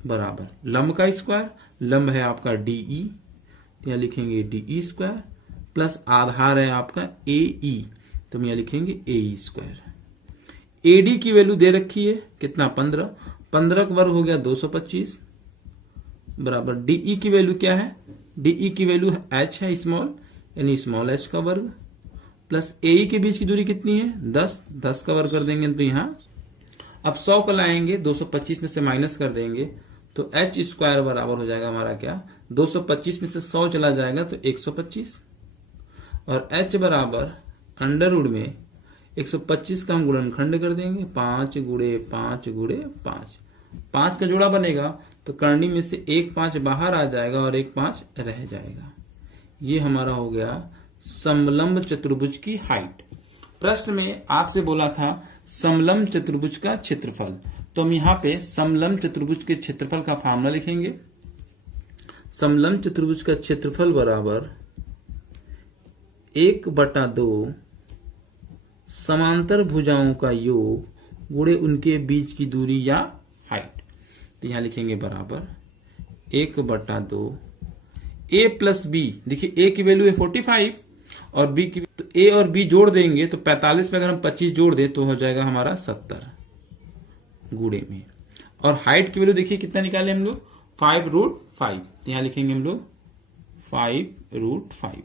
बराबर लंब का स्क्वायर, लंब है आपका डीई, तो यहां लिखेंगे डीई स्क्वायर प्लस आधार है आपका एई, तो हम यहां लिखेंगे एई स्क्वायर। एडी की वैल्यू दे रखी है कितना 15, 15 का वर्ग हो गया 225 बराबर डीई की वैल्यू क्या है, डीई की वैल्यू एच है स्मॉल, यानी स्मॉल एच का वर्ग प्लस एई के बीच की दूरी कितनी है 10, 10 का वर्ग कर देंगे तो यहां अब 100 को लाएंगे 225 में से माइनस कर देंगे तो एच स्क्वायर बराबर हो जाएगा हमारा क्या, 225 में से 100 चला जाएगा तो 125 और एच बराबर अंडर रूट में 125 का हम गुणनखंड कर देंगे 5 गुणे 5 गुणे 5, 5 का जोड़ा बनेगा तो करनी में से एक 5 बाहर आ जाएगा और एक 5 रह जाएगा। ये हमारा हो गया समलंब चतुर्भुज की हाइट। प्रश्न में आपसे बोला था समलंब चतुर्भुज का क्षेत्रफल, तो हम यहाँ पे समलंब चतुर्भुज के क्षेत्रफल का फार्मूला लिखेंगे। समलंब चतुर्भुज का क्षेत्रफल बराबर 1/2 समांतर भुजाओं का योग गुणे उनके बीच की दूरी या हाइट। तो यहां लिखेंगे बराबर 1/2 ए प्लस बी। देखिए ए की वैल्यू है 45 और बी की, तो ए और बी जोड़ देंगे तो 45 में अगर हम 25 जोड़ दें तो हो जाएगा हमारा 70 गुणे में। और हाइट की वैल्यू देखिए कितना निकाले हम लोग 5√5, यहां लिखेंगे हम लोग 5√5।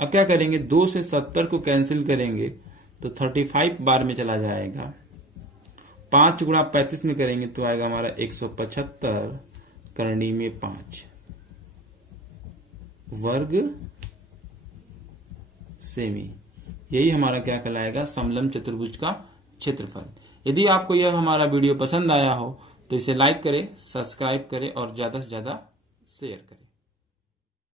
अब क्या करेंगे 2 से 70 को कैंसिल करेंगे तो 35 बार में चला जाएगा, 5 गुणा 35 में करेंगे तो आएगा हमारा 175 करनी में 5 वर्ग सेमी। यही हमारा क्या कहलाएगा समलंब चतुर्भुज का क्षेत्रफल। यदि आपको यह हमारा वीडियो पसंद आया हो तो इसे लाइक करें, सब्सक्राइब करें और ज्यादा से ज्यादा शेयर करें।